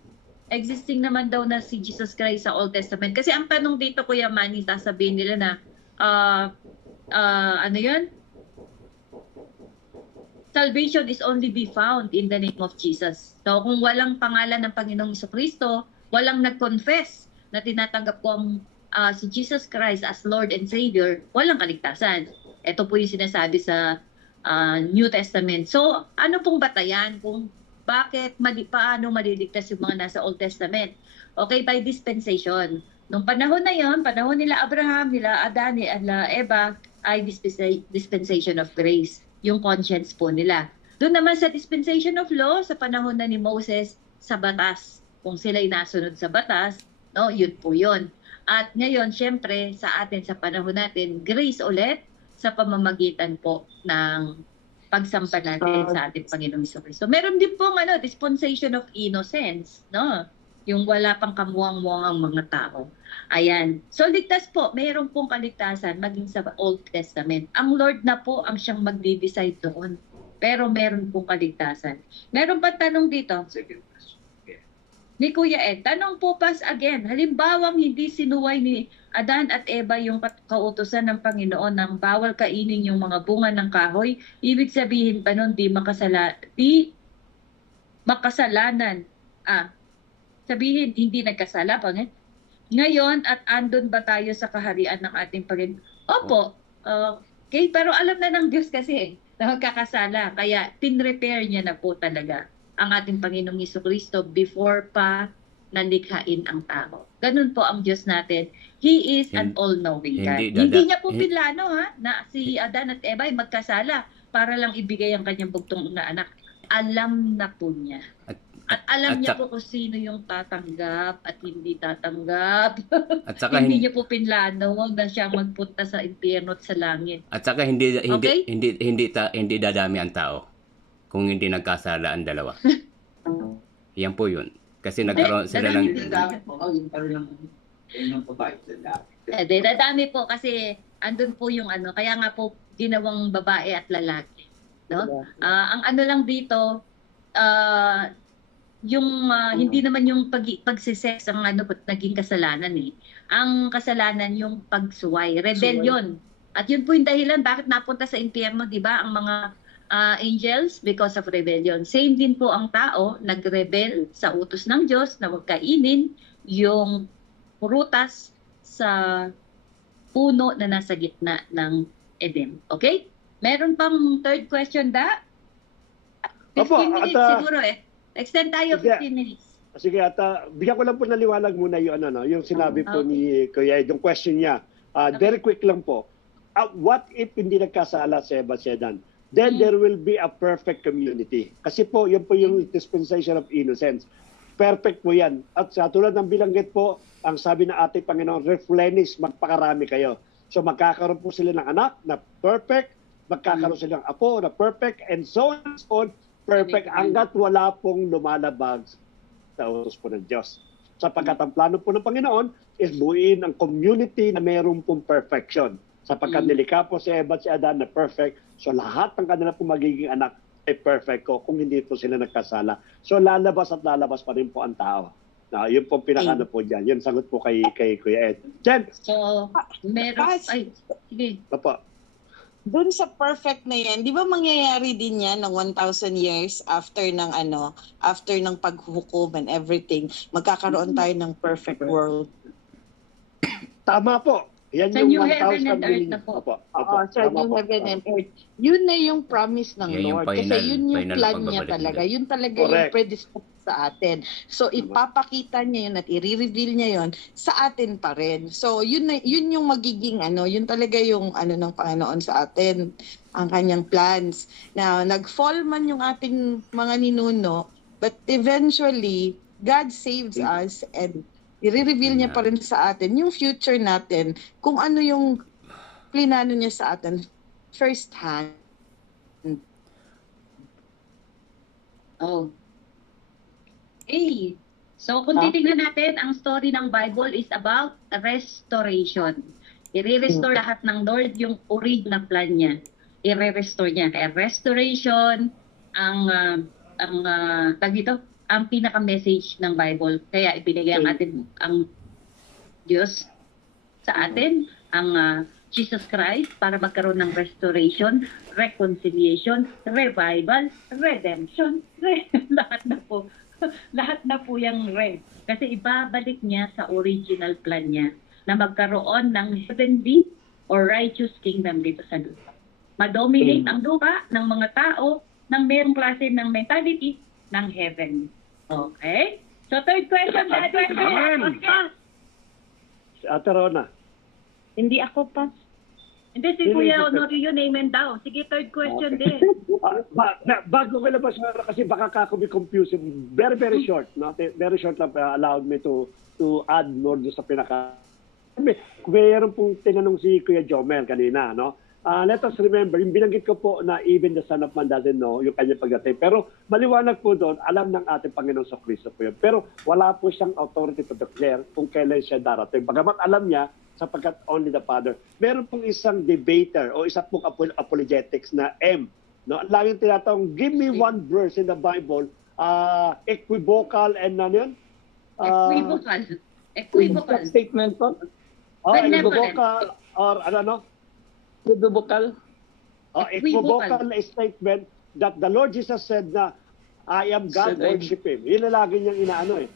existing naman daw na si Jesus Christ sa Old Testament. Kasi ang tanong dito, Kuya Manny, sasabihin nila na, ano yun? Salvation is only be found in the name of Jesus. So, kung walang pangalan ng Panginoong Jesucristo, walang nag-confess na tinatanggap ko ang si Jesus Christ as Lord and Savior, walang kaligtasan. Ito po yung sinasabi sa New Testament. So, ano pong batayan kung bakit, paano maliligtas yung mga nasa Old Testament? Okay, by dispensation. Nung panahon na yon, panahon nila Abraham, nila Adan, nila Eva, ay dispensation of grace. Yung conscience po nila. Doon naman sa dispensation of law, sa panahon na ni Moses, sa batas. Kung sila'y nasunod sa batas, no, yun po yun. At ngayon, syempre, sa atin, sa panahon natin, grace ulit sa pamamagitan po ng pagsampa natin sa ating Panginoong Jesucristo. Meron din pong dispensation of innocence, no? Yung wala pang kamuwang-muwang ang mga tao. Ayan. So, ligtas po. Mayroon pong kaligtasan maging sa Old Testament. Ang Lord na po ang siyang magde-decide doon. Pero meron pong kaligtasan. Meron pa tanong dito? Ni Kuya Ed. Tanong po pas again. Halimbawang hindi sinuway ni Adan at Eva yung kautusan ng Panginoon ng bawal kainin yung mga bunga ng kahoy, ibig sabihin pa nun di makasalanan. Sabihin, hindi nagkasala pa ngayon at andun ba tayo sa kaharian ng ating Panginoon? Opo. Okay, pero alam na ng Diyos kasi na magkakasala. Kaya tin-repair niya na po talaga ang ating Panginoong Jesucristo before pa nalikhain ang tao. Ganun po ang Diyos natin. He is an all-knowing God. Hindi niya po pinlano na si Adan at Eva ay magkasala para lang ibigay ang kanyang bugtong na anak. Alam na po niya. At alam niya po kung sino yung tatanggap at hindi tatanggap. At saka hindi niya po pinlano na siya magpunta sa impyerno at sa langit. At saka hindi dadami ang tao kung hindi nagkasala ang dalawa. Yan po yun. Kasi nagkaroon sila ng dadami po kasi andun po yung kaya nga po ginawang babae at lalaki, no? Ang lang dito yung hindi naman yung pagsisex ang naging kasalanan eh. Ang kasalanan yung pagsuway, rebellion. At yun po yung dahilan bakit napunta sa impyerno, di ba? Ang mga angels because of rebellion. Same din po ang tao, nagrebel sa utos ng Diyos na huwag kainin yung prutas sa puno na nasa gitna ng Eden. Okay? Meron pang third question 15 minutes siguro eh. Extend tayo 15 minutes. Sige, at bigyan ko lang po naliwanag muna yung sinabi po ni Kuya Ed, yung question niya. Very quick lang po. What if hindi nagkasala si Eva Sedan? Then there will be a perfect community. Kasi po, yun po yung dispensation of innocence. Perfect po yan. At sa tulad ng bilanggit po, ang sabi ng ating Panginoon, replenish, magpakarami kayo. So magkakaroon po sila ng anak na perfect, magkakaroon sila ng apo na perfect, and so on, perfect, hanggat wala pong lumalabag sa utos po ng Diyos. Sapagkat ang plano po ng Panginoon is buuin ang community na mayroon pong perfection. Sapagkat nilikha po si Eva at si Adan na perfect, so lahat ng kanila po magiging anak ay perfect ko kung hindi po sila nagkasala. So lalabas at lalabas pa rin po ang tao. Yun po pinakano po dyan. Yun sagot po kay Kuya Ed. Jen! So, meron... Ay, sige. Opo. Doon sa perfect na yan, di ba mangyayari din yan ng 1,000 years after ng after ng paghukom and everything, magkakaroon tayo ng perfect world. Tama po. Yan sa yung new heaven and earth na po. Sa new heaven and earth. Yun na yung promise ng Lord. Kasi yun yung plan niya talaga. Yun talaga yung predispose sa atin. So ipapakita niya yun at i-reveal niya yun sa atin pa rin. So yun yung magiging yun talaga yung ng Panginoon sa atin, ang kanyang plans. Na nag-fall man yung ating mga ninuno, but eventually God saves us and i-reveal niya pa rin sa atin yung future natin, kung ano yung plinano niya sa atin first hand. Okay. So kung titignan natin, ang story ng Bible is about restoration. I-restore lahat ng Lord yung original plan niya. I-restore niya. Kaya restoration ang pinaka-message ng Bible. Kaya ibinigay ang atin ang Diyos sa atin, ang Jesus Christ, para magkaroon ng restoration, reconciliation, revival, redemption, lahat na po yung kasi ibabalik niya sa original plan niya. na magkaroon ng heavenly or righteous kingdom dito sa lupa. Madominate ang lupa ng mga tao ng mayroong klase ng mentality ng heaven. Okay? So third question, Si Ate Rona. Hindi ako pa. Hindi, si Kuya Honorio yun, amen daw. Sige, third question din. Bago ko labas, kasi baka kako be confusing. Very, very short. No? Very short lang allowed me to add more doon sa pinaka... Mayroon pong tinanong si Kuya Jomel kanina, no? Let us remember, yung binanggit ko po na even the Son of Man doesn't know yung kanyang pagdating. Pero maliwanag po doon, alam ng ating Panginoon sa Kristo po yun. Pero wala po siyang authority to declare kung kailan siya darating. Bagamat alam niya, sapagkat only the Father. Meron pong isang debater o isa pong apologetics na M. No? Laging tinatawag, give me one verse in the Bible, equivocal and ano yun? Equivocal. Statement po? Equivocal or ano? Equivocal? Equivocal statement that the Lord Jesus said na I am God, worship Him. Yun na lagi niyang inaano eh.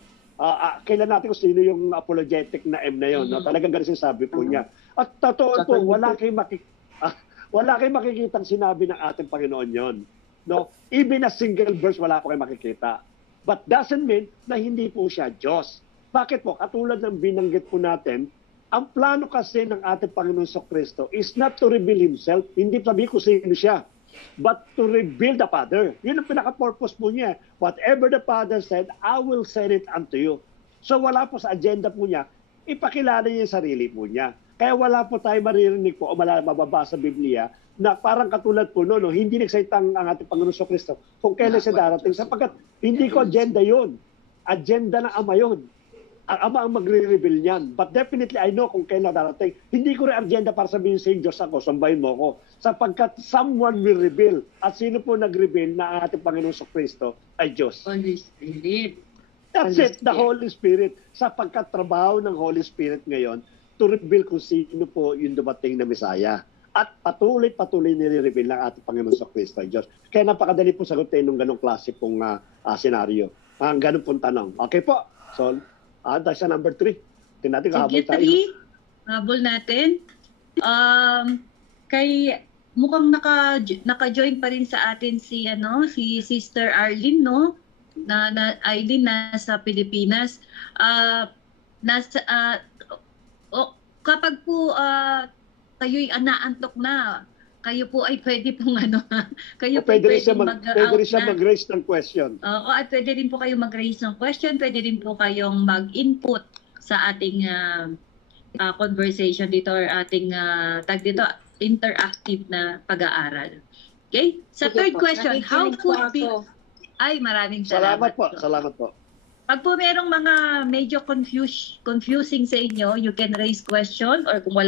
Kailan natin kung sino yung apologetic na M na yun. No? Talagang ganun sinasabi po niya. At totoo po, wala kayong makikita sinabi ng ating Panginoon yon. No? Even a single verse, wala po kayong makikita. But doesn't mean na hindi po siya Diyos. Bakit po? Katulad ng binanggit po natin, ang plano kasi ng ating Panginoon sa Kristo is not to reveal Himself, hindi sabihin kung sino siya, but to reveal the Father. Yun ang pinaka-purpose po niya. Whatever the Father said, I will send it unto you. So wala po sa agenda po niya, ipakilala niya yung sarili po niya. Kaya wala po tayo maririnig po o mababasa sa Biblia na parang katulad po no, hindi nagsaitang ang ating Panginoon sa Kristo kung kailan siya darating. Sapagkat hindi ko agenda yun. Agenda ng Ama yun. Ang Ama ang magre-reveal niyan. But definitely, I know kung kailan darating. Hindi ko rin agenda para sabihin sa Diyos ako, sambahin mo ako. Sapagkat someone will reveal. At sino po nag-reveal na ang ating Panginoon sa Kristo ay Diyos? Holy Spirit. That's it, the Holy Spirit. Sapagkat trabaho ng Holy Spirit ngayon to reveal kung sino po yung dumating na Messiah. At patuloy nire-reveal ng ating Panginoon sa Kristo ay Diyos. Kaya napakadali po sagutin ng ganong klase pong senaryo. Ang ganong pong tanong. Okay po. So, dahil sa number 3. Tinatin kahabol tayo. Sige, 3. Habol natin. Mukhang naka-join pa rin sa atin si Sister Arlene, no? Arlene nasa Pilipinas. Kapag po kayo'y naantok na, kayo po ay pwede pong kayo po pwede pwede rin siya mag-raise ng question. At pwede rin po kayo mag-raise ng question, pwede rin po kayong mag-input sa ating conversation dito or ating interactive na pag-aaral. Okay? Sa third question, how could be... Ay, maraming salamat po. Salamat po. Pag po merong mga medyo confusing sa inyo, you can raise question or kung wala